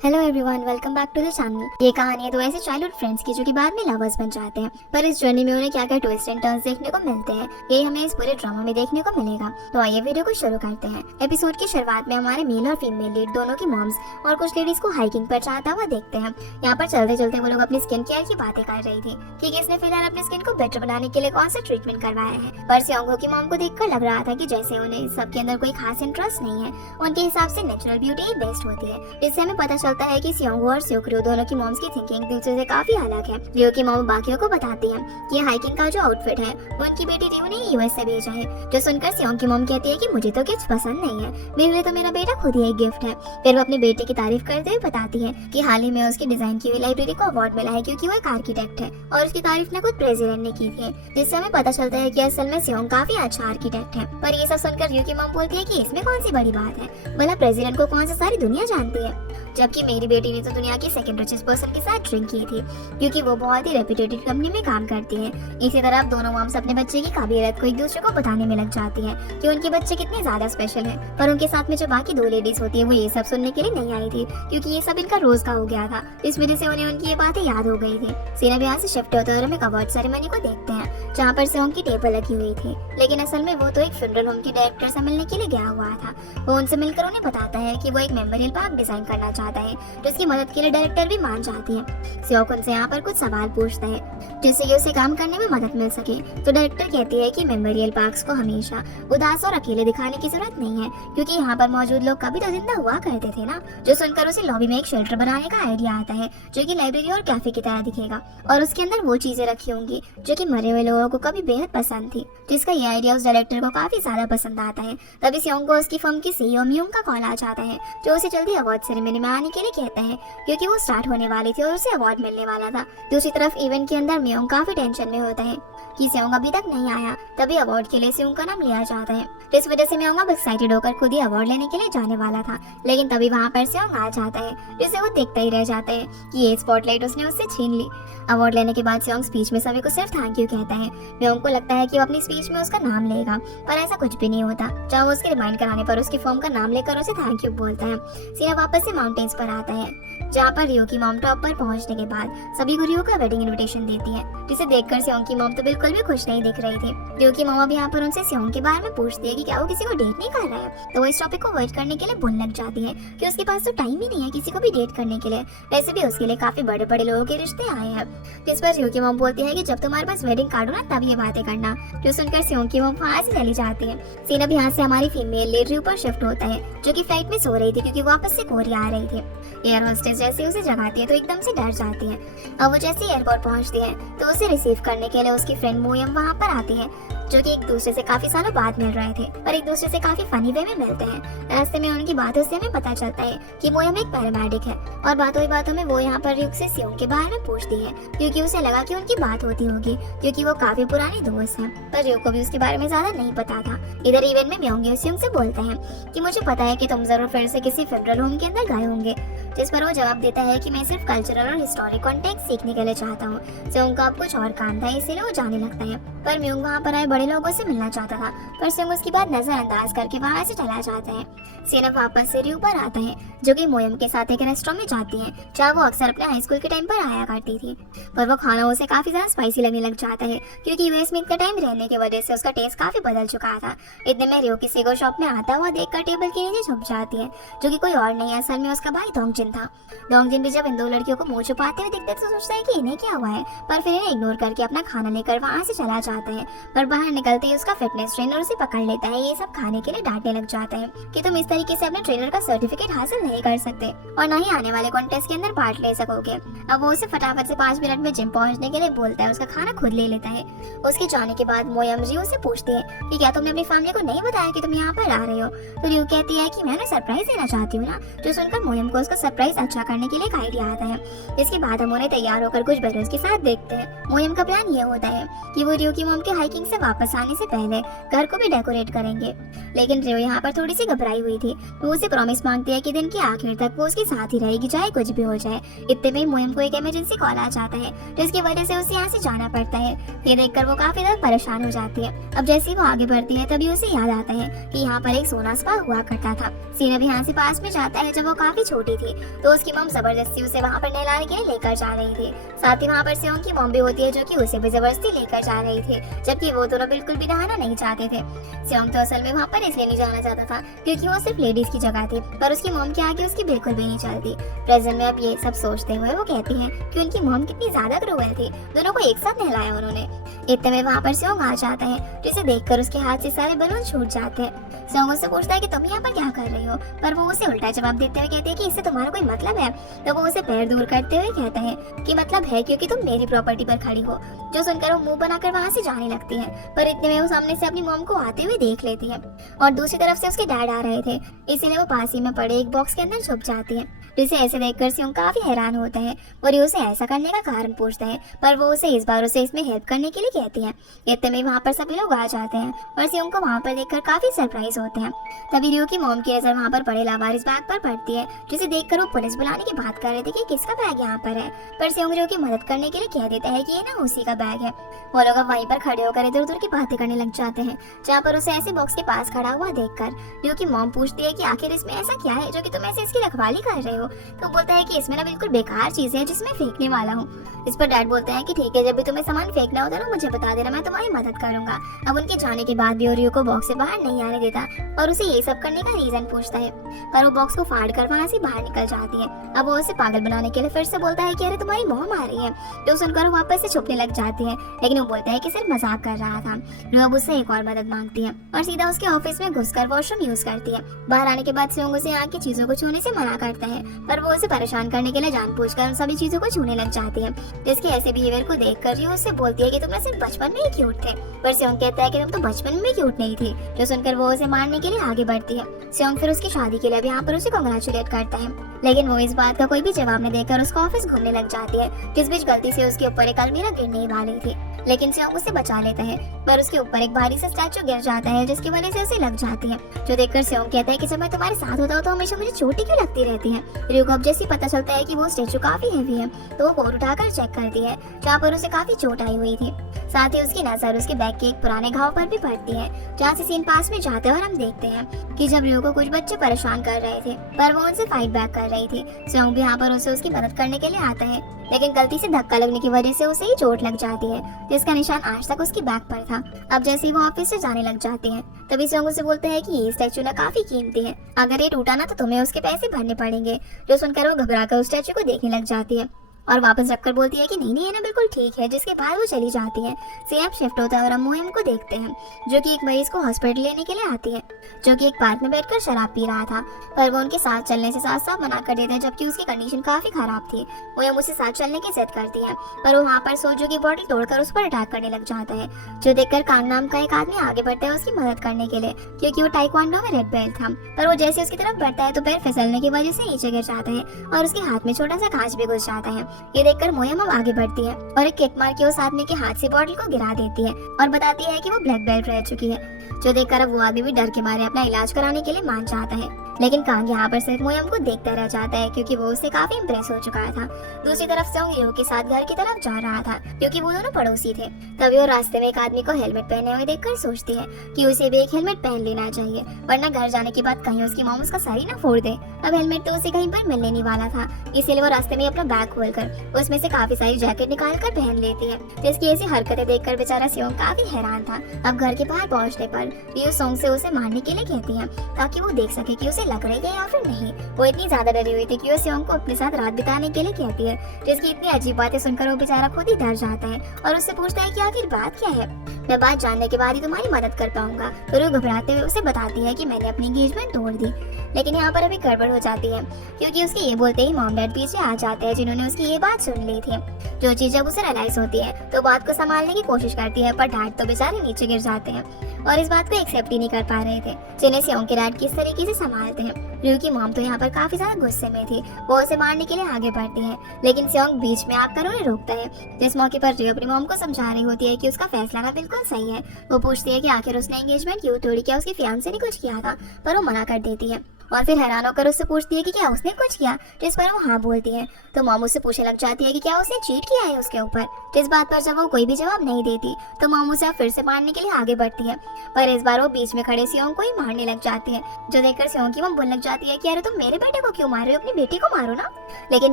Hello everyone, welcome back to the channel. ये कहानी है दो ऐसे चाइल्डहुड फ्रेंड्स की जो कि बाद में लवर्स बन जाते हैं, पर इस जर्नी में उन्हें क्या क्या ट्विस्ट एंड टर्न्स देखने को मिलते हैं, यही हमें इस पूरे ड्रामा में देखने को मिलेगा। तो आइए वीडियो को शुरू करते हैं। एपिसोड की शुरुआत में हमारे मेल और फीमेल लीड दोनों की मॉम्स और कुछ लेडीज को हाइकिंग पर जाता हुआ देखते हैं। यहाँ पर चलते चलते वो लोग अपनी स्किन केयर की बातें कर रही थी कि किसने फिलहाल अपनी स्किन को बेटर बनाने के लिए कौन सा ट्रीटमेंट करवाया है। पर स्योंगहो की मॉम को देखकर लग रहा था कि जैसे उन्हें सबके अंदर कोई खास इंटरेस्ट नहीं है, उनके हिसाब से नेचुरल ब्यूटी ही बेस्ट होती है। इससे हमें पता चलता है कि स्योंगहो और स्योकर्यो दोनों की मॉम्स की थिंकिंग दूसरे से काफी अलग है। रियो की मॉम बाकियों को बताती है कि हाइकिंग का जो आउटफिट है वो उनकी बेटी रियो ने यूएस से भेजा है, जो सुनकर स्योंग की मॉम कहती है कि मुझे तो गिफ्ट पसंद नहीं है, मेरे लिए तो मेरा बेटा खुद ही एक गिफ्ट है। फिर वो अपने बेटे की तारीफ करते हुए बताती है कि हाल ही में उसकी डिजाइन की हुई लाइब्रेरी को अवार्ड मिला है क्योंकि वो एक आर्किटेक्ट है, और उसकी तारीफ ने खुद प्रेसिडेंट ने की थी, जिससे हमें पता चलता है कि असल में स्योंग काफी अच्छा आर्किटेक्ट है। पर ये सब सुनकर रियो की मॉम बोलती है कि इसमें कौन सी बड़ी बात है, भला प्रेसिडेंट को कौन सा सारी दुनिया जानती है, जबकि मेरी बेटी ने तो दुनिया की सेकंड रिचेस्ट पर्सन के साथ ड्रिंक की थी क्योंकि वो बहुत ही रेप्यूटेड कंपनी में काम करती है। इसी तरह दोनों मॉम्स अपने बच्चे की काबिलियत को एक दूसरे को बताने में लग जाती है कि उनके बच्चे कितने ज्यादा स्पेशल है। पर उनके साथ में जो बाकी दो लेडीज होती है वो ये सब सुनने के लिए नहीं आई थी क्योंकि ये सब इनका रोज का हो गया था, इस वजह से उन्हें उनकी ये बातें याद हो गई थी। सीन अब यहाँ से शिफ्ट होते और हम एक अवार्ड सेरेमनी को देखते हैं जहाँ पर स्योंग की टेबल लगी हुई थी, लेकिन असल में वो तो एक फ्यूनरल होम के डायरेक्टर से मिलने के लिए गया हुआ था। वो उनसे मिलकर उन्हें बताता है कि वो एक मेमोरियल पार्क डिजाइन करना चाहता है, जिसकी मदद के लिए डायरेक्टर भी मान जाती है। स्योंग उनसे यहाँ पर कुछ सवाल पूछता है जिससे कि उसे काम करने में मदद मिल सके। तो डायरेक्टर कहती है कि मेमोरियल पार्क्स को हमेशा उदास और अकेले दिखाने की जरूरत नहीं है क्योंकि यहाँ पर मौजूद लोग कभी तो जिंदा हुआ करते थे ना। जो सुनकर उसे लॉबी में एक शेल्टर बनाने का आइडिया आता है जो कि लाइब्रेरी और कैफे की तरह दिखेगा और उसके अंदर वो चीजें रखी होंगी जो कि मरे हुए लोगों को कभी बेहद पसंद थी, जिसका ये आइडिया उस डायरेक्टर को काफी ज्यादा पसंद आता है। तभी स्योंग को उसकी फर्म की सीईओ म्यूंग का कॉल आ जाता है जो उसे जल्दी अवार्ड सेरेमनी में आने के लिए कहता है क्योंकि वो स्टार्ट होने वाली थी और उसे अवार्ड मिलने वाला था। दूसरी तरफ इवेंट के अंदर म्यूंग काफी टेंशन में होता है कि स्योंग अभी तक नहीं आया, तभी अवार्ड के लिए स्योंग का नाम लिया जाता है। तो इस वजह से म्योंग अब एक्साइटेड होकर खुद ही अवार्ड लेने के लिए जाने वाला था, लेकिन तभी वहाँ पर स्योंग आ जाता है जिसे वो देखता ही रह जाता है कि ये स्पॉटलाइट उसने उससे छीन ली। अवार्ड लेने के बाद स्योंग स्पीच में सभी को सिर्फ थैंक यू कहता है। म्योंग को लगता है कि वो अपनी स्पीच में उसका नाम लेगा, पर ऐसा कुछ भी नहीं होता। जब वो उसके रिमाइंड कराने पर उसकी फर्म का नाम लेकर उसे थैंक यू बोलता है। सीधा वापस से माउंटेन्स पर आता है जहाँ पर रियो की मॉम टॉप पर पहुंचने के बाद सभी को रियो का वेडिंग इनविटेशन देती है, जिसे देखकर स्योंग की मॉम तो बिल्कुल भी खुश नहीं दिख रही थी। रियो की मॉम अब यहाँ पर उनसे स्योंग के बारे में पूछती है कि क्या वो किसी को डेट नहीं कर रहा है, तो वो इस टॉपिक को अवॉइड करने के लिए बोलने लग जाती है कि उसके पास तो टाइम ही नहीं है किसी को भी डेट करने के लिए, वैसे भी उसके लिए काफी बड़े बड़े लोगों के रिश्ते आए हैं। जिस पर रियो की मॉम बोलती है कि जब तुम्हारे पास वेडिंग कार्ड हो ना तब ये बातें करना, जो सुनकर स्योंग की मॉम वहाँ से चली जाती है। सीन अब यहाँ से हमारी फीमेल लीड रियो पर शिफ्ट होता है जो की फ्लाइट में सो रही थी क्योंकि वापस से कोरिया आ रही थी। एयर होस्टेस जैसे उसे जगाती है तो एकदम से डर जाती है। अब वो जैसे एयरपोर्ट पहुंचती है तो उसे रिसीव करने के लिए उसकी फ्रेंड मोयम वहां पर आती है, जो कि एक दूसरे से काफी सालों बाद मिल रहे थे और एक दूसरे से काफी फनी वे में मिलते हैं। रास्ते में उनकी बातों से हमें पता चलता है कि मोयम एक पैरामेडिक है, और बातों ही बातों में वो यहाँ पर रियो से स्योंग के बारे में पूछती है क्योंकि उसे लगा कि उनकी बात होती होगी क्योंकि वो काफी पुराने दोस्त हैं, पर रियो को भी उसके बारे में ज्यादा नहीं पता था। इधर इवेंट में म्योंग स्योंग से बोलते हैं कि मुझे पता है कि तुम जरूर फिर से किसी फ्यूनरल होम के अंदर गए होंगे, जिस पर वो जवाब देता है कि मैं सिर्फ कल्चरल और हिस्टोरिक कॉन्टेक्स्ट सीखने के लिए चाहता हूँ। स्योंग का अब कुछ और काम था इसीलिए वो जाने लगता है, पर म्योंग वहाँ पर आए बड़े लोगों से मिलना चाहता था, पर स्योंग उसकी बात नजरअंदाज करके वहाँ से चला जाता है। सीनब वापस से रियो पर आता है जो कि मोयम के साथ एक रेस्टोरेंट में जाती है जहाँ वो अक्सर अपने हाई स्कूल के टाइम पर आया करती थी, पर वो खाना उसे काफी ज्यादा स्पाइसी लगने लग जाता है क्योंकि यूएस में इतना टाइम रहने की वजह से उसका टेस्ट काफी बदल चुका था। इतने में रियो किसी को शॉप में आता हुआ देखकर टेबल के नीचे छुप जाती है, जो कि कोई और नहीं असल में उसका भाई डोंगजिन था। डोंगजिन भी जब इन दो लड़कियों को मुंह छुपाते हुए दिखते तो सोचता है कि इन्हें क्या हुआ है, पर फिर इन्हें इग्नोर करके अपना खाना लेकर वहाँ से चला जाता है। पर बाहर निकलते ही उसका फिटनेस ट्रेनर उसे पकड़ लेता है, ये सब खाने के लिए डांटने लग जाता है कि तुम इस तरीके से अपने ट्रेनर का सर्टिफिकेट हासिल नहीं कर सकते और न ही आने वाले कॉन्टेस्ट के अंदर पार्ट ले सकोगे। अब वो उसे फटाफट से 5 मिनट में जिम पहुंचने के लिए बोलता है, उसका खाना खुद ले लेता है। उसके जाने के बाद मोयम रियो से पूछती है कि क्या तुमने अपनी फैमिली को नहीं बताया कि तुम यहाँ पर आ रहे हो, तो रियो कहती है कि मैं उन्हें सरप्राइज देना चाहती हूँ ना, जो सुनकर मोयम को उसका सरप्राइज अच्छा करने के लिए एक आइडिया आता है। इसके बाद हम उन्हें तैयार होकर कुछ बैरर्स के साथ देखते हैं। मोयम का प्लान ये होता है कि वो रियो की मॉम के हाइकिंग से वापस आने से पहले घर को भी डेकोरेट करेंगे। लेकिन रियो यहाँ पर थोड़ी सी घबराई हुई थी। वो उसे प्रॉमिस मांगती है कि दिन के आखिर तक वो उसके साथ ही रहेगी, चाहे कुछ भी हो जाए। इतने में मोएम को एक इमरजेंसी कॉल आ जाता है, जिसकी वजह से उसे यहाँ से जाना पड़ता है। ये देखकर वो काफी ज्यादा परेशान हो जाती है। अब जैसे ही वो आगे बढ़ती है तभी उसे याद आता है कि यहाँ पर एक सोना स्पा हुआ करता था। सीन अभी यहाँ से पास में जाता है। जब वो काफी छोटी थी तो उसकी मॉम जबरदस्ती उसे वहाँ पर नहलाने के लिए लेकर जा रही थी। साथ ही वहाँ पर सेओंग की मॉम भी होती है, जो कि उसे भी जबरदस्ती लेकर जा रही थी, जबकि वो दोनों बिल्कुल भी नहाना नहीं चाहते थे। सेओंग तो असल में वहाँ पर इसलिए नहीं जाना चाहता था क्योंकि वो सिर्फ लेडीज की जगह थी, पर उसकी मॉम के आगे उसकी बिल्कुल भी नहीं चलती। प्रेजेंट में अब ये सब सोचते हुए वो कहती है कि उनकी मॉम कितनी ज्यादा क्रूएल थी, दोनों को एक साथ नहलाया उन्होंने। इतने में वहाँ पर सेओंग आ जाता है, जिसे देखकर उसके हाथ से सारे बलून छूट जाते हैं। सेओंग उससे पूछता है कि तुम यहाँ पर क्या कर रही हो, पर वो उसे उल्टा जवाब देते हुए कहती है कि इससे तुम्हारा कोई मतलब है। तो वो उसे पैर दूर करते हुए कहता है कि मतलब है क्योंकि तुम मेरी प्रॉपर्टी पर खड़ी हो। जो सुनकर वो मुंह बनाकर वहाँ से जाने लगती है, पर इतने में वो सामने से अपनी मॉम को आते हुए देख लेती है और दूसरी तरफ से उसके डैड आ रहे थे, इसीलिए वो पास ही में पड़े एक बॉक्स के अंदर छुप जाती है। जिसे ऐसे देखकर सेओंग काफी हैरान होता है और ये उसे ऐसा करने का कारण पूछता है, पर वो उसे इस बार उसे इसमें हेल्प करने के लिए कहती है। इतने में वहाँ पर सभी लोग आ जाते हैं और सेओंग को वहाँ पर देखकर काफी सरप्राइज होते हैं। तभी रियो की मॉम की नजर वहाँ पर पड़े लावारिस बैग पर पड़ती है, जिसे देखकर वो पुलिस बुलाने की बात कर रहे थे कि किसका बैग यहाँ पर है, पर सेओंग रियो की मदद करने के लिए कह देता है कि ये ना उसी का बैग है। वो लोग अब वहीं पर खड़े होकर इधर उधर की बातें करने लग जाते हैं, जहाँ पर उसे ऐसे बॉक्स के पास खड़ा हुआ देखकर रियो की मॉम पूछती है कि आखिर इसमें ऐसा क्या है जो कि तुम ऐसे इसकी रखवाली कर रहे हो। तो बोलता है कि इसमें ना बिल्कुल बेकार चीज है जिसमें फेंकने वाला हूँ। इस पर डैड बोलते हैं कि ठीक है, जब भी तुम्हें सामान फेंकना होता है ना मुझे बता देना, मैं तुम्हारी मदद करूंगा। अब उनके जाने के बाद भी वो रियो को बॉक्स से बाहर नहीं आने देता और उसे ये सब करने का रीजन पूछता है, पर वो बॉक्स को फाड़ कर वहाँ से बाहर निकल जाती है। अब वो उसे पागल बनाने के लिए फिर से बोलता है कि अरे तुम्हारी मॉम आ रही है। तो सुनकर वो वापस से छुपने लग जाती है, लेकिन वो बोलता है कि सिर्फ मजाक कर रहा था। रियो अब उससे एक और मदद मांगती है और सीधा उसके ऑफिस में घुसकर वॉशरूम यूज करती है। बाहर आने के बाद सेओंग उसे यहाँ की चीजों को छूने से मना करता है, पर वो उसे परेशान करने के लिए जानबूझकर उन सभी चीजों को छूने लग जाती है। जिसके ऐसे बिहेवियर को देखकर रियो उससे बोलती है कि तुम सिर्फ बचपन में ही क्यूट थे, पर सेओंग कहता है कि तुम तो बचपन में भी क्यूट नहीं थी। जो सुनकर वो उसे मारने के लिए आगे बढ़ती है। सेओंग फिर उसकी शादी के लिए अब यहाँ पर उसे कांग्रेचुलेट करता है, लेकिन वो इस बात का कोई भी जवाब नहीं देकर उसका ऑफिस घूमने लग जाती है। किस बीच गलती से उसके ऊपर एक अलमीरा गिरने ही वाली थी, लेकिन सेओंग उसे बचा लेता है, पर उसके ऊपर एक भारी सा स्टैचू गिर जाता है, जिसकी वजह से उसे लग जाती है। जो देखकर सेओंग कहता है कि जब मैं तुम्हारे साथ होता हूँ तो हमेशा मुझे चोटी क्यों लगती रहती है। रियो को अब जैसे ही पता चलता है कि वो स्टैचू काफी हेवी है, तो वो बोर्ड उठाकर चेक करती है, जहाँ पर उसे काफी चोट आई हुई थी। साथ ही उसकी नजर उसके बैग के एक पुराने घाव पर भी पड़ती है, जहाँ से सीन पास में जाते हैं और हम देखते हैं कि जब रियो को कुछ बच्चे परेशान कर रहे थे, पर वो उनसे फाइट बैक कर रही थी। सेओंग भी यहाँ पर उसे उसकी मदद करने के लिए आता है, लेकिन गलती से धक्का लगने की वजह से उसे ही चोट लग जाती है, जिसका निशान आज तक उसकी बैग पर था। अब जैसे ही वो ऑफिस से जाने लग जाती है, तभी सेओंग उसे बोलता है कि ये स्टैचू ना काफी कीमती है, अगर ये टूटा ना तो तुम्हें उसके पैसे भरने पड़ेंगे। जो सुनकर वो घबरा कर उस स्टैचू को देखने लग जाती है और वापस रखकर बोलती है कि नहीं नहीं, ये ना बिल्कुल ठीक है। जिसके बाद वो चली जाती है। सीन शिफ्ट होता है और हम मोएम को देखते हैं, जो कि एक मरीज को हॉस्पिटल लेने के लिए आती है, जो कि एक पार्क में बैठकर शराब पी रहा था, पर वो उनके साथ चलने से साफ साफ मना कर देते हैं, जबकि उसकी कंडीशन काफी खराब थी। मोएम उसे साथ चलने की जिद करती है, पर वो वहाँ पर सोजो की बॉटल तोड़कर उस पर अटैक करने लग जाता है। जो देखकर कांग नाम का एक आदमी आगे बढ़ता है उसकी मदद करने के लिए, क्योंकि वो टाइक्वांडो में रेड बेल्ट था, पर वो जैसे उसकी तरफ बढ़ता है तो पैर फिसलने की वजह से नीचे गिर जाता है और उसके हाथ में छोटा सा कांच भी घुस जाता है। ये देखकर मोएम अब आगे बढ़ती है और एक किक मार के उस आदमी के हाथ से बॉटल को गिरा देती है और बताती है कि वो ब्लैक बेल्ट रह चुकी है। जो देखकर अब वो आदमी भी डर के मारे अपना इलाज कराने के लिए मान जाता है, लेकिन कांग यहाँ पर सिर्फ मोएम को देखता रह जाता है, क्योंकि वो उससे काफी इम्प्रेस हो चुका था। दूसरी तरफ सेओंग रियो के साथ घर की तरफ जा रहा था, क्योंकि वो दोनों पड़ोसी थे। तभी वो रास्ते में एक आदमी को हेलमेट पहने हुए देखकर सोचती है कि उसे भी एक हेलमेट पहन लेना चाहिए, वरना घर जाने के बाद कहीं उसकी मॉम उसका सर ही ना फोड़ दे। अब हेलमेट तो उसे कहीं पर मिलने नहीं वाला था, इसीलिए वो रास्ते में अपना बैग खोलकर उसमें से काफी सारी जैकेट निकाल कर पहन लेती है। जिसकी ऐसी हरकतें देखकर बेचारा सेओंग काफी हैरान था। अब घर के बाहर पहुंचने पर रियो सोंग से उसे मारने के लिए कहती है, ताकि वो देख सके कि उसे लग रही है या फिर नहीं। वो इतनी ज्यादा डरी हुई थी कि वो सेओंग को अपने साथ रात बिताने के लिए कहती है, जिसकी इतनी अजीब बातें सुनकर वो बेचारा खुद ही डर जाता है और उससे पूछता है कि आखिर बात क्या है। मैं बात जानने के बाद ही तुम्हारी मदद कर पाऊंगा। तो वो घबराते हुए उसे बताती है कि मैंने अपनी एंगेजमेंट तोड़ दी, लेकिन यहाँ पर अभी गड़बड़ हो जाती है, क्योंकि उसके ये बोलते ही मॉम डैड पीछे आ जाते हैं, जिन्होंने उसकी ये बात सुन ली थी। जो चीज जब उसे रियलाइज होती है तो बात को संभालने की कोशिश करती है, पर डैड तो बेचारे नीचे गिर जाते हैं और इस बात को एक्सेप्ट ही नहीं कर पा रहे थे, जिन्हें सेओंग के डैड किस तरीके से संभालते हैं। रियो की मॉम तो यहाँ पर काफी ज्यादा गुस्से में थी। वो उसे मारने के लिए आगे बढ़ती है, लेकिन सियोंग बीच में आकर उन्हें रोकता है। जिस मौके पर रियो अपनी मॉम को समझा रही होती है कि उसका फैसला ना बिल्कुल सही है। वो पूछती है कि आखिर उसने एंगेजमेंट क्यों तोड़ी, क्या उसके फियांसे ने कुछ किया था, पर वो मना कर देती है। और फिर हैरान होकर उससे पूछती है कि क्या उसने कुछ किया, जिस पर वो हाँ बोलती है। तो मॉम उससे पूछने लग जाती है कि क्या उसने चीट किया है उसके ऊपर। जिस बात पर जब वो कोई भी जवाब नहीं देती तो मॉम उसे फिर से मारने के लिए आगे बढ़ती है, पर इस बार वो बीच में खड़े सियोंग को ही मारने लग जाती है। जो देखकर सियोंग की मॉम बोलने लग जाती है कि अरे तुम मेरे बेटे को क्यों मार रहे हो, अपनी बेटी को मारो ना। लेकिन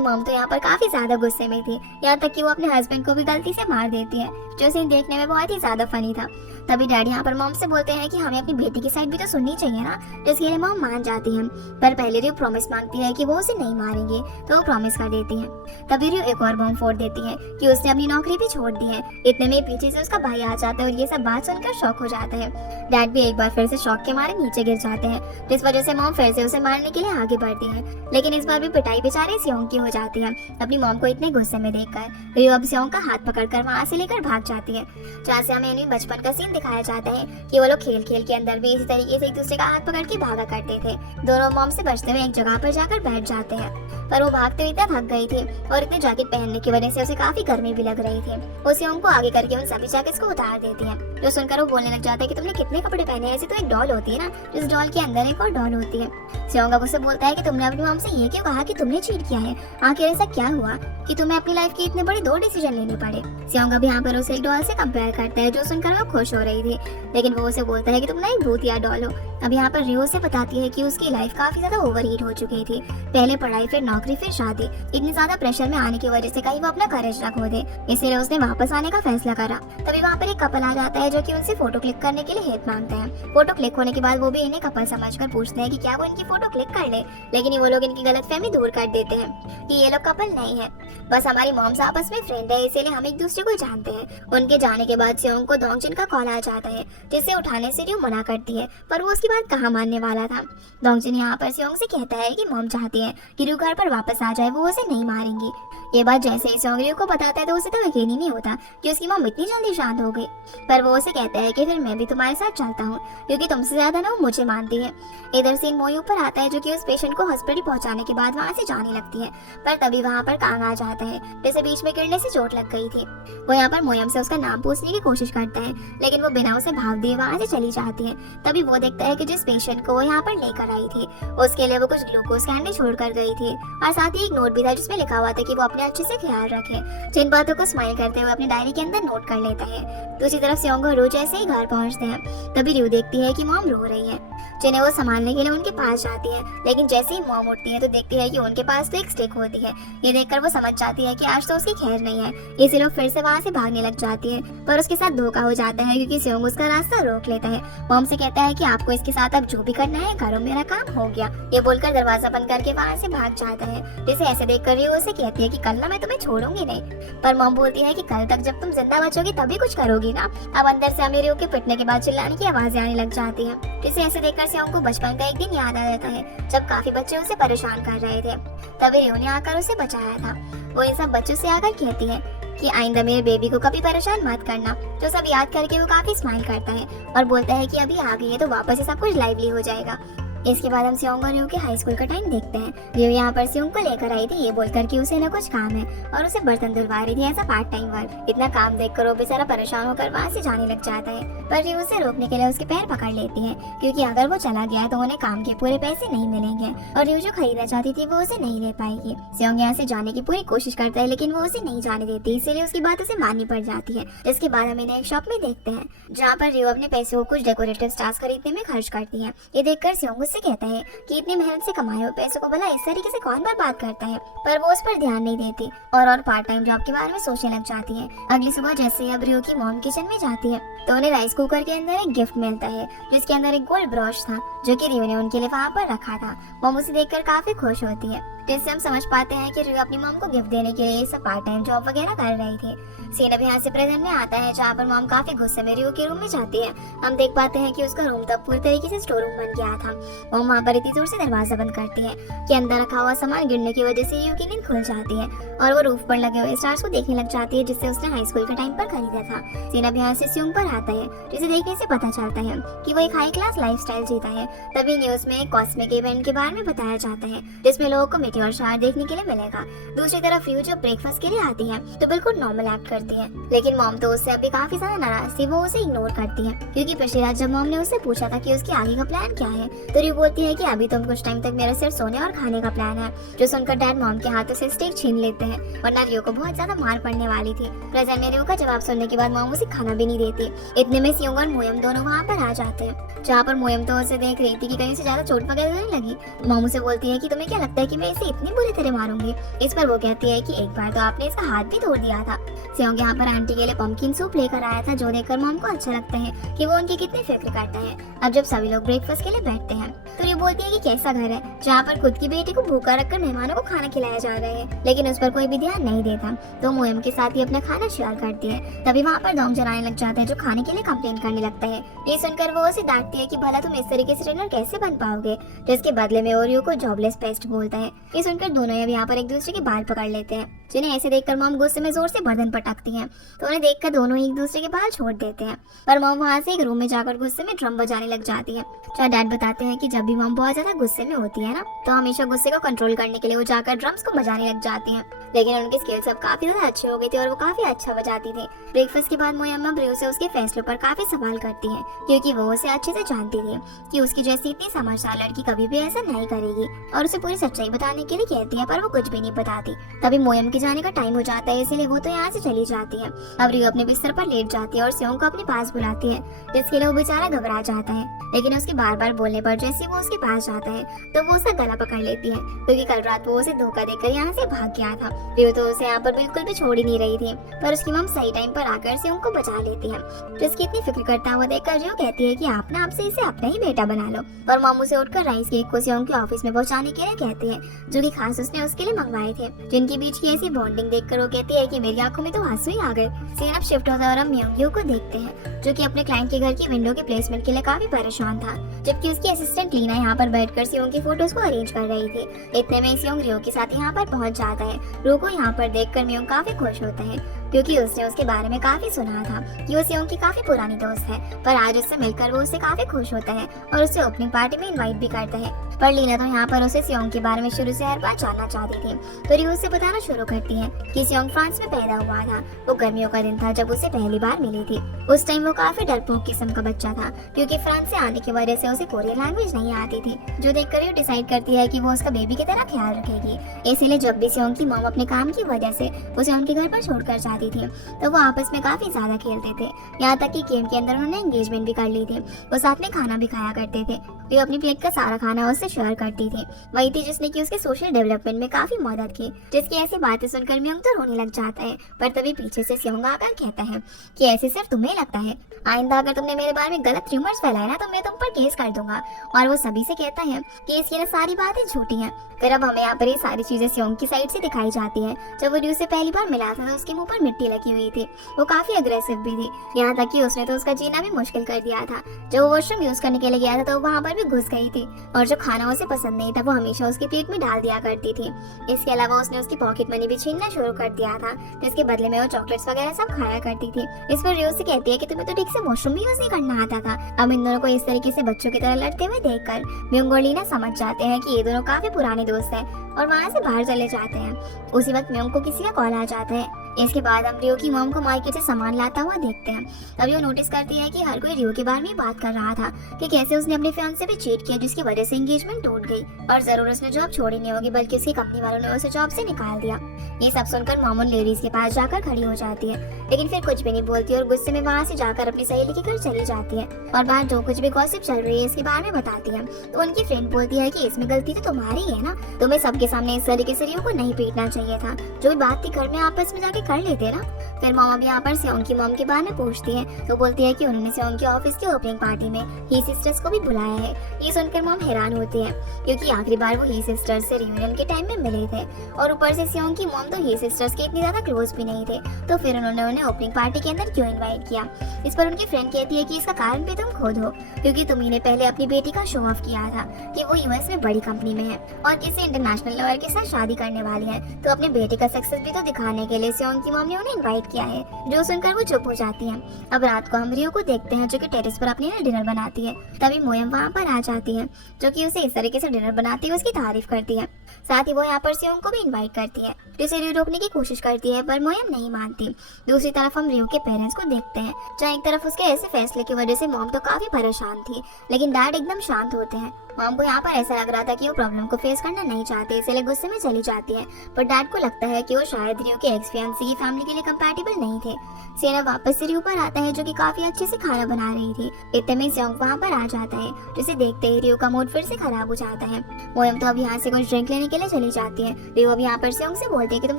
मॉम तो यहाँ पर काफी ज्यादा गुस्से में थी, यहाँ तक कि वो अपने हस्बैंड को भी गलती से मार देती है, जो सीन देखने में बहुत ही ज्यादा फनी था। तभी डैडी यहाँ पर मॉम से बोलते हैं कि हमें अपनी बेटी की साइड भी तो सुननी चाहिए ना, जिसके लिए मॉम मान जाती है। पर पहले रियो प्रॉमिस मांगती है कि वो उसे नहीं मारेंगे, तो वो प्रॉमिस कर देती है। तभी रियो एक और बम फोड़ देती है कि उसने अपनी नौकरी भी छोड़ दी है। इतने में पीछे से उसका भाई आ जाता है और ये सब बात सुनकर शॉक हो जाता है। डैड भी एक बार फिर से शॉक के मारे नीचे गिर जाते हैं, जिस वजह से मॉम फिर से उसे मारने के लिए आगे बढ़ती है। लेकिन इस बार भी पिटाई बेचारे सियोंग की हो जाती है। अपनी मॉम को इतने गुस्से में देखकर रियो अब सियोंग का हाथ पकड़कर वहाँ से लेकर भाग जाती है। जहाँ से हमें उन्हें बचपन का सीन दिखाया जाता है कि वो लोग खेल खेल के अंदर भी इसी तरीके से एक दूसरे का हाथ पकड़ के भागा करते थे। दोनों मॉम से बचते हुए एक जगह पर जाकर बैठ जाते हैं, पर वो भागते हुए इतना थक गई थी और इतने जैकेट पहनने की वजह से उसे काफी गर्मी भी लग रही थी। वो सियोंग को आगे करके उन सभी जैकेट्स को उतार देती है, जो सुनकर वो बोलने लग जाता है कि तुमने कितने कपड़े पहने हैं, ऐसे तो एक डॉल होती है ना, जिस डॉल के अंदर एक और डॉल होती है। सियोंग अब उससे बोलता है कि तुमने अपनी मॉम से ये क्यों कहा कि तुमने चीट किया है, आखिर ऐसा क्या हुआ कि तुम्हें अपनी लाइफ के इतने बड़े 2 डिसीजन लेने पड़े। सियोंग अब यहाँ पर उसे एक डॉल से कंपेयर करता है, जो सुनकर वो खुश हो रही थी, लेकिन वो उसे बोलता है कि तुम ना एक भूतिया डॉल हो। अब यहाँ पर रियो से बताती है कि उसकी लाइफ काफी ज्यादा ओवरहीट हो चुकी थी, पहले पढ़ाई फिर नौकरी फिर शादी, इतनी ज्यादा प्रेशर में आने की वजह से कहीं वो अपना करेज ना खो दे, इसीलिए उसने वापस आने का फैसला करा। तभी वहाँ पर एक कपल आ जाता है जो कि उनसे फोटो क्लिक करने के लिए हेल्प मांगते हैं। फोटो क्लिक होने के बाद वो भी इन्हें कपल समझकर पूछते हैं कि क्या वो इनकी फोटो क्लिक कर ले, लेकिन वो लोग इनकी गलतफहमी दूर कर देते हैं कि ये लोग कपल नहीं है, बस हमारी मॉम्स आपस में फ्रेंड है, इसीलिए हम एक दूसरे को जानते हैं। उनके जाने के बाद सियोंग को दोंगजिन का कॉल आ जाता है, जिसे उठाने से रियो मना करती है, पर वो उसकी बात कहाँ मानने वाला था। दोंगजिन यहाँ पर सियोंग से कहता है कि मॉम चाहती है कि रियो घर पर वापस आ जाए, वो उसे नहीं मारेंगी। ये बात जैसे ही सियोंग रियो को बताता है तो उसे तो यकीन ही नहीं होता कि उसकी मॉम इतनी जल्दी शांत हो गई, पर वो उसे कहता है कि फिर मैं भी तुम्हारे साथ चलता हूँ, क्योंकि तुमसे ज्यादा ना वो मुझे मानती है। इधर सीन मोई ऊपर आता है, जो कि उस पेशेंट को हॉस्पिटल पहुंचाने के बाद वहाँ से जाने लगती है, पर तभी वहाँ पर कांग आ जाता है, जैसे बीच में गिरने से चोट लग गई थी। वो यहाँ पर मोयम से उसका नाम पूछने की कोशिश करता है, लेकिन वो बिना उसे भाव दिए वहाँ से चली जाती है। तभी वो देखता है कि जिस पेशेंट को वो यहाँ पर लेकर आई थी, उसके लिए वो कुछ ग्लूकोज कैंडी छोड़ कर गई थी, और साथ ही एक नोट भी था जिसमें लिखा हुआ था कि वो अपने अच्छे से ख्याल रखे। जिन बातों को स्माइल करते हुए अपनी डायरी के अंदर नोट कर लेता है। दूसरी तरफ सियोंग और रियो जैसे ही घर पहुंचते हैं, तभी रियो देखती है कि मॉम रो रही है, जिन्हें वो संभालने के लिए उनके पास जाती है, लेकिन जैसे ही मॉम उठती है तो देखती है कि उनके पास तो एक स्टिक होती है। ये देखकर वो समझ जाती है कि आज तो उसकी खैर नहीं है, इसीलिए वो फिर से वहाँ से भागने लग जाती है, पर उसके साथ धोखा हो जाता है क्योंकि सियोंग उसका रास्ता रोक लेता है। मॉम से कहता है कि आपको इसके साथ अब जो भी करना है करो, मेरा काम हो गया। ये बोलकर दरवाजा बंद करके वहाँ से भाग जाता है। जिसे ऐसे देखकर रियो उसे कहती है कि कल ना मैं तुम्हें छोड़ूंगी नहीं, पर मॉम बोलती है कि कल तक जब तुम जिंदा बचोगी तभी कुछ करोगी ना। अब अंदर से हमें रियो के पिटने के बाद चिल्लाने की आवाजें आने लग जाती है। जिसे ऐसे देखकर सियोंग को बचपन का एक दिन याद आ जाता है, जब काफी बच्चे उसे परेशान कर रहे थे, तभी रियो ने आकर उसे बचाया था। वो इन सब बच्चों से आकर कहती है कि आइंदा मेरे बेबी को कभी परेशान मत करना, जो सब याद करके वो काफी स्माइल करता है और बोलता है कि अभी आ गई है तो वापस से सब कुछ लाइवली हो जाएगा। इसके बाद हम सियोंग और रियो के हाई स्कूल का टाइम देखते हैं। रियो यहाँ पर सियोंग को लेकर आई थी ये बोलकर कि उसे ना कुछ काम है और उसे बर्तन धुलवा रही थी as a part time work. इतना काम देखकर वो बेचारा परेशान होकर वहाँ से जाने लग जाता है, पर रियो उसे रोकने के लिए उसके पैर पकड़ लेती है, क्योंकि अगर वो चला गया तो उन्हें काम के पूरे पैसे नहीं मिलेंगे और रियो जो खरीदना चाहती थी वो उसे नहीं ले पाएगी। सियोंग यहाँ से जाने की पूरी कोशिश करता है, लेकिन वो उसे नहीं जाने देती, इसीलिए उसकी बात उसे माननी पड़ जाती है। इसके बाद हम इन्हें एक शॉप में देखते हैं, जहाँ पर रियो अपने पैसे को कुछ डेकोरेटिव स्टार्स खरीदने में खर्च करती है। ये देखकर सियोंग उससे कहता है कि इतनी मेहनत से कमाए हुए पैसों को भला इस तरीके से कौन बर्बाद करता है, पर वो उस पर ध्यान नहीं देती और पार्ट टाइम जॉब के बारे में सोचने लग जाती है। अगली सुबह जैसे ही अब रियो की मॉम किचन में जाती है तो उन्हें राइस कुकर के अंदर एक गिफ्ट मिलता है, जिसके अंदर एक गोल्ड ब्रोच था, जो कि रियो ने उनके लिए वहाँ पर रखा था। मॉम उसे देखकर काफी खुश होती है। जिससे हम समझ पाते हैं कि रियो अपनी मॉम को गिफ्ट देने के लिए सब पार्ट टाइम जॉब वगैरह कर रही थी। सीन अब यहाँ से प्रेजेंट में आता है जहाँ पर मॉम काफी गुस्से में रियो के रूम में जाती है। हम देख पाते हैं कि उसका रूम तब पूरी तरीके से स्टोर रूम बन गया था। मॉम वहाँ पर इतनी जोर से दरवाजा बंद करती है कि अंदर रखा हुआ सामान गिरने की वजह से रियो की नींद खुल जाती है और वो रूफ पर लगे हुए स्टार्स को देखने लग जाती है जिससे उसने हाई स्कूल के टाइम पर खरीदा था। सीन अब यहाँ से स्यूंग पर आता है जिसे देखने से पता चलता है कि वो एक हाई क्लास लाइफस्टाइल जीता है। तभी न्यूज में एक कॉस्मिक इवेंट के बारे में बताया जाता है जिसमें लोगों को मीटियोर शावर देखने के लिए मिलेगा। दूसरी तरफ रियो जब ब्रेकफास्ट के लिए आती है तो बिल्कुल नॉर्मल एक्ट करती है, लेकिन मॉम तो उससे अभी काफी ज्यादा नाराज थी। वो उसे इग्नोर करती है क्योंकि पिछली रात जब मॉम ने उससे पूछा था कि उसकी आगे का प्लान क्या है तो रियो बोलती है कि अभी तुम कुछ टाइम तक मेरे सिर्फ सोने और खाने का प्लान है। जो सुनकर डैड मॉम के हाथों से स्टिक छीन लेते हैं वरना रियो को बहुत ज्यादा मार पड़ने वाली थी। प्रेजेंट में रियो का जवाब सुनने के बाद मॉम उसे खाना भी नहीं देती। इतने में सियोंग और मोयम दोनों वहाँ पर आ जाते हैं जहाँ पर मोयम तो उसे देख रही थी कि कहीं से ज्यादा चोट वगैरह नहीं लगी। मॉम उसे बोलती है कि तुम्हें क्या लगता है कि मैं इसे इतनी बुरी तरह मारूंगी। इस पर वो कहती है कि एक बार तो आपने इसका हाथ भी तोड़ दिया था। सियोंग यहाँ पर आंटी के लिए पंपकिन सूप लेकर आया था जो देखकर मॉम को अच्छा लगता है कि वो उनकी कितनी फिक्र करता है। अब जब सभी लोग ब्रेकफास्ट के लिए बैठते हैं तो ये बोलती है कि कैसा घर है जहाँ पर खुद की बेटी को भूखा रखकर मेहमानों को खाना खिलाया जा रहा है, लेकिन उस पर कोई भी ध्यान नहीं देता। तो मोयम के साथ ही अपना खाना शेयर करती है। तभी वहाँ पर दोंग जनाने लग जाते हैं जो खाने के लिए कंप्लेन करने लगता है। ये सुनकर वो उसे डांटती है कि भला तुम इस तरीके से ट्रेनर कैसे बन पाओगे, जिसके बदले में ओरियो को जॉबलेस पेस्ट बोलता है। ये सुनकर दोनों अब यहाँ पर एक दूसरे के बाल पकड़ लेते हैं जिन्हें ऐसे देखकर मॉम गुस्से में जोर से बर्तन पटकती हैं तो उन्हें देखकर दोनों एक दूसरे के बाल छोड़ देते हैं। पर मॉम वहाँ से एक रूम में जाकर गुस्से में ड्रम बजाने लग जाती है। जहाँ डैड बताते हैं कि जब भी मॉम बहुत ज्यादा गुस्से में होती है ना तो हमेशा गुस्से को कंट्रोल करने के लिए वो जाकर ड्रम्स को बजाने लग जाती हैं, लेकिन उनकी स्किल्स अब काफी ज्यादा अच्छे हो गए थे और वो काफी अच्छा बजाती थी। ब्रेकफास्ट के बाद मोयम अब रियो से उसके फैसलों पर काफी सवाल करती है क्योंकि वो उसे अच्छे से जानती थी कि उसकी जैसी इतनी समझदार लड़की कभी भी ऐसा नहीं करेगी और उसे पूरी सच्चाई बताने के लिए कहती है पर वो कुछ भी नहीं बताती। तभी मोयम के जाने का टाइम हो जाता है इसलिए वो तो यहाँ से चली जाती है। अब रियो अपने बिस्तर पर लेट जाती है और सियोंग को अपने पास बुलाती है जिसके लिए वो बेचारा घबरा जाता है, लेकिन उसके बार बार बोलने पर जैसे वो उसके पास जाता है तो वो उसका गला पकड़ लेती है क्योंकि कल रात वो उसे धोखा देकर यहाँ से भाग गया था। रियो तो उसे यहाँ पर बिल्कुल भी छोड़ ही नहीं रही थी पर उसकी मम सही टाइम पर आकर सियोंग को बचा लेती है। जिसकी इतनी फिक्र करता हुआ देखकर रियो कहती है कि आप ना आपसे इसे अपना ही बेटा बना लो और मम उसे उठकर राइस केक को सियोंग के ऑफिस में पहुँचाने के लिए कहती है जो की खास उसने उसके लिए मंगवाए थे। जिनके बीच की ऐसी बॉन्डिंग देखकर वो कहती है कि मेरी आंखों में तो आंसू ही आ गए। सीन अब शिफ्ट होता है और हम म्योंग्यू को देखते हैं जो कि अपने क्लाइंट के घर की विंडो के प्लेसमेंट के लिए काफी परेशान था, जबकि उसकी असिस्टेंट लीना यहाँ पर बैठकर सियोंग की फोटोज को अरेंज कर रही थी। इतने में सियोंग रियो के साथ यहाँ पर पहुंच जाता है। रियो को यहाँ पर देखकर म्योंग काफी खुश होता है क्योंकि उसने उसके बारे में काफी सुना था कि वो सियोंग की काफी पुरानी दोस्त है, पर आज उससे मिलकर वो उससे काफी खुश होता है और उसे ओपनिंग पार्टी में इनवाइट भी करता है। पर लीना तो यहाँ पर उसे सियोंग के बारे में शुरू से हर बात जानना चाहती थी तो रियो उसे बताना शुरू करती है कि सियोंग फ्रांस में पैदा हुआ था। वो गर्मियों का दिन था जब उसे पहली बार मिली थी। उस टाइम वो काफी डरपोक किस्म का बच्चा था क्योंकि फ्रांस से आने की वजह से उसे कोरियन लैंग्वेज नहीं आती थी, जो देखकर रियो डिसाइड करती है कि वो उसका बेबी की तरह ख्याल रखेगी। इसीलिए जब भी सियोंग की मॉम अपने काम की वजह से उसे उनके घर पर छोड़कर जाती थी तो वो आपस में काफी ज्यादा खेलते थे, यहाँ तक कि गेम के अंदर उन्होंने एंगेजमेंट भी कर ली थी। वो साथ में खाना भी खाया करते थे। वो अपनी प्लेट का सारा खाना उससे शेयर करती थी। वही थी जिसने की उसके सोशल डेवलपमेंट में काफी मदद की। जिसकी ऐसी बातें सुनकर म्योंग तो रोने लग जाता है, पर तभी पीछे से सियोंग आकर कहता है कि ऐसे सिर्फ तुम्हें लगता है, आइंदा अगर तुमने मेरे बारे में गलत र्यूमर्स फैलाए ना तो मैं तुम पर केस कर दूंगा। और वो सभी से कहता है कि इसकी ना सारी बातें झूठी हैं। फिर अब हमें यहाँ पर ये सारी चीजें सियोंग की साइड से दिखाई जाती है। जब वो रियो से पहली बार मिला था तो उसके मुंह पर मिट्टी लगी हुई थी। वो काफी अग्रेसिव भी थी, यहाँ तक कि उसने तो उसका जीना भी मुश्किल कर दिया था। जब वो वॉशरूम यूज करने के लिए गया था तो वहाँ पर भी घुस गई थी और जो खाना उसे पसंद नहीं था वो हमेशा उसके प्लेट में डाल दिया करती थी। इसके अलावा उसने उसकी पॉकेट मनी भी छीनना शुरू कर दिया था, जिसके बदले में वो चॉकलेट्स वगैरह सब खाया करती थी। इस पर रियो से कहती है कि तुम्हें तो ठीक से वॉशरूम भी यूज नहीं करना आता था। अब इन दोनों को इस तरीके से बच्चों की तरह लड़ते हुए देखकर म्योंग और लीना समझ जाते हैं कि ये दोनों काफी पुराने दोस्त हैं और वहाँ से बाहर चले जाते हैं। उसी वक्त म्योंग को किसी का कॉल आ जाता है। इसके बाद हम रियो की मॉम को मार्केट से सामान लाता हुआ देखते हैं। तभी वो नोटिस करती है कि हर कोई रियो के बारे में बात कर रहा था कि कैसे उसने अपने फियांसे पे चीट किया जिसकी वजह से एंगेजमेंट टूट गई और जरूर उसने जॉब छोड़ी नहीं होगी बल्कि उसकी कंपनी वालों ने उसे जॉब से निकाल दिया। ये सब सुनकर मॉम उन लेडीज के पास जाकर खड़ी हो जाती है, लेकिन फिर कुछ भी नहीं बोलती और गुस्से में वहाँ से जाकर अपनी सहेली के घर चली जाती है और बाहर जो कुछ भी गॉसिप चल रही है इसके बारे में बताती है। तो उनकी फ्रेंड बोलती है कि इसमें गलती तो तुम्हारी है ना, तुम्हें सबके सामने इस तरीके से रियो को नहीं पीटना चाहिए था। जो भी बात थी घर में आपस में जाके कर लेते ना। फिर मॉम अब यहाँ पर सियोंग की मॉम के बारे में पूछती है तो बोलती है कि उन्होंने सियोंग के ऑफिस की ओपनिंग पार्टी में ही सिस्टर्स को भी बुलाया है। ये सुनकर मॉम हैरान होती है क्योंकि आखिरी बार वो ही सिस्टर्स से रियूनियन के टाइम में मिले थे और ऊपर से सियोंग की मॉम तो ही सिस्टर्स के इतनी ज्यादा क्लोज भी नहीं थे, तो फिर उन्होंने उन्हें ओपनिंग पार्टी के अंदर क्यों इनवाइट किया। इस पर उनकी फ्रेंड कहती है कि इसका कारण भी तुम खुद हो, क्योंकि तुम्ही ने पहले अपनी बेटी का शो ऑफ किया था कि वो यूएस में बड़ी कंपनी में है और किसी इंटरनेशनल लॉयर के साथ शादी करने वाली है, तो अपने बेटे का सक्सेस भी तो दिखाने के लिए सियोंग की मॉम ने उन्हें इनवाइट किया है। जो सुनकर वो चुप हो जाती है। अब रात को हम रियो को देखते हैं जो कि टेरेस पर अपने लिए डिनर बनाती है। तभी मोयम वहाँ पर आ जाती है जो कि उसे इस तरीके से डिनर बनाती है उसकी तारीफ करती है। साथ ही वो यहाँ पर सियोंग को भी इनवाइट करती है, जिसे रियो रोकने की कोशिश करती है पर मोयम नहीं मानती। दूसरी तरफ हम रियो के पेरेंट्स को देखते हैं जहाँ एक तरफ उसके ऐसे फैसले की वजह से मॉम तो काफी परेशान थी, लेकिन डैड एकदम शांत होते हैं। मॉम को यहाँ पर ऐसा लग रहा था कि वो प्रॉब्लम को फेस करना नहीं चाहते, इसलिए गुस्से में चली जाती है, पर डैड को लगता है कि वो शायद रियो के एक्स फियांसी की फैमिली के लिए कंपैटिबल नहीं थे। सेना वापस से रियो पर आता है जो कि काफी अच्छे से खाना बना रही थी। इतने में सियोंग वहाँ पर आ जाता है, जिसे देखते ही रियो का मूड फिर से खराब हो जाता है। मोयम तो अब यहाँ से कुछ ड्रिंक लेने के लिए चली जाती है। रियो अब यहाँ पर सियोंग से बोलती है कि तुम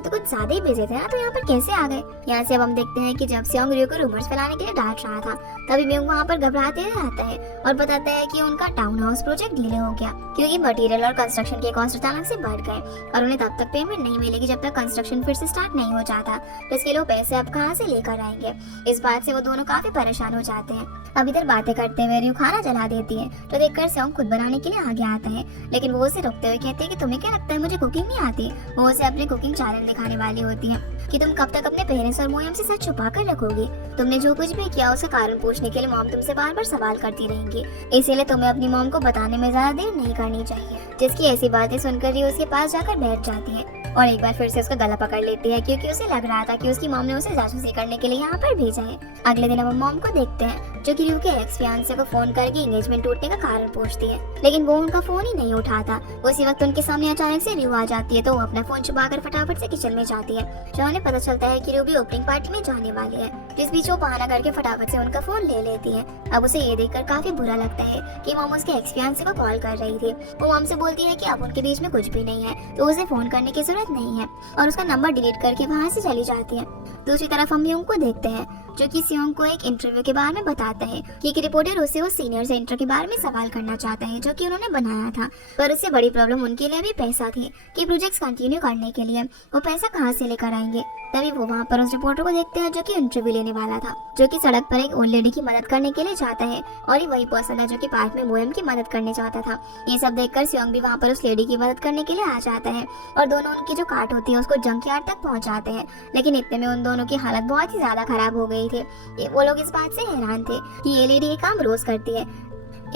तो कुछ ज्यादा ही बिजी थे ना, तो यहाँ पर कैसे आ गए। यहाँ से अब हम देखते हैं कि जब सियोंग रियो को रूमर्स फैलाने के लिए डांट रहा था, तभी म्यूंग वहाँ पर घबराते हुए आता है और बताता है कि उनका टाउन हाउस प्रोजेक्ट डिले हो गया क्योंकि मटेरियल और कंस्ट्रक्शन के कॉस्ट अचानक से बढ़ गए और उन्हें तब तक पेमेंट नहीं मिलेगी जब तक कंस्ट्रक्शन फिर से स्टार्ट नहीं हो जाता, तो इसके लिए पैसे अब कहाँ से लेकर आएंगे। इस बात से वो दोनों काफी परेशान हो जाते हैं। अब इधर बातें करते हुए रियो खाना जला देती है तो देखकर सियोंग खुद बनाने के लिए आगे आता है, लेकिन वो उसे रोकते हुए कहते हैं कि तुम्हें क्या लगता है मुझे कुकिंग नहीं आती। वो उसे अपने कुकिंग चैलेंज दिखाने वाली होती है कि तुम कब तक अपने पेरेंट्स और मोयम से सच छुपा कर रखोगी। तुमने जो कुछ भी किया उसका कारण पूछने के लिए मॉम तुमसे बार बार सवाल करती रहेंगी, इसीलिए तुम्हें अपनी मॉम को बताने में ज्यादा देर नहीं करनी चाहिए। जिसकी ऐसी बातें सुनकर रियो उसके पास जाकर बैठ जाती है और एक बार फिर से उसका गला पकड़ लेती है क्योंकि उसे लग रहा था कि उसकी मॉम ने उसे जासूसी करने के लिए यहाँ पर भेजा है। अगले दिन हम मॉम को देखते हैं जो कि रियो के एक्स फियांसे को फोन करके एंगेजमेंट टूटने का कारण पूछती है, लेकिन वो उनका फोन ही नहीं उठाता। उसी वक्त उनके सामने अचानक से रियो आ जाती है तो वो अपना फोन छुपाकर फटाफट से किचन में जाती है, जहाँ उन्हें पता चलता है कि रियो भी ओपनिंग पार्टी में जाने वाली है। जिस बीच वो बहाना करके फटाफट से उनका फोन ले लेती है। अब उसे ये देखकर काफी बुरा लगता है कि मॉम उसके एक्स फियांसे को कॉल कर रही थी। वो मॉम से बोलती है कि अब उनके बीच में कुछ भी नहीं है, तो उसे फोन करने की जरूरत नहीं है और उसका नंबर डिलीट करके वहाँ से चली जाती है। दूसरी तरफ हम म्यूंग को देखते हैं जो कि सियोंग को एक इंटरव्यू के बारे में बताता है कि एक रिपोर्टर उससे वो सीनियर सेंटर के बारे में सवाल करना चाहता है जो कि उन्होंने बनाया था, पर उससे बड़ी प्रॉब्लम उनके लिए भी पैसा थी कि प्रोजेक्ट्स कंटिन्यू करने के लिए वो पैसा कहाँ से लेकर आएंगे। तभी वो वहाँ पर उस रिपोर्टर को देखते हैं जो कि इंटरव्यू लेने वाला था, जो कि सड़क पर एक ओल्ड लेडी की मदद करने के लिए जाता है और ये वही पर्सन है जो कि पार्क में मोयम की मदद करने चाहता था। ये सब देखकर सियोंग भी वहाँ पर उस लेडी की मदद करने के लिए आ जाता है और दोनों उनकी जो कार्ट होती है उसको जंकयार्ड तक पहुँचाते हैं, लेकिन इतने में उन दोनों की हालत बहुत ही ज्यादा खराब हो गई थी। वो लोग इस बात से हैरान थे कि ये लेडी ये काम रोज करती है।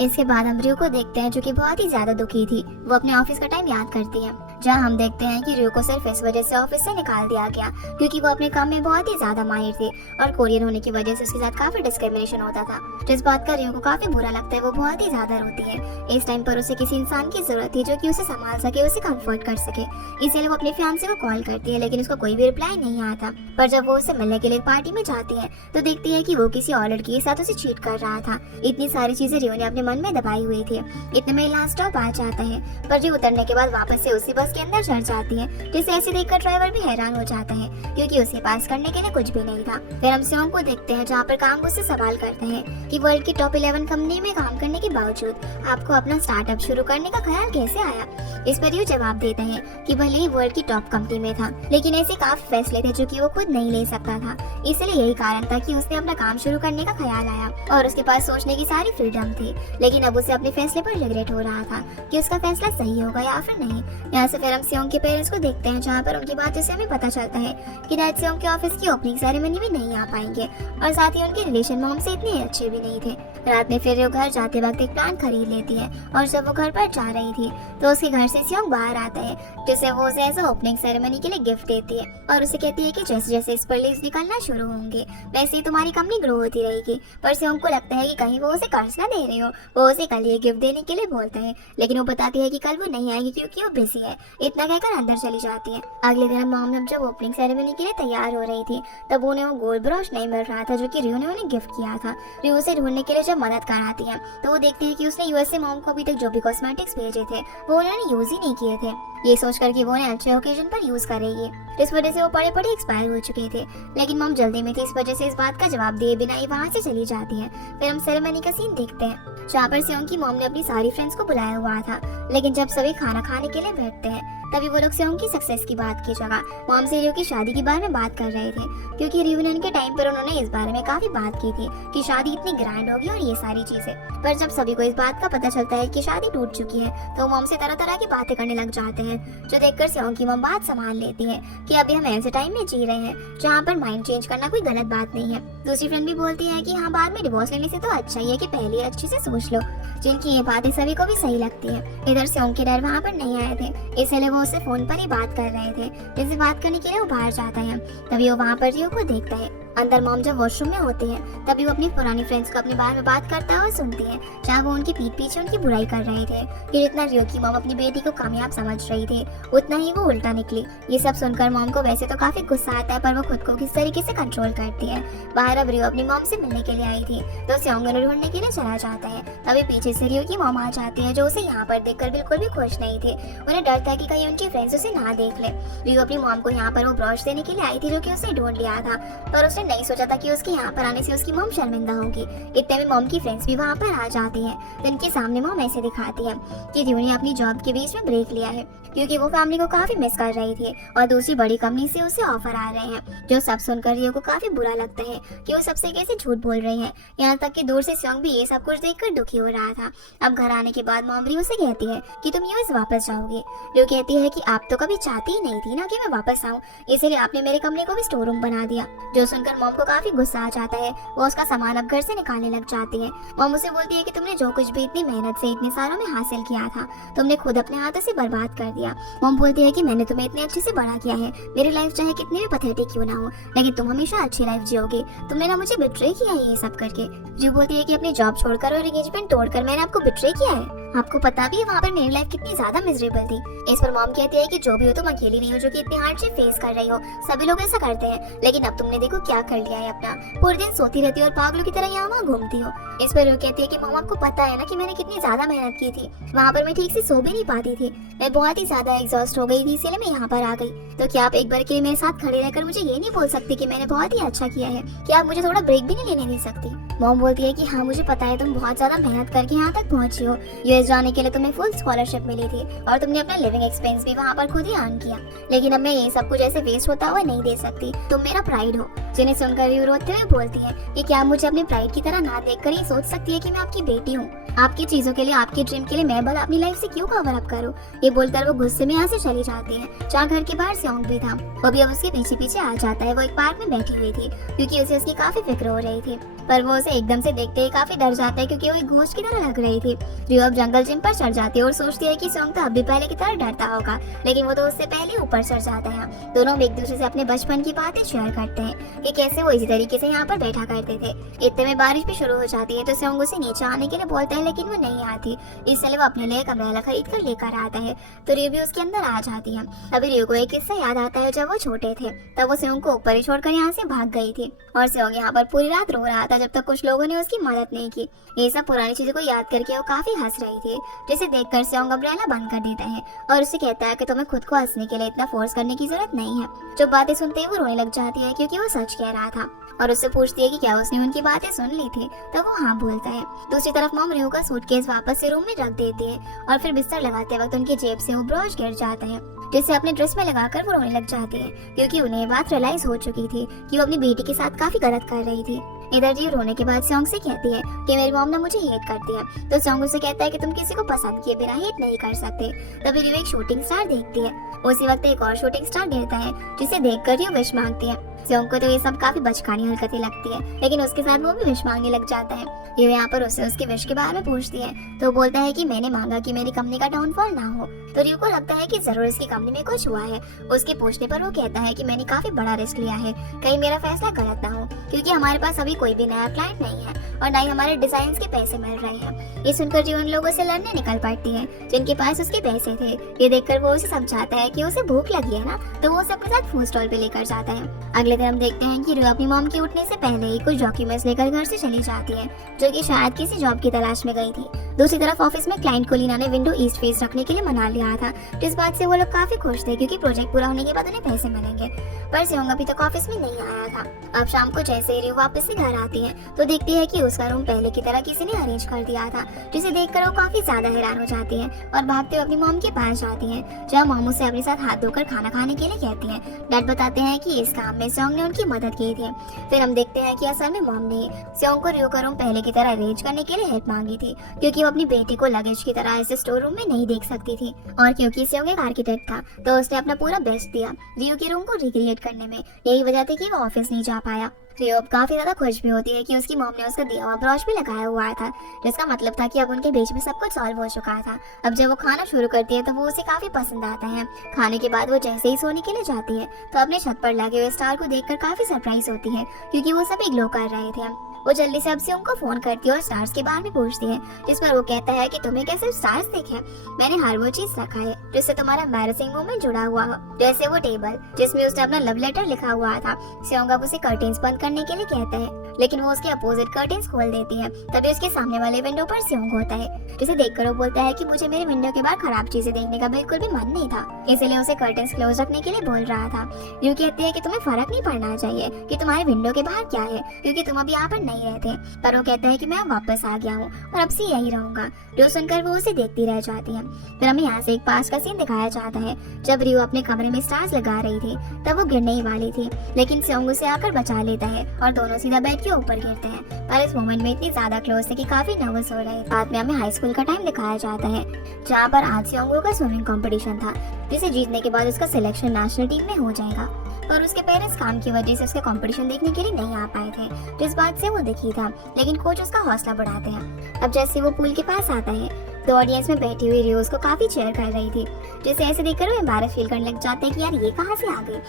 इसके बाद हम रियो को देखते हैं जो कि बहुत ही ज्यादा दुखी थी। वो अपने ऑफिस का टाइम याद करती है, जहाँ हम देखते हैं कि रियो को सिर्फ इस वजह से ऑफिस से निकाल दिया गया क्योंकि वो अपने काम में बहुत ही ज्यादा माहिर थी और कोरियन होने की वजह से उसके साथ काफी डिस्क्रिमिनेशन होता था। जिस बात का रियो को काफी बुरा लगता है, वो बहुत ही ज्यादा रोती है। इस टाइम पर उसे किसी इंसान की जरूरत थी जो कि उसे संभाल सके, उसे कंफर्ट कर सके, इसीलिए वो अपने फियांसे को कॉल करती है, लेकिन उसको कोई भी रिप्लाई नहीं आता। पर जब वो उससे मिलने के लिए पार्टी में जाती है तो देखती है कि वो किसी और लड़की के साथ उसे चीट कर रहा था। इतनी सारी चीजें रियो ने अपने मन में दबाई हुई थी। इतने में लास्ट स्टॉप आ जाता है, पर रियो उतरने के बाद वापस से उसी बस के अंदर चढ़ जाती है, जिसे ऐसे देखकर ड्राइवर भी हैरान हो जाता है क्योंकि उसके पास करने के लिए कुछ भी नहीं था। फिर हम सियोंग को देखते हैं जहाँ पर कांग उससे सवाल करते हैं कि वर्ल्ड की टॉप 11 कंपनी में काम करने के बावजूद आपको अपना स्टार्टअप शुरू करने का ख्याल कैसे आया। इस पर रियो जवाब देते हैं कि भले ही वर्ल्ड की टॉप कंपनी में था, लेकिन ऐसे काफी फैसले थे जो कि वो खुद नहीं ले सकता था, इसलिए यही कारण था कि उसने अपना काम शुरू करने का ख्याल आया और उसके पास सोचने की सारी फ्रीडम थी। लेकिन अब उसे अपने फैसले पर रिग्रेट हो रहा था कि उसका फैसला सही होगा या फिर नहीं। यहाँ से फिर हम सियोंग के पेरेंट्स को देखते हैं जहाँ पर उनकी बातों से हमें पता चलता है कि डैड सियोंग के ऑफिस की ओपनिंग सेरेमनी में नहीं आ पाएंगे और साथ ही उनके रिलेशन मॉम से इतने अच्छे भी नहीं थे। रात में फिर वो घर जाते वक्त एक प्लान खरीद लेती है और जब वो घर पर जा रही थी तो उसके घर से सियोंग बाहर आता है, जिसे वो उसे एज ओपनिंग सेरेमनी के लिए गिफ्ट देती है और उसे कहती है कि जैसे जैसे इस पर लीव्स निकलना शुरू होंगे वैसे ही तुम्हारी कंपनी ग्रो होती रहेगी। पर सियोंग को लगता है कि कहीं वो उसे कर्ज ना दे रही हो। वो उसे कल ये गिफ्ट देने के लिए बोलता है, लेकिन वो बताती है कि कल वो नहीं आएगी क्योंकि वो बिजी है। इतना कहकर अंदर चली जाती है। अगले दिन मॉम जब ओपनिंग सेरेमनी के लिए तैयार हो रही थी तब उन्हें वो गोल्ड ब्रोच नहीं मिल रहा था जो कि रियो ने उन्हें गिफ्ट किया था। रियो उसे ढूंढने के लिए जब मदद कराती है तो वो देखती है कि उसने यूएस से मॉम को अभी तक जो भी कॉस्मेटिक्स भेजे थे वो उन्होंने यूज यूज ही नहीं किए थे, ये सोचकर कि वो उन्हें अच्छे ओकेजन पर यूज करेगी। इस वजह से वो पड़े पड़े एक्सपायर हो चुके थे। लेकिन मॉम जल्दी में थी, इस वजह से इस बात का जवाब दिए बिना ही वहाँ से चली जाती है। फिर हम सेरेमनी का सीन देखते हैं जहाँ पर सेयोंग की मॉम ने अपनी सारी फ्रेंड्स को बुलाया हुआ था। लेकिन जब सभी खाना खाने के लिए बैठते हैं तभी वो लोग सेयोंग की सक्सेस की बात की जगह मॉम से रियो की शादी के बारे में बात कर रहे थे, क्योंकि रियूनियन के टाइम पर उन्होंने इस बारे में काफी बात की थी कि शादी इतनी ग्रैंड होगी और ये सारी चीजें। पर जब सभी को इस बात का पता चलता है कि शादी टूट चुकी है तो मॉम से तरह तरह की बातें करने लग जाते हैं, जो देखकर सेयोंग की मॉम बात संभाल लेती है कि अभी हम ऐसे टाइम में जी रहे हैं जहाँ पर माइंड चेंज करना कोई गलत बात नहीं है। दूसरी फ्रेंड भी बोलती है कि हाँ, बाद में डिवोर्स लेने से तो अच्छा ही है कि पहले अच्छे से सोच लो, जिनकी ये बातें सभी को भी सही लगती है। इधर सेयोंग के डर वहाँ पर नहीं आए थे, इसलिए वो उससे फोन पर ही बात कर रहे थे। जिससे बात करने के लिए वो बाहर जाता है, तभी वो वहाँ पर रियो को देखता है। अंदर मॉम जब वॉशरूम में होती है तभी वो अपनी पुरानी फ्रेंड्स को अपने बारे में बात करता हुआ सुनती है, जहाँ वो उनकी पीठ पीछे उनकी बुराई कर रहे थे कि जितना रियो की मॉम अपनी बेटी को कामयाब समझ रही थी उतना ही वो उल्टा निकली। ये सब सुनकर मॉम को वैसे तो काफी गुस्सा आता है, पर वो खुद को किस तरीके से कंट्रोल करती है। बाहर अब रियो अपनी मॉम से मिलने के लिए आई थी तो सेयोंग उन्हें ढूंढने के लिए चला जाता है। तभी पीछे से रियो की मॉम आ जाती है, जो उसे यहाँ पर देखकर बिल्कुल भी खुश नहीं थी। उन्हें डर था कि कहीं उनकी फ्रेंड्स उसे ना देख ले। रियो अपनी मॉम को यहाँ पर वो ब्रश देने के लिए आई थी जो कि उसने ढूंढ लिया था, पर उसने नहीं सोचा था कि उसके यहाँ पर आने से उसकी मॉम शर्मिंदा होगी। इतने में मॉम की फ्रेंड्स भी वहाँ पर आ जाती हैं। तो इनके सामने मॉम ऐसे दिखाती है कि रियो ने अपनी जॉब के बीच में ब्रेक लिया है, क्योंकि वो फैमिली को काफी मिस कर रही थी और दूसरी बड़ी कंपनी से उसे ऑफर आ रहे हैं। जो सब सुनकर रियो को काफी बुरा लगता है कि वो सबसे कैसे झूठ बोल रही है। यहाँ तक कि दूर से सेयोंग भी ये सब कुछ देखकर दुखी हो रहा था। अब घर आने के बाद मॉम रियो से कहती है कि तुम यूएस वापस जाओगे। रियो कहती है कि आप तो कभी चाहती ही नहीं थी ना कि मैं वापस आऊँ, इसीलिए आपने मेरे कमरे को भी स्टोर रूम बना दिया। जो सुनकर मॉम को काफी गुस्सा आ जाता है, वो उसका सामान अब घर से निकालने लग जाती है। मॉम उसे बोलती है कि तुमने जो कुछ भी इतनी मेहनत से इतने सालों में हासिल किया था तुमने खुद अपने हाथों से बर्बाद कर दिया। मॉम बोलती है कि मैंने तुम्हें इतने अच्छे से बड़ा किया है, मेरी लाइफ चाहे कितनी भी पथेटिक क्यों ना हो, लेकिन तुम हमेशा अच्छी लाइफ जियोगे। तुमने ना मुझे बिट्रे किया है ये सब करके। जो बोलती है कि अपनी जॉब छोड़कर और एंगेजमेंट तोड़कर मैंने आपको बिट्रे किया है। आपको पता भी है वहाँ पर मेरी लाइफ कितनी ज्यादा मिजरेबल थी। इस पर मॉम कहती है कि जो भी हो तुम अकेली नहीं हो जो कि इतनी हार्डशिप फेस कर रही हो, सभी लोग ऐसा करते हैं, लेकिन अब तुमने देखो क्या कर लिया है अपना। पूरे दिन सोती रहती हो और पागलों की तरह यहाँ वहाँ घूमती हो। इस पर वो कहती है कि मॉम आपको पता है ना कि मैंने कितनी ज्यादा मेहनत की थी, वहाँ पर मैं ठीक से सो भी नहीं पाती थी, मैं बहुत ही ज्यादा एग्जॉस्ट हो गई थी, इसलिए मैं यहाँ पर आ गई। तो क्या आप एक बार के लिए मेरे साथ खड़े रहकर मुझे ये नहीं बोल सकती कि मैंने बहुत ही अच्छा किया है? क्या आप मुझे थोड़ा ब्रेक भी नहीं लेने दे सकती? मॉम बोलती है कि हाँ मुझे पता है तुम बहुत ज्यादा मेहनत करके यहाँ तक पहुँची हो। यूएस जाने के लिए तुम्हें फुल स्कॉलरशिप मिली थी और तुमने अपना लिविंग एक्सपेंस भी वहाँ पर खुद ही अर्न किया, लेकिन अब मैं ये सब कुछ ऐसे वेस्ट होता हुआ नहीं दे सकती। तुम मेरा प्राइड हो। जिन्हें सुनकर रियो रोते हुए बोलती है कि क्या आप मुझे अपने प्राइड की तरह ना देखकर ये सोच सकती है कि मैं आपकी बेटी हूँ? आपकी चीजों के लिए, आपकी ड्रीम के लिए मैं भला अपनी लाइफ से क्यों कवर अप करूँ? ये बोलकर वो गुस्से में यहाँ से चली जाती है। जहाँ घर के बाहर सेयोंग भी था, वो भी अब उसके पीछे पीछे आ जाता है। वो एक पार्क में बैठी हुई थी क्योंकि उसे उसकी काफी फिक्र हो रही थी, पर वो उसे एकदम से देखते ही काफी डर जाता है क्योंकि वो एक घोस्ट की तरह लग रही थी। रियो अब जंगल जिम पर चढ़ जाती है और सोचती है कि सेयोंग तो अब भी पहले की तरह डरता होगा, लेकिन वो तो उससे पहले ऊपर चढ़ जाता है। दोनों एक दूसरे से अपने बचपन की बातें शेयर करते हैं कि कैसे वो इसी तरीके से यहाँ पर बैठा करते थे। इतने में बारिश भी शुरू हो जाती है तो सेयोंग उसे नीचे आने के लिए बोलता है, लेकिन वो नहीं आती। इसलिए वो अपने लिए अम्ब्रेला खरीद कर लेकर आता है तो रियो भी उसके अंदर आ जाती है। अभी रियो को एक किस्सा याद आता है, जब वो छोटे थे तब वो सेयोंग को ऊपर ही छोड़कर यहाँ से भाग गई थी और सेयोंग यहाँ पर पूरी रात रो रहा था जब तक कुछ लोगों ने उसकी मदद नहीं की। ये सब पुरानी चीजों को याद करके वो काफी हंस रही थी, जिसे देखकर सेयोंग अम्ब्रेला बंद कर देता है और उसे कहता है कि तुम्हें खुद को हंसने के लिए इतना फोर्स करने की जरूरत नहीं है। जो बातें सुनते ही वो रोने लग जाती है क्योंकि वो सच कह रहा था और उससे पूछती है कि क्या उसने उनकी बातें सुन ली थी, तो वो हाँ बोलता है। दूसरी तरफ मॉम रियो का सूटकेस वापस से रूम में रख देती है और फिर बिस्तर लगाते वक्त उनकी जेब से वो ब्रश गिर जाता है, जिसे अपने ड्रेस में लगाकर वो रोने लग जाती है क्योंकि उन्हें ये बात रियलाइज हो चुकी थी कि वो अपनी बेटी के साथ काफी गलत कर रही थी। इधर जी रोने के बाद सेयोंग से कहती है कि मेरी मॉम ने मुझे हेट करती है, तो सेयोंग उसे कहता है कि तुम किसी को पसंद किए बिना हेट नहीं कर सकते। तभी रियो एक शूटिंग स्टार देखती है, उसी वक्त एक और शूटिंग स्टार गिरता है जिसे देखकर रियो विश मांगती है। सेयोंग को तो ये सब काफी बचकानी हरकतें लगती है, लेकिन उसके साथ वो भी विश मांगने लग जाता है। रियो यहाँ पर उससे उसके विश के बारे में पूछती है तो बोलता है कि मैंने मांगा कि मेरी कंपनी का डाउनफॉल ना हो। तो रियो को लगता है कि जरूर इसकी कंपनी में कुछ हुआ है। उसके पूछने पर वो कहता है कि मैंने काफी बड़ा रिस्क लिया है, कहीं मेरा फैसला गलत ना हो, क्योंकि हमारे पास अभी कोई भी नया क्लाइंट नहीं है और ना ही हमारे डिजाइन के पैसे मिल रहे हैं। ये सुनकर रियो उन लोगों से लड़ने निकल पड़ती है जिनके पास उसके पैसे थे। ये देखकर वो उसे समझाता है कि उसे भूख लगी है ना, तो वो सबके साथ फूड स्टॉल पे लेकर जाता है। अगले दिन हम देखते हैं कि रियो अपनी मॉम के उठने से पहले ही कुछ डॉक्यूमेंट्स लेकर घर से चली जाती है, जो कि शायद किसी जॉब की तलाश में गई थी। दूसरी तरफ ऑफिस में क्लाइंट को लीना ने विंडो ईस्ट फेस रखने के लिए मना लिया रहा था, जिस बात से वो लोग काफी खुश थे क्योंकि प्रोजेक्ट पूरा होने के बाद उन्हें पैसे मिलेंगे। पर सेयोंग अभी तक ऑफिस में नहीं आया था। अब शाम को जैसे ही रियो वापस से घर आती है तो देखती है कि उसका रूम पहले की तरह किसी ने अरेंज कर दिया था, जिसे देखकर वो काफी ज्यादा हैरान हो जाती है और भागते हुए अपनी मॉम के पास जाती है, जहाँ मॉम उसे अपने साथ हाथ धोकर खाना खाने के लिए कहती है। डैड बताते हैं कि इस काम में सेयोंग ने उनकी मदद की थी। फिर हम देखते हैं कि असल में मॉम ने सेयोंग को रियो का रूम पहले की तरह अरेंज करने के लिए हेल्प मांगी थी, क्योंकि वो अपनी बेटी को लगेज की तरह ऐसे स्टोर रूम में नहीं देख सकती थी, और क्योंकि सेयोंग एक आर्किटेक्ट था तो उसने अपना पूरा बेस्ट दिया रियो के रूम को रिक्रिएट करने में। यही वजह थी कि वो ऑफिस नहीं जा पाया। रियो अब काफी ज्यादा खुश भी होती है कि उसकी मॉम ने उसका दिया हुआ ब्रॉच भी लगाया हुआ था, जिसका मतलब था कि अब उनके बीच में सब कुछ सॉल्व हो चुका था। अब जब वो खाना शुरू करती है तो वो उसे काफी पसंद आता है। खाने के बाद वो जैसे ही सोने के लिए जाती है तो अपने छत पर लगे हुए स्टार को देखकर काफी सरप्राइज होती है, क्योंकि वो सभी ग्लो कर रहे थे। वो जल्दी से अब सेयोंग को फोन करती है और स्टार्स के बारे में पूछती है, जिस पर वो कहता है कि तुम्हें क्या सिर्फ स्टार्स देखे? मैंने हर वो चीज रखा है जिससे तुम्हारा एम्बैरेसिंग मोमेंट जुड़ा हुआ हो, जैसे वो टेबल जिसमें उसने अपना लव लेटर लिखा हुआ था। सेयोंग अब उसे कर्टेन्स बंद करने के लिए कहता है, लेकिन वो उसके अपोजिट कर्टेन्स खोल देती है। तभी उसके सामने वाले विंडो पर सेयोंग होता है, जिसे देखकर वो बोलता है कि मुझे मेरे विंडो के बाहर खराब चीजें देखने का बिल्कुल भी मन नहीं था, इसलिए उसे कर्टेन्स क्लोज रखने के लिए बोल रहा था। रियो कहती है कि तुम्हें फर्क नहीं पड़ना चाहिए कि तुम्हारे विंडो के बाहर क्या है, क्योंकि तुम अभी यहाँ पर नहीं रहते। पर वो कहता है कि मैं वापस आ गया हूँ और अब से यही रहूंगा। रियो सुनकर वो उसे देखती रह जाती है। फिर हमें यहाँ से एक पास का सीन दिखाया जाता है, जब रियो अपने कमरे में स्टार्स लगा रही थी तब वो गिरने ही वाली थी, लेकिन सेयोंग उसे आकर बचा लेता है और दोनों सीधा बेड के ऊपर गिरते हैं। पर इस मोमेंट में इतनी ज्यादा क्लोज थे कि काफी नर्वस हो रहे। बाद में हमें हाई स्कूल का टाइम दिखाया जाता है, जहाँ पर आज सेयोंग का स्विमिंग कंपटीशन था, जिसे जीतने के बाद उसका सिलेक्शन नेशनल टीम में हो जाएगा। पर उसके पेरेंट्स काम की वजह से उसके कंपटीशन देखने के लिए नहीं आ पाए थे, जिस बात से वो दुखी था, लेकिन कोच उसका हौसला बढ़ाते हैं। अब जैसे वो पूल के पास आता है तो ऑडियंस में बैठी हुई रियो उसको काफी चेयर कर रही थी, जिसे ऐसे देखकर वो एम्बैरेस फील करने लग जाते हैं कि यार ये कहाँ से आ गई।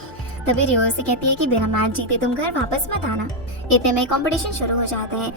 तभी रियो से कहती है कि बिना मैच जीते तुम घर वापस मत आना। इतने में कंपटीशन शुरू हो जाता है,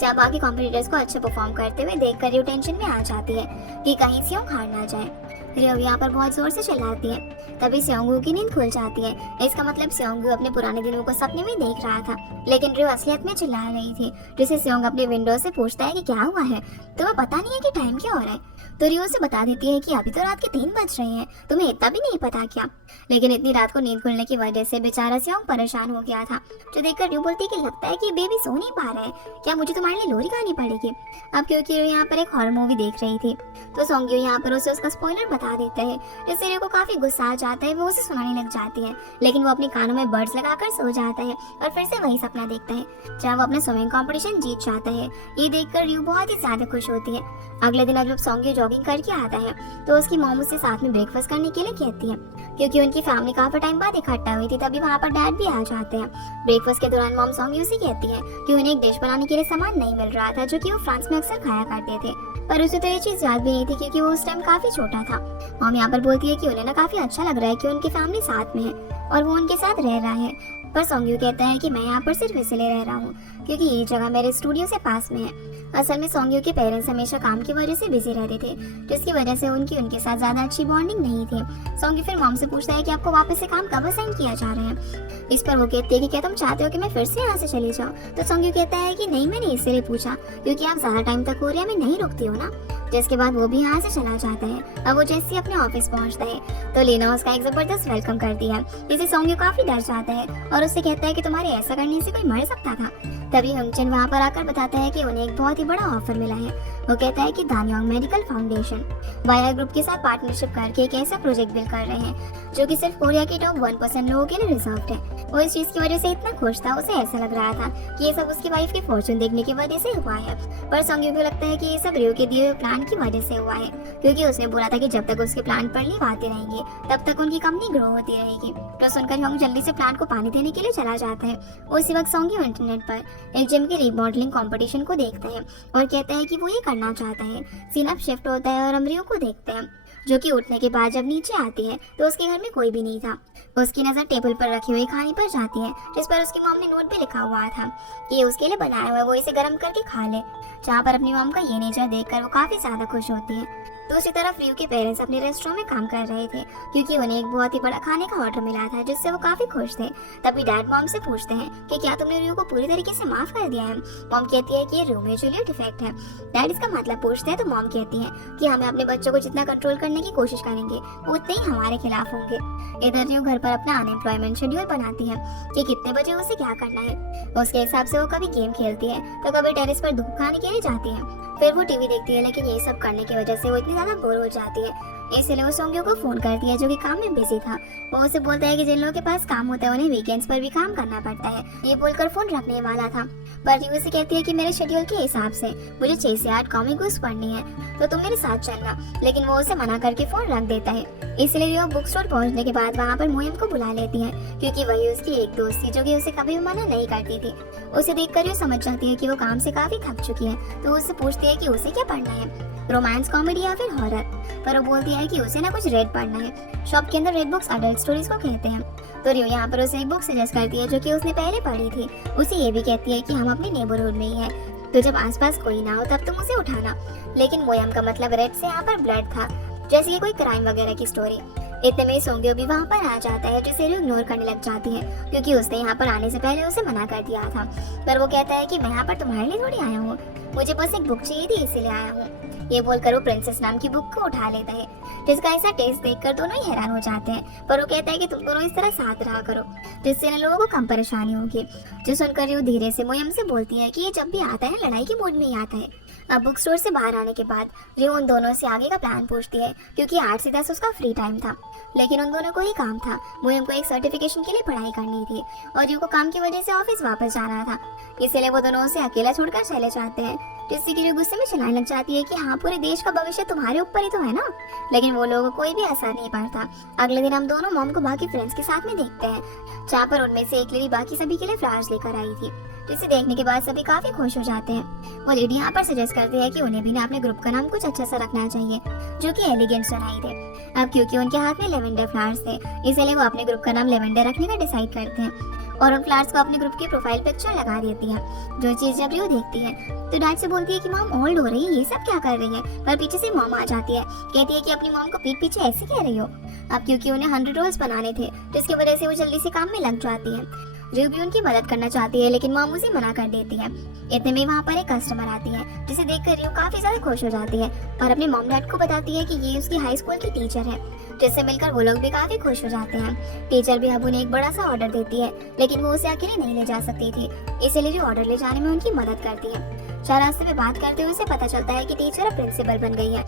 जहाँ बाकी कॉम्पिटिटर्स को अच्छे परफॉर्म करते हुए देखकर रियो टेंशन में आ जाती है कि कहीं सेयोंग हार ना जाए। रियो यहाँ पर बहुत जोर से चिल्लाती है। तभी सेयोंग की नींद खुल जाती है। इसका मतलब सेयोंग अपने पुराने दिनों को सपने में देख रहा था, लेकिन रियो असलियत में चिल्ला रही थी, जिसे सेयोंग अपने विंडो से पूछता है कि क्या हुआ है, तुम्हें पता नहीं है कि टाइम क्या हो रहा है? तो रियो से बता देती है कि अभी तो रात के 3 बज रहे हैं, तुम्हें इतना भी नहीं पता क्या? लेकिन इतनी रात को नींद खुलने की वजह से बेचारा सेयोंग परेशान हो गया था, जो देखकर रियो बोलती है कि लगता है कि बेबी सो नहीं पा रहा है, क्या मुझे तुम्हारे लिए लोरी गानी पड़ेगी? अब क्योंकि रियो यहाँ पर एक हॉरर मूवी देख रही थी तो सोंग्यो यहाँ पर उसे उसका स्पॉइलर बता देता है, जिससे रियो को काफी गुस्सा आ जाता है। वो उसे सुनाने लग जाती है, लेकिन वो अपने कानों में बर्ड्स लगाकर सो जाता है और फिर से वही सपना देखता है जहाँ वो अपना स्विमिंग कंपटीशन जीत जाता है। ये देखकर रियो बहुत ही ज्यादा खुश होती है। अगले दिन जब सोंग्यो जॉगिंग करके आता है तो उसकी मॉम उसे साथ में ब्रेकफास्ट करने के लिए कहती है, क्योंकि उनकी फैमिली काफी टाइम बाद इकट्ठा हुई थी। तभी वहाँ पर डैड भी आ जाते हैं। ब्रेकफास्ट के दौरान मॉम सोंग्यो से कहती है कि उन्हें एक डिश बनाने के लिए सामान नहीं मिल रहा था, जो कि वो फ्रांस में अक्सर खाया करते थे, पर उसे तो ये चीज याद भी नहीं थी क्योंकि वो उस टाइम काफी छोटा था। मॉम यहाँ पर बोलती है कि उन्हें ना काफी अच्छा लग रहा है कि उनकी फैमिली साथ में है और वो उनके साथ रह रहा है, पर सोंग्यो कहता है कि मैं यहाँ पर सिर्फ इसलिए रह रहा हूँ क्योंकि ये जगह मेरे स्टूडियो से पास में है। असल में सोंग्यो के पेरेंट्स हमेशा काम की वजह से बिजी रहते थे, जिसकी वजह से उनके साथ ज्यादा अच्छी बॉन्डिंग नहीं थी। सोंग्यो फिर मॉम से पूछता है कि आपको वापस से काम कब असाइन किया जा रहा है। इस पर वो कहती है कि क्या तुम चाहते हो कि मैं फिर से यहाँ से चली जाऊँ? तो सोंग्यो कहता है कि नहीं, मैंने इसलिए पूछा क्योंकि आप ज्यादा टाइम तक कोरिया में नहीं रुकती हो ना। जिसके बाद वो भी यहाँ से चला जाता है। अब वो जैसे अपने ऑफिस पहुँचता है तो लीना उसका एक जबरदस्त वेलकम करती है, जिसे सोंग्यो काफी डर जाता है और उससे कहता है कि तुम्हारे ऐसा करने से कोई मर सकता था। तभी हंगचन वहाँ पर आकर बताता है कि उन्हें एक बहुत ही बड़ा ऑफर मिला है। वो कहता है कि दान्योंग मेडिकल फाउंडेशन वाया ग्रुप के साथ पार्टनरशिप करके एक ऐसा प्रोजेक्ट बिल्ड कर रहे हैं जो कि सिर्फ कोरिया के टॉप 1% लोगों के लिए रिजर्व्ड है। वो इस चीज की वजह से इतना खुश था, उसे ऐसा लग रहा था कि ये सब उसकी वाइफ के फॉर्चून देखने की वजह से हुआ है। पर सोंग्यो को लगता है कि ये सब रियो के दिए हुए प्लान की वजह से हुआ है, क्योंकि उसने बोला था कि जब तक उसके प्लान पर लीव आते रहेंगे तब तक उनकी कंपनी ग्रो होती रहेगी। तो सुनकर होंग जल्दी से प्लान को पानी देने के लिए चला जाता है। उसी वक्त सोंग्यो इंटरनेट पर एक जिम के रीमॉडलिंग कंपटीशन को देखता है और कहता है कि वो ये करना चाहता है। सीन अब शिफ्ट होता है और हम रियो को देखते हैं, जो कि उठने के बाद जब नीचे आती है तो उसके घर में कोई भी नहीं था। उसकी नजर टेबल पर रखी हुई खाने पर जाती है, जिस पर उसकी मॉम ने नोट भी लिखा हुआ था कि ये उसके लिए बनाया हुआ है, वो इसे गर्म करके खा ले। जहाँ पर अपनी मॉम का ये नेचर देखकर वो काफी ज्यादा खुश होती है। दूसरी तरफ रियो के पेरेंट्स अपने रेस्टोरेंट में काम कर रहे थे क्योंकि उन्हें एक बहुत ही बड़ा खाने का ऑर्डर मिला था जिससे वो काफी खुश थे। तभी डैड मॉम से पूछते हैं कि क्या तुमने रियो को पूरी तरीके से माफ कर दिया है। मॉम कहती है कि ये रियो में जूलियट डिफेक्ट है। डैड इसका मतलब पूछते हैं तो मॉम कहती है कि हमें अपने बच्चों को जितना कंट्रोल करने की कोशिश करेंगे वो उतने ही हमारे खिलाफ होंगे। इधर रियो घर पर अपना अनएम्प्लॉयमेंट शेड्यूल बनाती है कि कितने बजे उसे क्या करना है। उसके हिसाब से वो कभी गेम खेलती है तो कभी टेरेस पर धूप खाने के लिए जाती है। फिर वो टीवी देखती है, लेकिन ये सब करने की वजह से वो इतनी ज्यादा बोर हो जाती है, इसलिए वो सोंग्यो को फोन करती है जो कि काम में बिजी था। वो उसे बोलता है कि जिन लोगों के पास काम होता है उन्हें वीकेंड्स पर भी काम करना पड़ता है। ये बोलकर फोन रखने वाला था, पर रियो उसे कहती है कि मेरे शेड्यूल के हिसाब से मुझे 6 से 8 कॉमिक बुक्स पढ़नी है तो तुम मेरे साथ चलना, लेकिन वो उसे मना करके फोन रख देता है। इसलिए रियो बुक स्टोर पहुंचने के बाद वहाँ पर मोएम को बुला लेती है क्योंकि वही उसकी एक दोस्त थी जो कि उसे कभी भी मना नहीं करती थी। उसे देखकर रियो समझ जाती है कि वो काम से काफी थक चुकी है, तो उससे पूछती है कि उसे क्या पढ़ना है, रोमांस, कॉमेडी या फिर हॉरर। पर वो बोलती है कि उसे ना कुछ रेड पढ़ना है। शॉप के अंदर रेड बुक्स अडल्ट स्टोरीज को कहते हैं। तो रियो यहाँ पर उसे एक बुक सजेस्ट करती है जो कि उसने पहले पढ़ी थी। उसे ये भी कहती है कि हम अपने नेबरहुड में ही है, तो जब आसपास कोई ना हो तब तुम उसे उठाना। लेकिन मोयम का मतलब रेड से यहाँ पर ब्लड था, जैसे कि कोई क्राइम वगैरह की स्टोरी। इतने में सोंग्यो भी वहाँ पर आ जाता है जिसे रियो इग्नोर करने लग जाती है क्योंकि उसने यहाँ पर आने से पहले उसे मना कर दिया था। पर वो कहता है कि मैं यहाँ पर तुम्हारे लिए थोड़ी आया हूँ, मुझे बस एक बुक चाहिए थी इसीलिए आया हूँ। ये बोलकर वो प्रिंसेस नाम की बुक को उठा लेता है, जिसका ऐसा टेस्ट देखकर दोनों ही हैरान हो जाते हैं। पर वो कहता है कि तुम दोनों इस तरह साथ रहा करो जिससे इन लोगों को कम परेशानी होगी। जो सुनकर रियो धीरे से मोयम से बोलती है कि ये जब भी आता है लड़ाई के मूड में ही आता है। अब बुक स्टोर से बाहर आने के बाद रियो उन दोनों से आगे का प्लान पूछती है क्योंकि 8 से 10 उसका फ्री टाइम था, लेकिन उन दोनों को ही काम था। मोयम को एक सर्टिफिकेशन के लिए पढ़ाई करनी थी और रियो को काम की वजह से ऑफिस वापस जाना था, इसलिए वो दोनों उसे अकेला छोड़कर चले जाते हैं। जिससे कि रियो गुस्से में चिल्लाने लग जाती है कि हाँ, पूरे देश का भविष्य तुम्हारे ऊपर ही तो है ना। लेकिन वो लोगों को कोई भी असर नहीं पड़ता। अगले दिन हम दोनों मॉम को बाकी फ्रेंड्स के साथ में देखते हैं, जहाँ पर उनमें से एक लेडी बाकी सभी के लिए फ्लावर्स लेकर आई थी, जिसे देखने के बाद सभी काफी खुश हो जाते हैं। वो लेडी यहाँ पर सजेस्ट करती है कि उन्हें भी ना अपने ग्रुप का नाम कुछ अच्छा सा रखना चाहिए जो कि एलिगेंट सुनाई दे। अब क्योंकि उनके हाथ में लेवेंडर फ्लावर्स थे, इसलिए वो अपने ग्रुप का नाम लेवेंडर रखने का डिसाइड करते हैं और उन फ्लावर्स को अपने ग्रुप की प्रोफाइल पिक्चर लगा देती है। जो चीज जब रियो देखती है तो डैड से बोलती है कि मॉम ओल्ड हो रही है, ये सब क्या कर रही है। पर पीछे से मॉम आ जाती है, कहती है कि अपनी मॉम को पीठ पीछे ऐसे कह रही हो। अब क्योंकि उन्हें 100 रोल्स बनाने थे, जिसकी वजह से वो जल्दी से काम में लग जाती है। रियो भी उनकी मदद करना चाहती है, लेकिन मॉम उसे मना कर देती है। इतने में वहाँ पर एक कस्टमर आती है, जिसे देखकर रियो काफी ज्यादा खुश हो जाती है और अपने मॉम डैड को बताती है कि ये उसकी हाई स्कूल की टीचर है, जिससे मिलकर वो लोग भी काफी खुश हो जाते हैं। टीचर भी अब उन्हें एक बड़ा सा ऑर्डर देती है, लेकिन वो उसे अकेले नहीं ले जा सकती थी, इसीलिए रियो ऑर्डर ले जाने में उनकी मदद करती है। रास्ते में बात करते हुए उसे पता चलता है कि टीचर अब प्रिंसिपल बन गई है।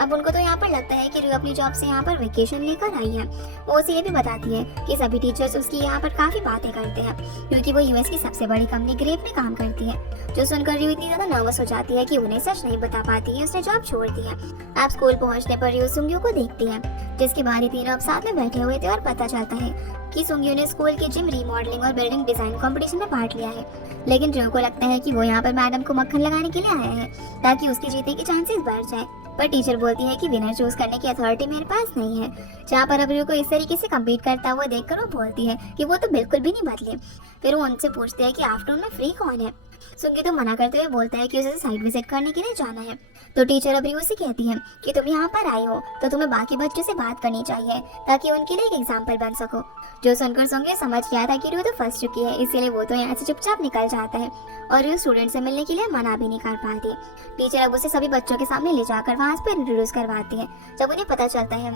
अब उनको तो यहाँ पर लगता है कि रियो अपनी जॉब से यहाँ पर वेकेशन लेकर आई है। वो उसे ये भी बताती है कि सभी टीचर्स उसकी यहाँ पर काफी बातें करते हैं क्योंकि वो यूएस की सबसे बड़ी कंपनी ग्रेप में काम करती है। जो सुनकर रियो इतनी ज्यादा नर्वस हो जाती है कि उन्हें सच नहीं बता पाती है, उसने जॉब छोड़ दी है। अब स्कूल पहुंचने पर रियो सुंग्यो को देखती है, जिसके बाद ये तीनों अब साथ में बैठे हुए थे और पता चलता है कि सुंग्यो ने स्कूल के जिम रीमॉडलिंग और बिल्डिंग डिजाइन कंपटीशन में पार्ट लिया है। लेकिन रियो को लगता है कि वो यहाँ पर मैडम को मक्खन लगाने के लिए आया है ताकि उसके जीतने के चांसेस बढ़ जाए। पर टीचर बोलती है कि विनर चूज करने की अथॉरिटी मेरे पास नहीं है। जहाँ पर अब रियो को इस तरीके से कम्पीट करता हुआ देखकर वो बोलती है कि वो तो बिल्कुल भी नहीं बदले। फिर वो उनसे पूछते हैं कि आफ्टरनून में फ्री कौन है। सुंग्यो तो मना करते हुए बोलता है कि उसे साइड विजिट करने के लिए जाना है। तो टीचर अब रियो से कहती है कि तुम यहाँ पर आए हो तो तुम्हें बाकी बच्चों से बात करनी चाहिए ताकि उनके लिए एक एग्जाम्पल बन सको। जो सुनकर सुंग्यो समझ गया था कि रियो तो फंस चुकी है, इसीलिए वो तो यहाँ से चुपचाप निकल जाता है और रियो स्टूडेंट से मिलने के लिए मना भी नहीं कर पाती। टीचर अब उसे सभी बच्चों के सामने ले जाकर वहाँ पर इंट्रोड्यूस करवाती है। जब उन्हें पता चलता है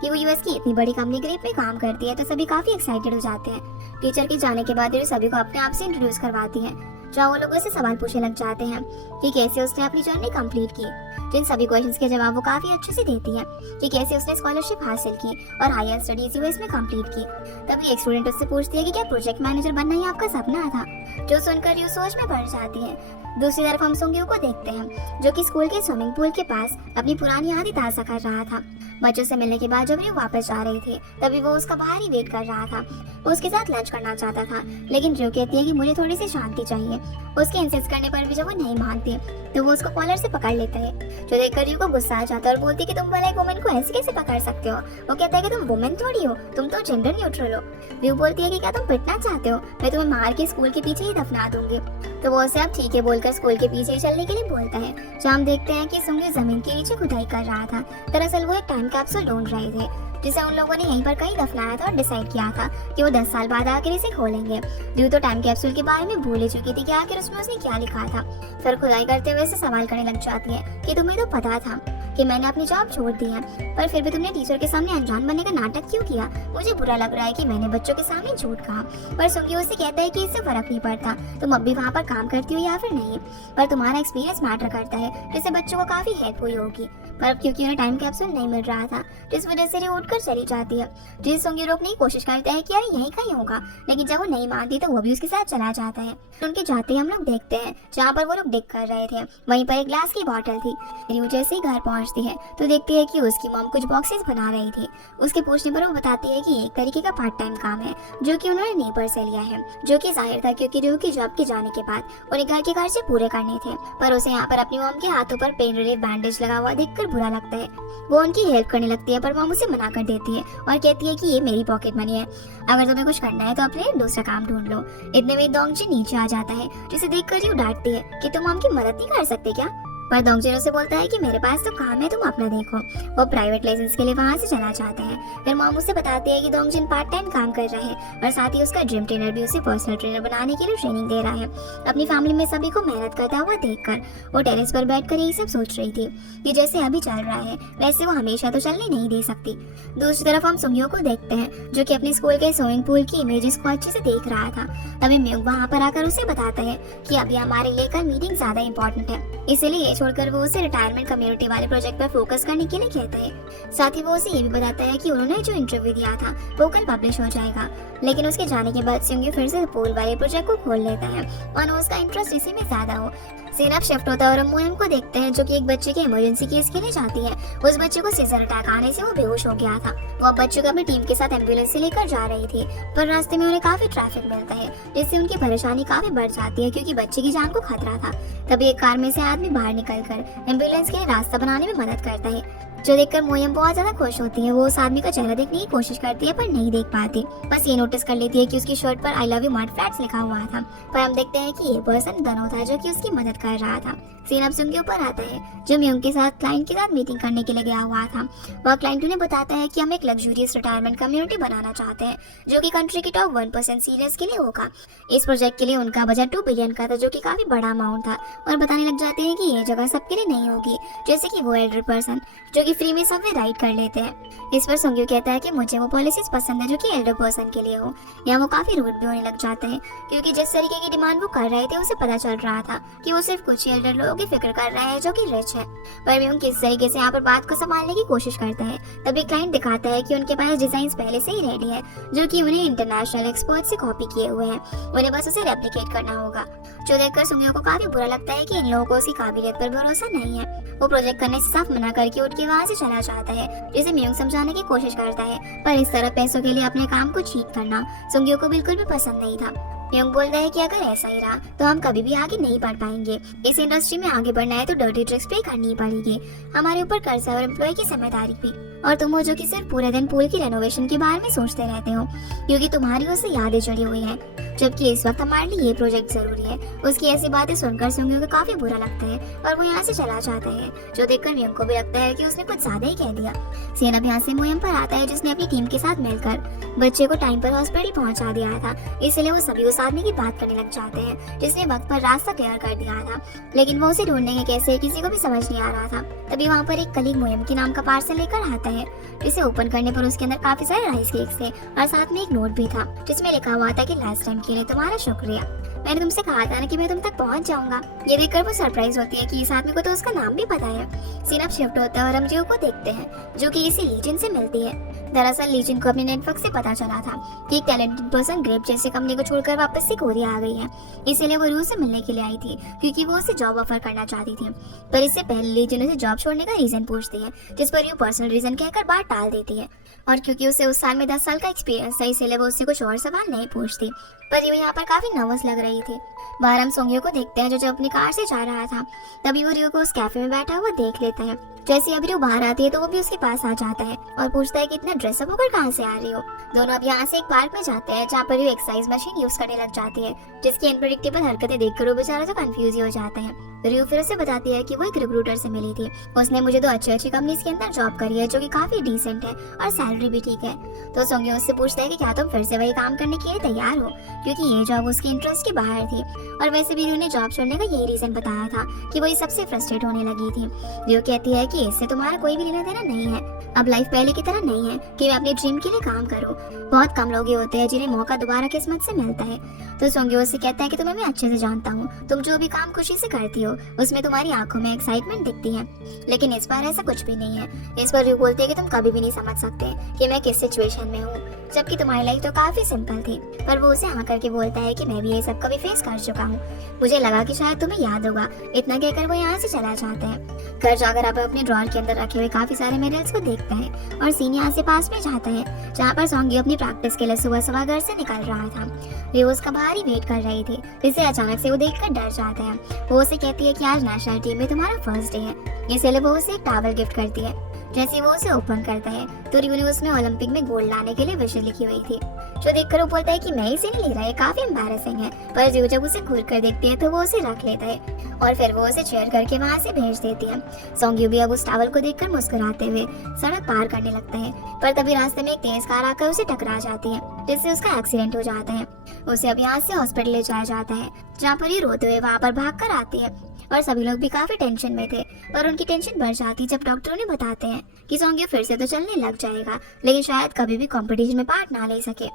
कि वो यूएस की इतनी बड़ी कंपनी ग्रेप में काम करती है तो सभी काफी एक्साइटेड हो जाते हैं। टीचर के जाने के बाद रियो सभी को अपने आप से इंट्रोड्यूस करवाती है, जहाँ वो लोगों से सवाल पूछने लग जाते हैं कि कैसे उसने अपनी जर्नी कंप्लीट की। जिन सभी क्वेश्चंस के जवाब वो काफी अच्छे से देती है कि कैसे उसने स्कॉलरशिप हासिल की और हायर स्टडीज यूएस में कंप्लीट की। तभी एक स्टूडेंट उससे पूछती है कि क्या प्रोजेक्ट मैनेजर बनना ही आपका सपना था। जो सुनकर रियो सोच में पड़ जाती है। दूसरी तरफ हम सुंग्यो को देखते हैं, जो कि स्कूल के स्विमिंग पूल के पास अपनी पुरानी यादें ताज़ा कर रहा था। बच्चों से मिलने के बाद जब रियो वापस जा रही थी तभी वो उसका बाहर ही वेट कर रहा था। वो उसके साथ लंच करना चाहता था, लेकिन रियो कहती है कि मुझे थोड़ी सी शांति चाहिए। उसके इंसिस्ट करने पर भी जब वो नहीं मानती तो वो उसको कॉलर से पकड़ लेता है। जो देखकर रियो को गुस्सा आ जाता है और बोलती है कि तुम भला एक वुमेन को ऐसे कैसे पकड़ सकते हो। वो कहता है कि तुम वुमेन थोड़ी हो, तुम तो जेंडर न्यूट्रल हो। रियो बोलती है कि क्या तुम पिटना चाहते हो, मैं तुम्हें मार के स्कूल के पीछे ही दफना दूंगी। तो वो उसे अब ठीक है बोलकर स्कूल के पीछे चलने के लिए बोलता है, जहाँ हम देखते हैं कि सुंग्यू जमीन के नीचे खुदाई कर रहा था। दरअसल वो एक टाइम कैप्सूल ढूंढ रहे थे जिसे उन लोगों ने यहीं पर कहीं दफनाया था और डिसाइड किया था कि वो 10 साल बाद आकर इसे खोलेंगे। ड्यू तो टाइम कैप्सूल के बारे में भूल ही चुकी थी कि आखिर उसमें उसने क्या लिखा था। फिर खुदाई करते हुए से सवाल करने लग जाती है कि तुम्हें तो पता था कि मैंने अपनी जॉब छोड़ दी है, पर फिर भी तुमने टीचर के सामने अनजान बनने का नाटक क्यों किया? मुझे बुरा लग रहा है कि मैंने बच्चों के सामने झूठ कहा। पर सुंग्यू उससे कहता है कि इससे फर्क नहीं पड़ता तुम अब भी वहाँ पर काम करती हो या फिर नहीं, पर तुम्हारा एक्सपीरियंस मैटर करता है, जिससे बच्चों को काफी हेल्प हुई होगी। पर अब क्योंकि उन्हें टाइम कैप्सूल नहीं मिल रहा था, जिस वजह से वो उठकर चली जाती है। जिसे सुंग्यू रोकने की कोशिश करता है कि अरे यही कहीं होगा, लेकिन जब वो नहीं मानती तो वो भी उसके साथ चला जाता है। उनके जाते ही हम लोग देखते हैं जहाँ पर वो लोग डिग कर रहे थे, वहीं पर एक ग्लास की बॉटल थी। रियू जैसे ही घर पहुँचती है तो देखती है कि उसकी मॉम कुछ बॉक्सेस बना रही थी। उसके पूछने पर वो बताती है कि एक तरीके का पार्ट टाइम काम है जो कि उन्होंने नेबर से लिया है, जो कि जाहिर था क्योंकि रियू की जॉब के जाने के बाद उन्हें घर के खर्चे पूरे करने थे। पर उसे यहाँ पर अपनी मॉम के हाथों पर पेन रिलीफ बैंडेज लगा हुआ देखकर बुरा लगता है। वो उनकी हेल्प करने लगती है, पर मॉम उसे मना कर देती है और कहती है कि ये मेरी पॉकेट मनी है, अगर तुम्हें कुछ करना है तो अपने लिए दूसरा काम ढूंढ लो। इतने में दोंगजिन नीचे आ जाता है, जिसे देखकर रियू डांटती है कि तुम मॉम की मदद नहीं कर सकते क्या? पर दोंगजिन उसे बोलता है कि मेरे पास तो काम है, तुम अपना देखो। वो प्राइवेट लाइसेंस के लिए वहाँ से चला जाता है। फिर मॉम उसे बताती है कि दोंगजिन पार्ट टाइम काम कर रहा है और साथ ही उसका जिम ट्रेनर भी उसे पर्सनल ट्रेनर बनाने के लिए ट्रेनिंग दे रहा है। अपनी फैमिली में सभी को मेहनत करता हुआ देखकर वो टेरेस पर बैठकर यही सब सोच रही थी कि जैसे अभी चल रहा है वैसे वो हमेशा तो चलने नहीं दे सकती। दूसरी तरफ हम सुंग्यू को देखते हैं जो कि अपने स्कूल के स्विमिंग पूल की इमेजेस को अच्छे से देख रहा था। तभी म्यूंग वहाँ पर आकर उसे बताता है कि अभी हमारे लिए कल मीटिंग ज्यादा इंपॉर्टेंट है, इसीलिए ये छोड़कर वो उसे रिटायरमेंट कम्युनिटी वाले प्रोजेक्ट पर फोकस करने के लिए कहता है। साथ ही वो उसे ये भी बताता है कि उन्होंने जो इंटरव्यू दिया था वो कल पब्लिश हो जाएगा, लेकिन उसके जाने के बाद सुंग्यू फिर से पूल वाले प्रोजेक्ट को खोल लेता है और उसका इंटरेस्ट इसी में ज्यादा हो। सीन अब शिफ्ट होता है और हम मोएम को देखते हैं जो कि एक बच्चे के इमरजेंसी केस के लिए जाती है। उस बच्चे को सीजर अटैक आने से वो बेहोश हो गया था। वो अब बच्चे को अपनी टीम के साथ एम्बुलेंस से लेकर जा रही थी, पर रास्ते में उन्हें काफी ट्रैफिक मिलता है, जिससे उनकी परेशानी काफी बढ़ जाती है क्योंकि बच्चे की जान को खतरा था। तभी एक कार में से आदमी बाहर निकलकर एम्बुलेंस के लिए रास्ता बनाने में मदद करता है, जो देखकर मोयम बहुत ज्यादा खुश होती है। वो उस आदमी का चेहरा देखने की कोशिश करती है पर नहीं देख पाती, बस ये नोटिस कर लेती है कि उसकी शर्ट पर I love you mud flats लिखा हुआ था। पर हम देखते हैं कि ये पर्सन दनो था जो कि उसकी मदद कर रहा था। सीन अब सुंग्यू पर आता है जो म्यूंग के साथ क्लाइंट के साथ मीटिंग करने के लिए गया हुआ था। वह क्लाइंट उन्हें बताता है कि हम एक लग्जूरियस रिटायरमेंट कम्युनिटी बनाना चाहते हैं जो कि कंट्री के टॉप 1% सीनियर्स के लिए होगा। इस प्रोजेक्ट के लिए उनका बजट 2 बिलियन का था, जो कि काफी बड़ा अमाउंट था, और बताने लग जाते हैं कि ये जगह सबके लिए नहीं होगी, जैसे कि वो एल्डर पर्सन जो कि फ्री में सबवे राइड कर लेते हैं। इस पर सुंग्यू कहता है कि मुझे वो पॉलिसीज पसंद है जो कि एल्डर पर्सन के लिए हो। यहाँ वो काफी रूड भी होने लग जाते हैं क्योंकि जिस तरीके की डिमांड वो कर रहे थे उसे पता चल रहा था कि वो सिर्फ कुछ ही एल्डर लोगों की फिक्र कर रहा है जो कि रिच है। पर म्यूंग किस तरीके से यहाँ पर बात को संभालने की कोशिश करता है। तभी क्लाइंट दिखाता है कि उनके पास डिजाइन पहले से ही रेडी है जो कि उन्हें इंटरनेशनल एक्सपर्ट से कॉपी किए हुए हैं, उन्हें बस उसे रेप्लिकेट करना होगा। जो देखकर सुंग्यू को काफी बुरा लगता है कि इन लोगों को उसकी काबिलियत पर भरोसा नहीं है। वो प्रोजेक्ट करने से साफ मना करके उठ के वहाँ से चला जाता है, जिसे म्यूंग समझाने की कोशिश करता है, पर इस तरह पैसों के लिए अपने काम को चीट करना सुंग्यू को बिल्कुल भी पसंद नहीं था। म्यूंग बोलता है कि अगर ऐसा ही रहा तो हम कभी भी आगे नहीं बढ़ पाएंगे। इस इंडस्ट्री में आगे बढ़ना है तो डर्टी ट्रिक्स पे करनी पड़ेगी, हमारे ऊपर कर्जा और एम्प्लॉय की जिम्मेदारी भी। और तुम हो जो कि सिर्फ पूरे दिन पूल की रेनोवेशन के बारे में सोचते रहते हो क्योंकि तुम्हारी उससे यादें जुड़ी हुई हैं, जबकि इस वक्त हमारे लिए ये प्रोजेक्ट जरूरी है। उसकी ऐसी बातें सुनकर सुंग्यू को काफी बुरा लगता है और वो यहाँ से चला जाता है, जो देखकर म्यूंग को भी लगता है कि उसने कुछ ज्यादा ही कह दिया। सीन अब यहाँ से मोयम पर आता है जिसने अपनी टीम के साथ मिलकर बच्चे को टाइम पर हॉस्पिटल पहुंचा दिया था, इसलिए वो सभी उस आदमी की बात करने लग जाते हैं जिसने वक्त पर रास्ता क्लियर कर दिया था, लेकिन वो उसे ढूंढने कैसे किसी को भी समझ नहीं आ रहा था। तभी वहाँ पर एक कलीग मोयम के नाम का पार्सल लेकर आता है, जिसे ओपन करने पर उसके अंदर काफी सारे राइस केक्स थे और साथ में एक नोट भी था जिसमें लिखा हुआ था कि लास्ट टाइम के लिए तुम्हारा शुक्रिया, मैंने तुमसे कहा था ना कि मैं तुम तक पहुंच जाऊंगा। ये देखकर वो सरप्राइज होती है कि इस आदमी को तो उसका नाम भी पता है। सीन अब शिफ्ट होता है और हम जियो को देखते हैं जो कि इसी लीजन से मिलती है। दरअसल लीजन को अपने नेटवर्क से पता चला था कि एक टैलेंटेड पर्सन ग्रेप जैसे कंपनी को छोड़कर वापस से कोरिया आ गई है, इसीलिए वो रूस से मिलने के लिए आई थी क्योंकि वो उसे जॉब ऑफर करना चाहती थी। पर इससे पहले लीजन उसे जॉब छोड़ने का रीजन पूछती है, जिस पर वो पर्सनल रीजन कहकर बात टाल देती है, और क्योंकि उसे उस साल में 10 साल का एक्सपीरियंस था इसीलिए वो उससे कुछ और सवाल नहीं पूछती। पर रियो यहाँ पर काफी नर्वस लग रही थी। बाहर हम सोंगियो को देखते हैं जो अपनी कार से जा रहा था। तभी वो रियो को उस कैफे में बैठा हुआ देख लेता है। जैसे ही अभी रियो बाहर आती है तो वो भी उसके पास आ जाता है और पूछता है कि इतना ड्रेसअप होकर कहाँ से आ रही हो। दोनों अब यहाँ से एक पार्क में जाते हैं जहाँ पर रियो एक्सरसाइज मशीन यूज करने लग जाती है, जिसकी अनप्रेडिक्टेबल हरकतें देखकर वो बेचारा तो कंफ्यूज ही हो जाता है। रियो फिर उसे बताती है कि वो एक रिक्रूटर से मिली थी, उसने मुझे 2 अच्छी कंपनीज के अंदर जॉब करी है जो कि काफी डिसेंट है और सैलरी भी ठीक है। तो सोंगियो उससे पूछता है कि क्या तुम फिर से वही काम करने के लिए तैयार हो, क्योंकि ये जॉब उसके इंटरेस्ट के बाहर थी और वैसे भी रियो ने जॉब छोड़ने का यही रीजन बताया था कि वही सबसे फ्रस्ट्रेट होने लगी थी। रियो कहती है कि इससे तुम्हारा कोई भी लेना देना नहीं है, अब लाइफ पहले की तरह नहीं है कि मैं अपने ड्रीम के लिए काम करूं। बहुत कम लोग होते हैं जिन्हें मौका दोबारा किस्मत से मिलता है। तो सोंगियो उससे कहता है कि तुम्हें मैं अच्छे से जानता हूँ, तुम जो भी काम खुशी से करती हो उसमें तुम्हारी आंखों में एक्साइटमेंट दिखती है, लेकिन इस बार ऐसा कुछ भी नहीं है। इस पर रियो बोलते हैं कि तुम कभी भी नहीं समझ सकते कि मैं किस सिचुएशन में हूँ, जबकि तुम्हारी लाइफ तो काफी सिंपल थी। पर वो उसे हाँ करके बोलता है कि मैं भी ये सब कभी फेस कर चुका हूँ, मुझे लगा कि शायद तुम्हें याद होगा। इतना कहकर वो यहाँ से चला जाता है। घर जाकर आप अपने ड्रॉअर के अंदर रखे हुए काफी सारे मेडल्स को देखते हैं और सीन यहाँ से पास में जाता है जहाँ पर सोंगियो अपनी प्रैक्टिस के लिए सुबह घर से निकल रहा था। रियो उसका बाहर ही वेट कर रही थी, जिसे अचानक से वो देखकर डर जाता है। वो उसे कहती है कि आज नेशनल टीम में तुम्हारा फर्स्ट डे है, इसलिए वो उसे एक टॉवल गिफ्ट करती है। जैसे वो उसे ओपन करता है तो रियो ने उसमें ओलंपिक में गोल्ड लाने के लिए विश लिखी हुई थी, जो देखकर वो बोलता है कि मैं इसे नहीं ले रहा, है काफी एम्बैरेसिंग है। पर रियो जब उसे घूर कर देखती है तो वो उसे रख लेता है और फिर वो उसे चेयर करके वहाँ से भेज देती है। सोंगियो भी अब उस टॉवल को देखकर मुस्कुराते हुए सड़क पार करने लगता है, पर तभी रास्ते में एक तेज कार आकर उसे टकरा जाती है, जिससे उसका एक्सीडेंट हो जाता है। उसे अब यहाँ से हॉस्पिटल ले जाया जाता है, जहाँ पर ये रोते हुए वहाँ पर भाग कर आती है और सभी लोग भी काफी टेंशन में थे। पर उनकी टेंशन बढ़ जाती जब डॉक्टर उन्हें बताते हैं कि सोंगियो फिर से तो चलने लग जाएगा, लेकिन शायद कभी भी कंपटीशन में पार्ट ना ले सके।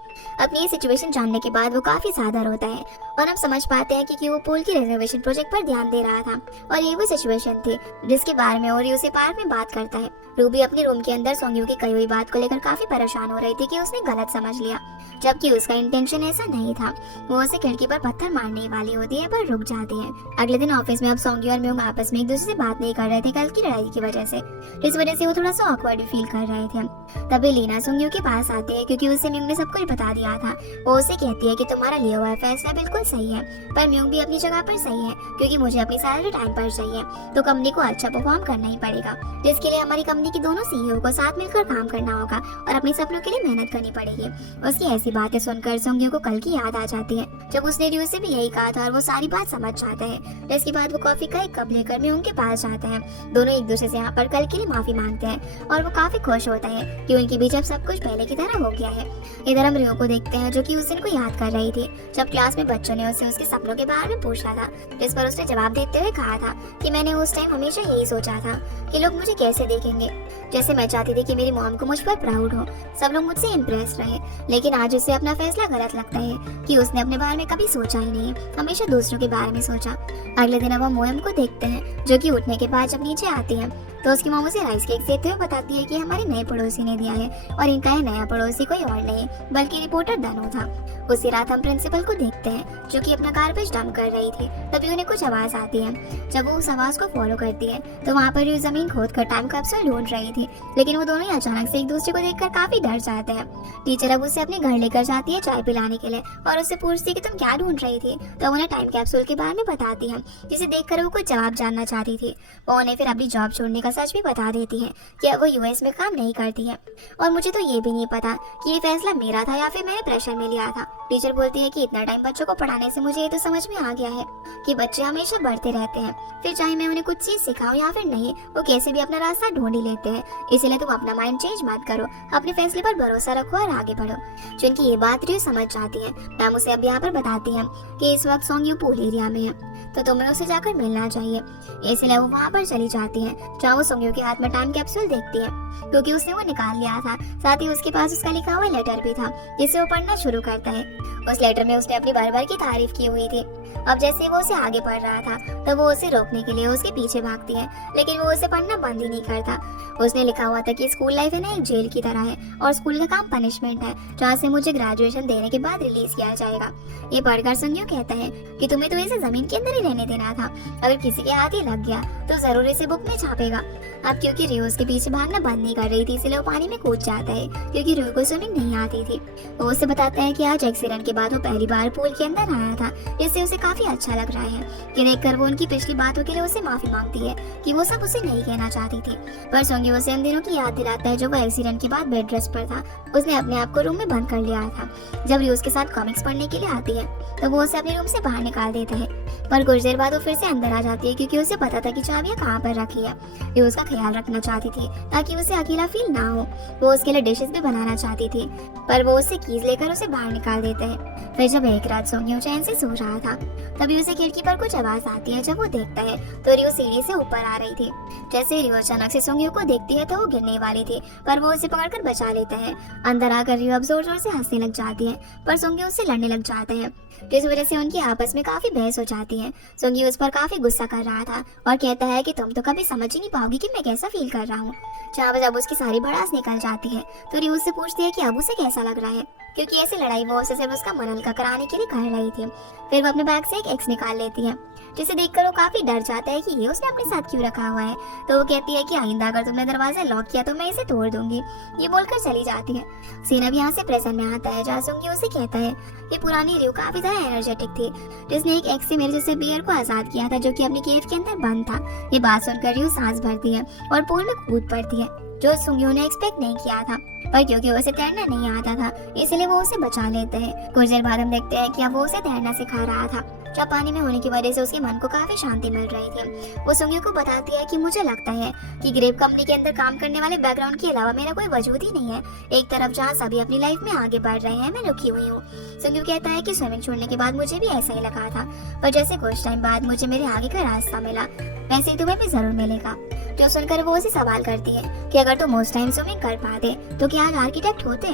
अपनी ये सिचुएशन जानने के बाद वो काफी ज्यादा रोता है और हम समझ पाते हैं कि वो पूल की रिजर्वेशन प्रोजेक्ट पर ध्यान दे रहा था और ये वो सिचुएशन थी जिसके बारे में ओरी उसे पार्क में बात करता है। रूबी अपने रूम के अंदर सोंगियो की कही हुई बात को लेकर काफी परेशान हो रही थी कि उसने गलत समझ लिया, जबकि उसका इंटेंशन ऐसा नहीं था। वो उसे खिड़की पर पत्थर मारने वाली होती है पर रुक जाती है। अगले दिन ऑफिस में अब सोंगियो और म्योंग आपस में एक दूसरे से बात नहीं कर रहे थे कल की लड़ाई की वजह से, जिस वजह से वो थोड़ा सा ऑकवर्ड फील कर रहे थे। तभी लीना सोंगियो के पास आती है क्योंकि उसे म्योंग ने सब कुछ बता दिया था। वो उसे कहती है कि तुम्हारा लिया हुआ फैसला बिल्कुल सही है, पर म्योंग भी अपनी जगह पर सही है, क्योंकि मुझे अपनी सैलरी टाइम पर चाहिए, तो कंपनी को अच्छा परफॉर्म करना ही पड़ेगा, जिसके लिए हमारी कंपनी की दोनों सीईओ को साथ मिलकर काम करना होगा और अपने सपनों के लिए मेहनत करनी पड़ेगी। उसकी ऐसी बातें सुनकर सोंगियो को कल की याद आ जाती है जब उसने रियो से भी यही कहा था और वो सारी बात समझ जाता है। जिसके बाद वो कॉफी का एक कप लेकर म्योंग के पास जाते हैं। दोनों एक दूसरे से यहाँ पर कल के लिए माफी मांगते हैं और वो काफी खुश होता है कि उनके बीच अब सब कुछ पहले की तरह हो गया है। इधर हम रियो को देखते हैं जो कि उस दिन को याद कर रही थी जब क्लास में बच्चों ने उससे उसके सपनों के बारे में पूछा था, जिस पर उसने जवाब देते हुए कहा था कि मैंने उस टाइम हमेशा यही सोचा था कि लोग मुझे कैसे देखेंगे, जैसे मैं चाहती थी कि मेरी मॉम को मुझ पर प्राउड हो, सब लोग मुझसे इम्प्रेस रहे। लेकिन आज उसे अपना फैसला गलत लगता है कि उसने अपने बारे में कभी सोचा ही नहीं, हमेशा दूसरों के बारे में सोचा। अगले दिन अब हम मोएम को देखते हैं जो कि उठने के बाद जब नीचे आती है तो उसकी मॉम उसे राइस केक देते हुए बताती है कि हमारे नए पड़ोसी ने दिया है और इनका ये नया पड़ोसी कोई और नहीं बल्कि रिपोर्टर धनु था। उसी रात हम प्रिंसिपल को देखते हैं जो कि अपना गार्बेज डंप कर रही थी। तभी उन्हें कुछ आवाज आती है। जब वो उस आवाज को फॉलो करती है तो वहाँ पर जमीन खोद कर टाइम कैप्सूल ढूंढ रही थी, लेकिन वो दोनों ही अचानक से एक दूसरे को देखकर काफी डर जाते हैं। टीचर अब उसे अपने घर लेकर जाती है चाय पिलाने के लिए और उससे पूछती है कि तुम क्या ढूंढ रही थी, तो उन्हें टाइम कैप्सूल के बारे में बताती है, जिसे देखकर वो कुछ जवाब जानना चाहती थी। वो उन्हें फिर अपनी जॉब छोड़ने का सच भी बता देती है कि अब वो यूएस में काम नहीं करती है और मुझे तो ये भी नहीं पता कि ये फैसला मेरा था या फिर मैंने प्रेशर में लिया था। टीचर बोलती है कि इतना टाइम बच्चों को पढ़ाने से मुझे ये तो समझ में आ गया है कि बच्चे हमेशा बढ़ते रहते हैं, फिर चाहे मैं उन्हें कुछ चीज सिखाऊं या फिर नहीं, वो कैसे भी अपना रास्ता ढूंढ ही लेते हैं। इसलिए तुम अपना माइंड चेंज मत करो, अपने फैसले पर भरोसा रखो और आगे बढ़ो। जिनकी ये बात रियो समझ जाती है। मैम उसे अब यहाँ पर बताती है कि इस वक्त सोंगियो पूल एरिया में है, तो तुम्हें उसे जाकर मिलना चाहिए। इसलिए वो वहाँ पर चली जाती है जहाँ वो सोंगियो के हाथ में टाइम कैप्सूल देखती है, क्योंकि उसने वो निकाल लिया था। साथ ही उसके पास उसका लिखा हुआ लेटर भी था, जिसे वो पढ़ना शुरू करता है। उस लेटर में उसने अपनी बार की तारीफ की हुई थी अब जैसे वो उसे आगे पढ़ रहा था तो वो उसे रोकने के लिए उसके पीछे भागती है, लेकिन वो उसे पढ़ना बंद ही नहीं करता। उसने लिखा हुआ था कि स्कूल लाइफ है ना एक जेल की तरह है और स्कूल का काम पनिशमेंट है जहाँ से मुझे ग्रेजुएशन देने के बाद रिलीज किया जाएगा। ये पढ़कर संजू कहता है कि तुम्हें तो इसे जमीन के अंदर ही रहने देना था, अगर किसी के हाथ ही लग गया तो जरूर इसे बुक में छापेगा। अब क्योंकि रियो उसके पीछे भागना बंद नहीं कर रही थी इसलिए वो पानी में कूद जाता है क्योंकि रियो को स्विमिंग नहीं आती थी। वो उसे बताता है कि आज एक्सीडेंट के बाद वो पहली बार पूल के अंदर आया था, जिससे उसे काफी अच्छा लग रहा है कि देखकर वो उनकी पिछली बातों के लिए उसे माफी मांगती है कि वो सब उसे नहीं कहना चाहती थी। पर सोंगी उसे उन दिनों की याद दिलाता है जो वो एक्सीडेंट के बाद बेड रेस्ट पर था। उसने अपने आप को रूम में बंद कर लिया था। जब रियो उसके साथ कॉमिक्स पढ़ने के लिए आती है तो वो उसे अपने रूम से बाहर निकाल देता है, पर कुछ देर बाद वो फिर से अंदर आ जाती है क्योंकि उसे पता था कि चाबियां कहाँ पर रखी है। रियो उसका ख्याल रखना चाहती थी ताकि उसे अकेला फील ना हो। वो उसके लिए डिशेस भी बनाना चाहती थी, पर वो उससे कीज लेकर उसे बाहर निकाल देते हैं। फिर जब एक रात सोंगी चैन से सो रहा था तभी उसे खिड़की पर कुछ आवाज आती है। जब वो देखता है तो रियो सीढ़ी से ऊपर आ रही थी। जैसे रियो अचानक से सोंगी को देखती है तो वो गिरने वाली थी, पर वो उसे पकड़कर बचा लेता है। अंदर आकर रियो अब जोर जोर से हंसने लग जाती है, पर सोंगी उससे लड़ने लग जाता है, जिस वजह से उनकी आपस में काफी बहस हो जाती है। सोंगी उस पर काफी गुस्सा कर रहा था और कहता है कि तुम तो कभी समझ ही नहीं पाओगी कि मैं कैसा फील कर रहा हूँ। जब उसकी सारी भड़ास निकल जाती है तो रियो उससे पूछती है कि अब उसे कैसा लग रहा है, क्योंकि ऐसी लड़ाई वो उसे सिर्फ उसका मन हल्का कराने के लिए कर रही थी। फिर वो अपने बैग से एक एक्स निकाल लेती है, जिसे देखकर वो काफी डर जाता है कि ये उसने अपने साथ क्यों रखा हुआ है। तो वो कहती है कि आइंदा अगर तुमने दरवाजा लॉक किया तो मैं इसे तोड़ दूंगी। ये बोलकर चली जाती है। सीन अब यहाँ से प्रेजेंट में आता है जहाँ सोंगी उसे कहता है कि पुरानी रियो काफी ज्यादा एनर्जेटिक थी, जिसने एक एक्स से मेरे जैसे बियर को आजाद किया था जो कि अपनी केव के अंदर बंद था। ये बात सुनकर रियो सांस भरती है और पूल में कूद पड़ती है, जो सुंगियों ने एक्सपेक्ट नहीं किया था, पर क्योंकि उसे तैरना नहीं आता था इसलिए वो उसे बचा लेते हैं। कुछ देर बाद हम देखते हैं कि अब वो उसे तैरना सिखा रहा था। जब पानी में होने की वजह से उसके मन को काफी शांति मिल रही थी। वो सुंगियों को बताती है कि मुझे लगता है कि ग्रेप कंपनी के अंदर काम करने वाले बैकग्राउंड के अलावा मेरा कोई वजूद ही नहीं है। एक तरफ जहाँ सभी अपनी लाइफ में आगे बढ़ रहे हैं मैं रुकी हुई हूँ। सुंगियों कहता है कि स्विमिंग छोड़ने के बाद मुझे भी ऐसा ही लगा था, पर जैसे कुछ टाइम बाद मुझे मेरे आगे का रास्ता मिला वैसे ही तुम्हें भी जरूर मिलेगा। जो सुनकर वो उसे सवाल करती है कि अगर तुम उस टाइम स्विमिंग कर पाते तो क्या आज आर्किटेक्ट होते,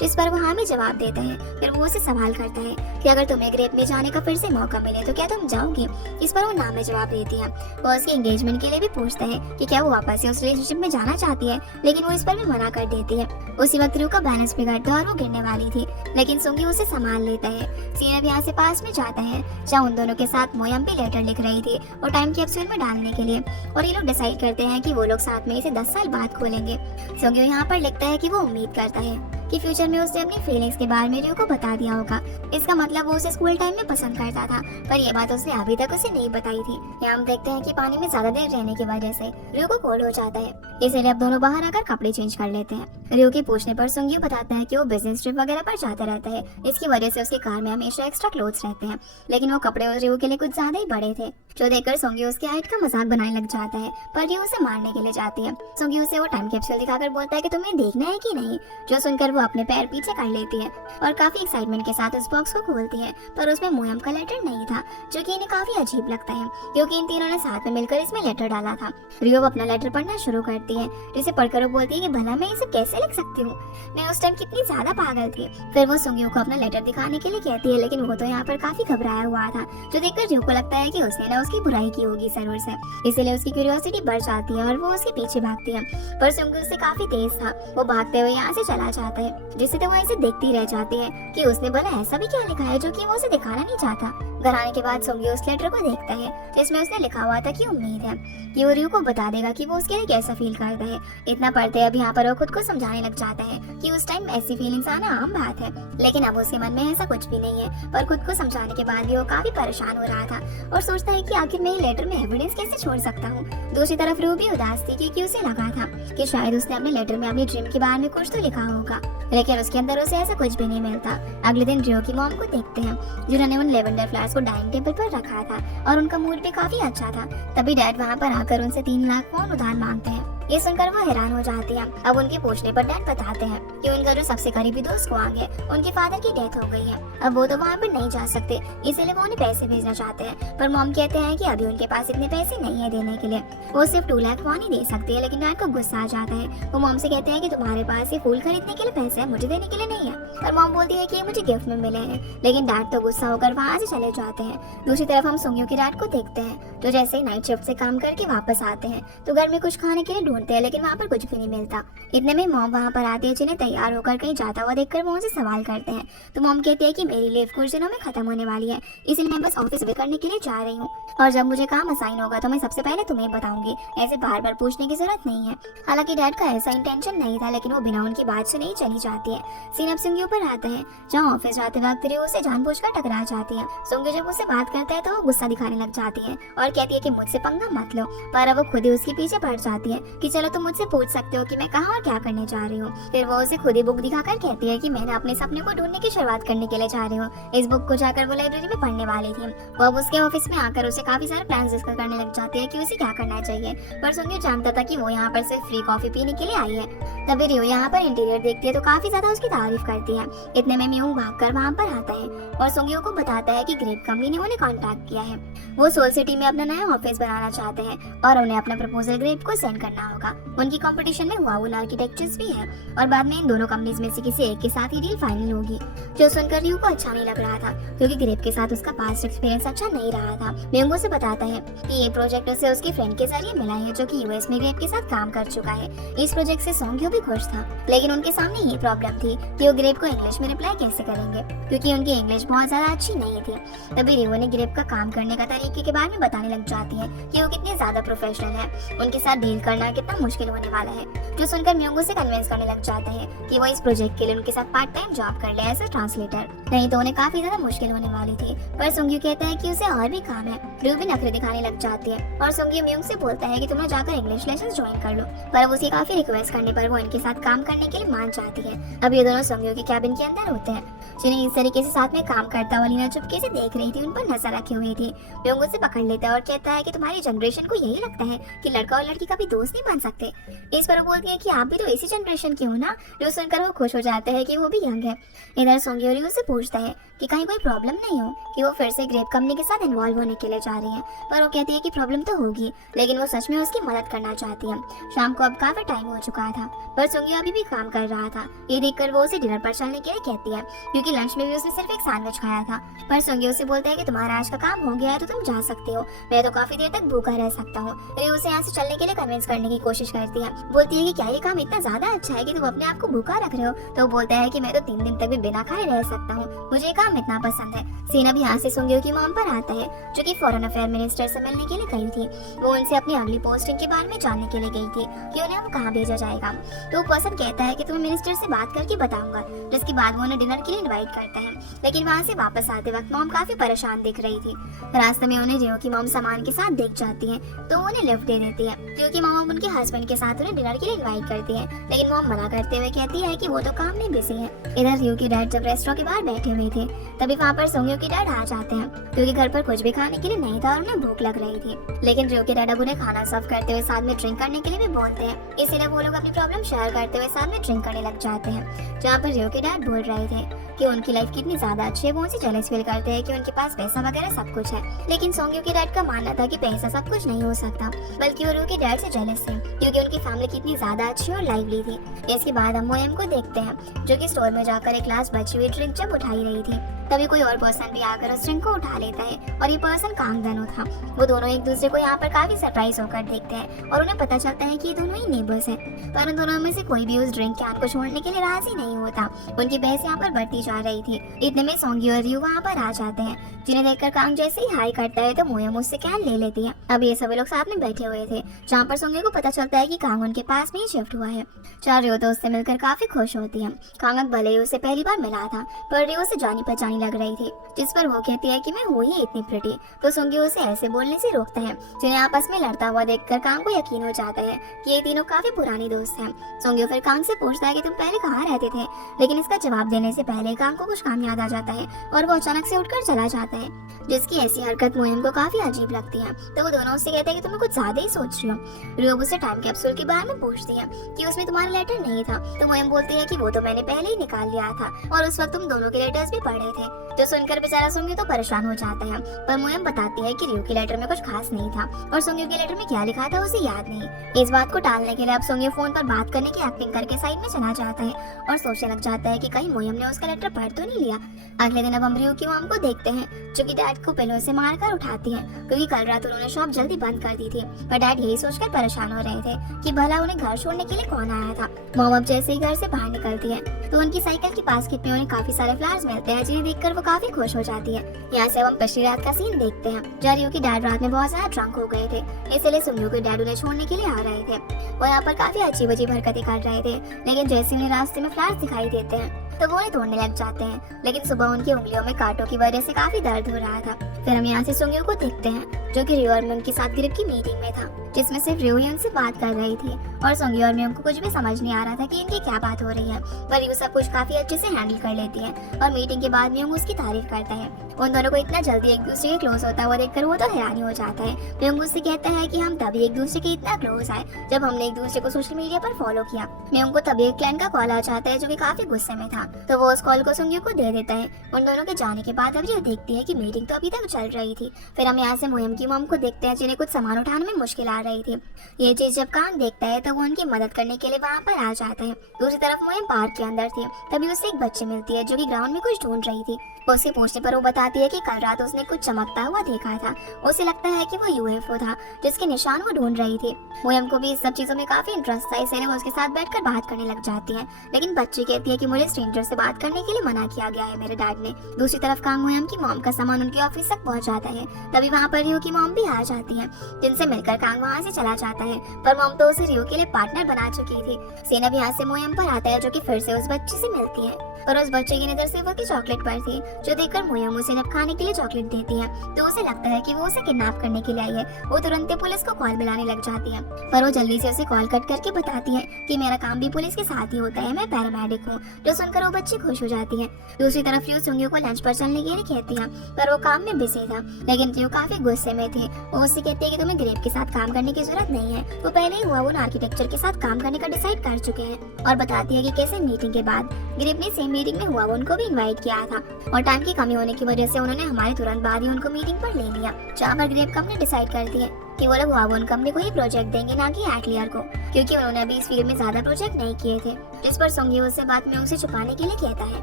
जिस पर वो हाँ में जवाब देता है। फिर वो उसे सवाल करता है कि अगर तुम्हें ग्रेप में जाने का फिर से मौका मिले तो क्या तुम जाओगी, इस पर वो ना में जवाब देती है। वो उसके एंगेजमेंट के लिए भी पूछता है कि क्या वो वापस से उस रिलेशनशिप में जाना चाहती है, लेकिन वो इस पर भी मना कर देती है। उसी वक्त रियो का बैलेंस बिगड़ता है और वो गिरने वाली थी, लेकिन सुंगी उसे संभाल लेता है। सीन अब यहाँ से पास में जाता है जहाँ उन दोनों के साथ मोयम पे लेटर लिख रही थी और टाइम कैप्सूल में डालने के लिए, और ये लोग डिसाइड करते हैं कि वो लोग साथ में इसे 10 साल बाद खोलेंगे। सुंगी यहाँ पर लिखता है कि वो उम्मीद करता है कि फ्यूचर में उसने अपनी फीलिंग्स के बारे में रियो को बता दिया होगा। इसका मतलब वो उसे स्कूल टाइम में पसंद करता था, पर ये बात उसने अभी तक उसे नहीं बताई थी। यहाँ हम देखते हैं कि पानी में ज्यादा देर रहने की वजह से रियो को कोल्ड हो जाता है, इसलिए अब दोनों बाहर आकर कपड़े चेंज कर लेते हैं। रियो के पूछने पर सुंगी बताता है कि वो बिजनेस ट्रिप वगैरह पर जाता रहता है, इसकी वजह से उसकी कार में हमेशा एक्स्ट्रा क्लोथ्स रहते हैं, लेकिन वो कपड़े रियो के लिए कुछ ज्यादा ही बड़े थे, जो देखकर सुंगी उसकी हाइट का मजाक बनाने लग जाता है। पर रियो उसे मारने के लिए जाती है। सुंगी उसे वो टाइम कैप्सूल दिखाकर बोलता है कि तुम्हें देखना है कि नहीं, जो सुनकर वो अपने पैर पीछे कर लेती है और काफी एक्साइटमेंट के साथ उस बॉक्स को खोलती है, पर उसमें मोयम का लेटर नहीं था, जो कि इन्हें काफी अजीब लगता है क्योंकि इन तीनों ने साथ में मिलकर इसमें लेटर डाला था। रियो अपना लेटर पढ़ना शुरू करती है, जिसे पढ़कर वो बोलती है कि भला मैं इसे कैसे लिख सकती हूँ, मैं उस टाइम कितनी ज्यादा पागल थी। फिर वो सुंगियों को अपना लेटर दिखाने के लिए कहती है, लेकिन वो तो यहाँ पर काफी घबराया हुआ था, जो देखकर रियो को लगता है कि उसने ना उसकी बुराई की होगी जरूर से, इसलिए उसकी क्यूरियोसिटी बढ़ जाती है और वो उसके पीछे भागती है। पर सुंगी उससे काफी तेज था, वो भागते हुए यहाँ से चला जाता है, जिससे तो वो ऐसे देखती रह जाती है कि उसने भला ऐसा भी क्या लिखा है जो कि वो उसे दिखाना नहीं चाहता। घर आने के बाद सुंगी उस लेटर को देखता है जिसमें उसने लिखा हुआ था कि उम्मीद है कि वो रियो को बता देगा कि वो उसके लिए कैसा फील करता है। इतना पढ़ते अब यहाँ पर वो खुद को समझाने लग जाता है कि उस टाइम ऐसी फीलिंग्स आना आम बात है, लेकिन अब उसके मन में ऐसा कुछ भी नहीं है। पर खुद को समझाने के बाद भी वो काफी परेशान हो रहा था और सोचता है कि आखिर मैं लेटर में एविडेंस कैसे छोड़ सकता हूँ। दूसरी तरफ रियो भी उदास थी क्योंकि उसे लगा था कि शायद उसने अपने लेटर में अपनी ड्रीम के बारे में कुछ तो लिखा होगा, लेकिन उसके अंदर उसे ऐसा कुछ भी नहीं मिलता। अगले दिन रियो की मॉम को देखते हैं जिन्होंने उन लेवेंडर फ्लावर्स को डाइनिंग टेबल पर रखा था और उनका मूड भी काफी अच्छा था। तभी डैड वहाँ पर आकर उनसे 3 लाख पाउंड उधार मांगते हैं ये सुनकर वो हैरान हो जाती है। अब उनके पूछने पर डैड बताते हैं कि उनका जो सबसे करीबी दोस्त हुआंग है, उनके फादर की डेथ हो गई है। अब वो तो वहाँ पर नहीं जा सकते, इसीलिए वो उन्हें पैसे भेजना चाहते हैं, पर मॉम कहते हैं कि अभी उनके पास इतने पैसे नहीं है देने के लिए, वो सिर्फ 2 लाख वहाँ नहीं दे सकती है। लेकिन डैड को गुस्सा आ जाता है। वो मॉम से कहते हैं कि तुम्हारे पास ये फूल खरीदने के लिए पैसे हैं, मुझे देने के लिए नहीं है। और मॉम बोलती है कि ये मुझे गिफ्ट में मिले हैं। लेकिन डैड तो गुस्सा होकर वहाँ से चले जाते हैं। दूसरी तरफ हम सुंग्यू की डैड को देखते हैं, जो जैसे ही नाइट शिफ्ट से काम करके वापस आते हैं तो घर में कुछ खाने के लिए ढूंढते हैं, लेकिन वहाँ पर कुछ भी नहीं मिलता। इतने में मॉम वहाँ पर आती है, जिन्हें तैयार होकर कहीं जाता हुआ देखकर वो उनसे सवाल करते हैं। तो मॉम कहती है कि मेरी लीव कुछ दिनों में खत्म होने वाली है, इसलिए मैं बस ऑफिस विजिट करने के लिए जा रही हूँ, और जब मुझे काम असाइन होगा तो मैं सबसे पहले तुम्हें बताऊंगी, ऐसे बार बार पूछने की जरूरत नहीं है। हालांकि डैड का ऐसा इंटेंशन नहीं था, लेकिन वो बिना उनकी बात सुने ही चली जाती है। सीन अब सुंग्यू पर आता है, जहाँ ऑफिस जाते वक्त रियो उसे जानबूझकर टकरा जाती है। सुंग्यू जब उससे बात करता है तो वो गुस्सा दिखाने लग जाती है और कहती है कि मुझसे पंगा मत लो, पर वो खुद ही उसके पीछे पड़ जाती है कि चलो तुम मुझसे पूछ सकते हो कि मैं कहाँ और क्या करने जा रही हूँ। फिर वो उसे खुद ही बुक दिखाकर कहती है कि मैंने अपने सपने को ढूंढने की शुरुआत करने के लिए जा रही हूँ। इस बुक को जाकर वो लाइब्रेरी में पढ़ने वाली थी। वो अब उसके ऑफिस में आकर उसे काफी सारे प्लान डिस्कस करने लग जाते हैं कि उसे क्या करना चाहिए, पर सुंग्यू जानता था कि वो यहाँ पर सिर्फ फ्री कॉफी पीने के लिए आई है। तभी रियो यहाँ पर इंटीरियर देखती है तो काफी ज्यादा उसकी तारीफ करती है। इतने में म्यूंग भागकर वहाँ पर आता है और सुंग्यू को बताता है कि ग्रेप कंपनी ने उन्हें कांटेक्ट किया है। वो सोल सिटी में अपना नया ऑफिस बनाना चाहते हैं और उन्हें अपना प्रपोजल ग्रेप को सेंड करना होगा। उनकी कंपटीशन में हुआवुन आर्किटेक्चर्स भी है और बाद में इन दोनों कंपनीज में से किसी एक के साथ ही डील फाइनल होगी, जो सुनकर रियो को अच्छा नहीं लग रहा था, क्योंकि ग्रेप के साथ उसका पास्ट एक्सपीरियंस अच्छा नहीं रहा था। म्यूंग उसे बताता है कि ये प्रोजेक्ट उसे उसके फ्रेंड के जरिए मिला है, जो कि यूएस में ग्रेप के साथ काम कर चुका है। इस प्रोजेक्ट से सुंग्यू भी खुश था, लेकिन उनके सामने ये प्रॉब्लम थी कि वो ग्रेप को इंग्लिश में रिप्लाई कैसे करेंगे, क्योंकि उनकी इंग्लिश बहुत ज्यादा अच्छी नहीं थी। तभी रियो ने ग्रेप का काम करने का तरीके के बारे में बताने लग जाती है कि वो कितने ज्यादा प्रोफेशनल है, उनके साथ डील करना कितना मुश्किल होने वाला है, जो सुनकर म्यूंग उसे कन्विंस करने लग जाते हैं कि वो इस प्रोजेक्ट के लिए उनके साथ पार्ट टाइम जॉब कर ले एज ए ट्रांसलेटर, नहीं तो उन्हें काफी ज्यादा मुश्किल होने वाली थी। पर सुंग्यू कहता है कि उसे और भी काम है। रियो भी नखरे दिखाने लग जाती है और सुंग्यू म्यूंग से बोलता है कि तुम लोग जाकर इंग्लिश लेसन ज्वाइन कर लो, पर अब उसे काफी रिक्वेस्ट करने पर वो इनके साथ काम करने के लिए मान जाती है। अब ये दोनों सुंग्यू के कैबिन के अंदर होते हैं, जिन्हें इस तरीके से साथ में काम करता हुआ लीना चुपके से देख रही थी, उन पर नजर रखी हुई थी। म्यूंग उसे पकड़ लेता है और कहता है कि तुम्हारी जनरेशन को यही लगता है कि लड़का और लड़की कभी दोस्त नहीं बन सकते। इस पर वो बोलती है कि आप भी तो इसी जनरेशन के हो ना, जो सुनकर वो खुश हो जाते हैं कि वो भी यंग है। इधर सुंग्यू रियो से पूछता है कि कहीं कोई प्रॉब्लम नहीं हो कि वो फिर से ग्रेप कंपनी के साथ इन्वॉल्व होने के लिए जा रही है, पर वो कहती है कि प्रॉब्लम तो होगी, लेकिन वो सच में उसकी मदद करना चाहती है। शाम को अब काफी टाइम हो चुका था, पर सुंग्यू अभी भी काम कर रहा था। ये देखकर वो उसे डिनर पर चलने के लिए कहती है, क्योंकि लंच में भी उसने सिर्फ एक सैंडविच खाया था। पर सुंग्यू उसे बोलता है कि तुम्हारा आज का काम हो गया है तो तुम जा सकते हो, मैं तो काफी देर तक भूखा रह सकता हूँ। रियो उसे यहाँ से चलने के लिए कन्विंस करने की कोशिश करती है, बोलती है कि क्या ये काम इतना ज्यादा अच्छा है कि तुम अपने आप को भूखा रख रहे हो। तो वो बोलता है कि मैं तो 3 दिन तक भी बिना खाए रह सकता हूँ, मुझे ये काम इतना पसंद है। सीन अब यहाँ से सुंग्यू की मॉम पर आता है, जो कि फॉरेन अफेयर मिनिस्टर से मिलने के लिए गई थी। वो उनसे अपनी अगली पोस्टिंग के बारे में जानने के लिए गई थी कि उन्हें अब कहाँ भेजा जाएगा। तो वो पर्सन कहता है कि तुम्हें मिनिस्टर से बात करके बताऊंगा, जिसके बाद वो उन्हें डिनर के लिए इनवाइट करता है। लेकिन वहाँ से वापस आते वक्त मॉम काफी परेशान दिख रही थी। रास्ते में उन्हें रियो की मॉम सामान के साथ देख जाती है, तो उन्हें लिफ्ट दे देती है, क्योंकि मॉम उनके हस्बैंड के साथ उन्हें डिनर के लिए इनवाइट करती है। लेकिन मॉम मना करते हुए कहती है कि वो तो काम में बिजी है। इधर रियो की डैड जब रेस्टोरेंट के बाहर बैठे हुए थे, तभी वहाँ पर सुंग्यू की डैड आ जाते हैं, क्योंकि घर पर कुछ भी खाने के लिए नहीं था और उन्हें भूख लग रही थी। लेकिन रियो के डैड अब उन्हें खाना सर्व करते हुए साथ में ड्रिंक करने के लिए भी बोलते हैं, इसीलिए वो लोग अपनी प्रॉब्लम शेयर करते हुए साथ में ड्रिंक करने लग जाते हैं। जहाँ पर रियो के डैड बोल रहे थे कि उनकी लाइफ कितनी ज्यादा अच्छी है, वो उनसे जेलस फील करते हैं कि उनके पास पैसा वगैरह सब कुछ है। लेकिन सुंग्यू के डैड का मानना था कि पैसा सब कुछ नहीं हो सकता, बल्कि वो रियो के डैड से जेलस थे, क्योंकि उनकी फैमिली कितनी ज्यादा अच्छी और लाइवली थी। इसके बाद हम मोएम को देखते हैं, जो कि स्टोर में जाकर एक ग्लास बची हुई ड्रिंक जब उठाई रही थी, तभी कोई और पर्सन भी आकर उस ड्रिंक को उठा लेता है और ये पर्सन कांगधनु था। वो दोनों एक दूसरे को यहाँ पर काफी सरप्राइज होकर देखते हैं और उन्हें पता चलता है कि ये दोनों ही नेबर्स हैं। पर उन दोनों में से कोई भी उस ड्रिंक कैन को छोड़ने के लिए राजी नहीं होता। उनकी बहस यहाँ पर बढ़ती जा रही थी। इतने में सुंग्यू और रियो वहाँ पर आ जाते हैं, जिन्हें देखकर कांग जैसे ही हाई करता है तो मोएम उससे कैन ले लेती है। अब ये सभी लोग साथ में बैठे हुए थे, जहाँ पर सुंग्यू को पता चलता है कि कांग उनके पास में ही शिफ्ट हुआ है। चार रियो तो उससे मिलकर काफी खुश होती है। कांग भले ही उसे पहली बार मिला था, पर रियो से जानी पहचानी लग रही थी, जिस पर वो कहती है कि मैं हूँ ही इतनी प्रिटी। तो सुंग्यू उसे ऐसे बोलने से रोकता है, जिन्हें आपस में लड़ता हुआ देखकर कांग को यकीन हो जाता है कि ये तीनों काफी पुरानी दोस्त हैं। सुंग्यू फिर कांग से पूछता है कि तुम पहले कहाँ रहते थे, लेकिन इसका जवाब देने से पहले कांग को कुछ काम याद आ जाता है और वो अचानक से उठकर चला जाता है। जिसकी ऐसी हरकत मोयम को काफी अजीब लगती है। तो वो दोनों उससे कहते हैं कि तुम कुछ ज्यादा ही सोच रही हो। रियो उससे टाइम कैप्सूल के बारे में पूछती है कि उसमें तुम्हारा लेटर नहीं था। तो मोयम बोलती है कि वो तो मैंने पहले ही निकाल लिया था और उस वक्त तुम दोनों के लेटर्स भी पढ़े थे। जो सुनकर बेचारा सुंग्यू तो परेशान हो जाता है, पर मोयम बताती है कि रियो के लेटर में कुछ खास नहीं था और सुंग्यू के लेटर में क्या लिखा था उसे याद नहीं। इस बात को टालने के लिए अब सुंग्यू फोन पर बात करने की एक्टिंग करके साइड में चला जाता है और सोचने लग जाता है कि कहीं मोयम ने उसका लेटर पढ़ तो नहीं लिया। अगले दिन अब हम रियो की मॉम को देखते हैं जो कि डैड को पिलो से मारकर उठाती है, क्योंकि कल रात उन्होंने शॉप जल्दी बंद कर दी थी। पर डैड यही सोचकर परेशान हो रहे थे कि भला उन्हें घर छोड़ने के लिए कौन आया था। मॉम अब जैसे ही घर से बाहर निकलती है तो उनकी साइकिल के पास कितने उन्हें काफी सारे फ्लावर्स मिलते हैं, जिन्हें देखकर वो काफी खुश हो जाती है। यहाँ से हम पिछली रात का सीन देखते हैं जहाँ रियो की डैड रात में बहुत ज्यादा ड्रंक हो गए थे, इसलिए सुंग्यू के डैड उन्हें छोड़ने के लिए आ रहे थे। वो यहाँ पर काफी अजीब अजीब हरकतें कर रहे थे, लेकिन जैसे उन्हें रास्ते में फ्लावर्स दिखाई देते हैं तो वो उन्हें तोड़ने लग जाते हैं। लेकिन सुबह उनकी उंगलियों में कांटों की वजह से काफी दर्द हो रहा था। फिर हम यहाँ से सुंग्यू को देखते हैं जो कि रियो और मियोंग के साथ ग्रुप की मीटिंग में था, जिसमें सिर्फ रियो ही उनसे बात कर रही थी और सुंग्यू और मियोंग को कुछ भी समझ नहीं आ रहा था कि इनकी क्या बात हो रही है। पर रियो सब कुछ काफी अच्छे से हैंडल कर लेती है और मीटिंग के बाद मियोंग उसकी तारीफ करता है। उन दोनों को इतना जल्दी एक दूसरे के क्लोज होता हुआ देखकर वो तो हैरानी हो जाता है। मियोंग उससे कहता है कि हम तभी एक दूसरे के इतना क्लोज आए जब हमने एक दूसरे को सोशल मीडिया पर फॉलो किया। मियोंग को तभी एक क्लाइंट का कॉल आ जाता है जो कि काफी गुस्से में था, तो वो उस कॉल को सुंग्यू को दे देता है। उन दोनों के जाने के बाद अब रियो देखती है कि मीटिंग तो अभी तक चल रही थी। फिर हम यहाँ से मोयम की मॉम को देखते हैं जिन्हें कुछ सामान उठाने में मुश्किल आ रही थी। ये चीज जब कांग देखता है तो वो उनकी मदद करने के लिए वहाँ पर आ जाता है। दूसरी तरफ मोयम पार्क के अंदर थी, तभी उससे एक बच्ची मिलती है जो कि ग्राउंड में कुछ ढूंढ रही थी। उससे पूछने पर वो बताती है कि कल रात उसने कुछ चमकता हुआ देखा था। उसे लगता है कि वो यूएफओ था जिसके निशान वो ढूंढ रही थी। मोयम को भी इस सब चीजों में काफी इंटरेस्ट था, इसलिए वो उसके साथ बैठकर बात करने लग जाती है। लेकिन बच्ची कहती है कि मुझे स्ट्रेंजर से बात करने के लिए मना किया गया है मेरे डैड ने। दूसरी तरफ कांग मोयम की मॉम का सामान उनके ऑफिस तक पहुंच जाता है। तभी वहाँ पर रियो की मॉम भी आ जाती है, जिनसे मिलकर कांग वहाँ से चला जाता है। पर मॉम तो उसे रियो के लिए पार्टनर बना चुकी थी। सीन अब यहाँ से मोयम पर आता है जो कि फिर से उस बच्ची से मिलती है, पर उस बच्चे की नजर सिर्फ उसकी चॉकलेट पर थी, जो देखकर मोयम उसे जब खाने के लिए चॉकलेट देती है तो उसे लगता है कि वो उसे किडनैप करने के लिए आई है। वो तुरंत पुलिस को कॉल मिलाने लग जाती है, पर वो जल्दी से उसे कॉल कट करके बताती है कि मेरा काम भी पुलिस के साथ ही होता है, मैं पैरामेडिक हूँ। जो सुनकर वो बच्ची खुश हो जाती है। दूसरी तरफ रियो सुंग्यू को लंच पर चलने के लिए कहती है, पर वो काम में बिजी था। लेकिन रियो काफी गुस्से में थी। वो उससे कहती है कि तुम्हें ग्रेप के साथ काम करने की जरूरत नहीं है, वो पहले ही हुआ वो आर्किटेक्चर के साथ काम करने का डिसाइड कर चुके हैं। और बताती है कि कैसे मीटिंग के बाद ग्रेप ने सेम मीटिंग में हुआ उनको भी इनवाइट किया था और टाइम की कमी होने की वजह से उन्होंने हमारे तुरंत बाद ही उनको मीटिंग पर ले लिया, जहाँ पर ग्रेप कंपनी डिसाइड करती है कि वो लोग वावन कंपनी को ही प्रोजेक्ट देंगे, ना कि एटलियर को, क्योंकि उन्होंने अभी इस फील्ड में ज्यादा प्रोजेक्ट नहीं किए थे। जिस पर सुंग्यू उससे बात में उसे छुपाने के लिए कहता है,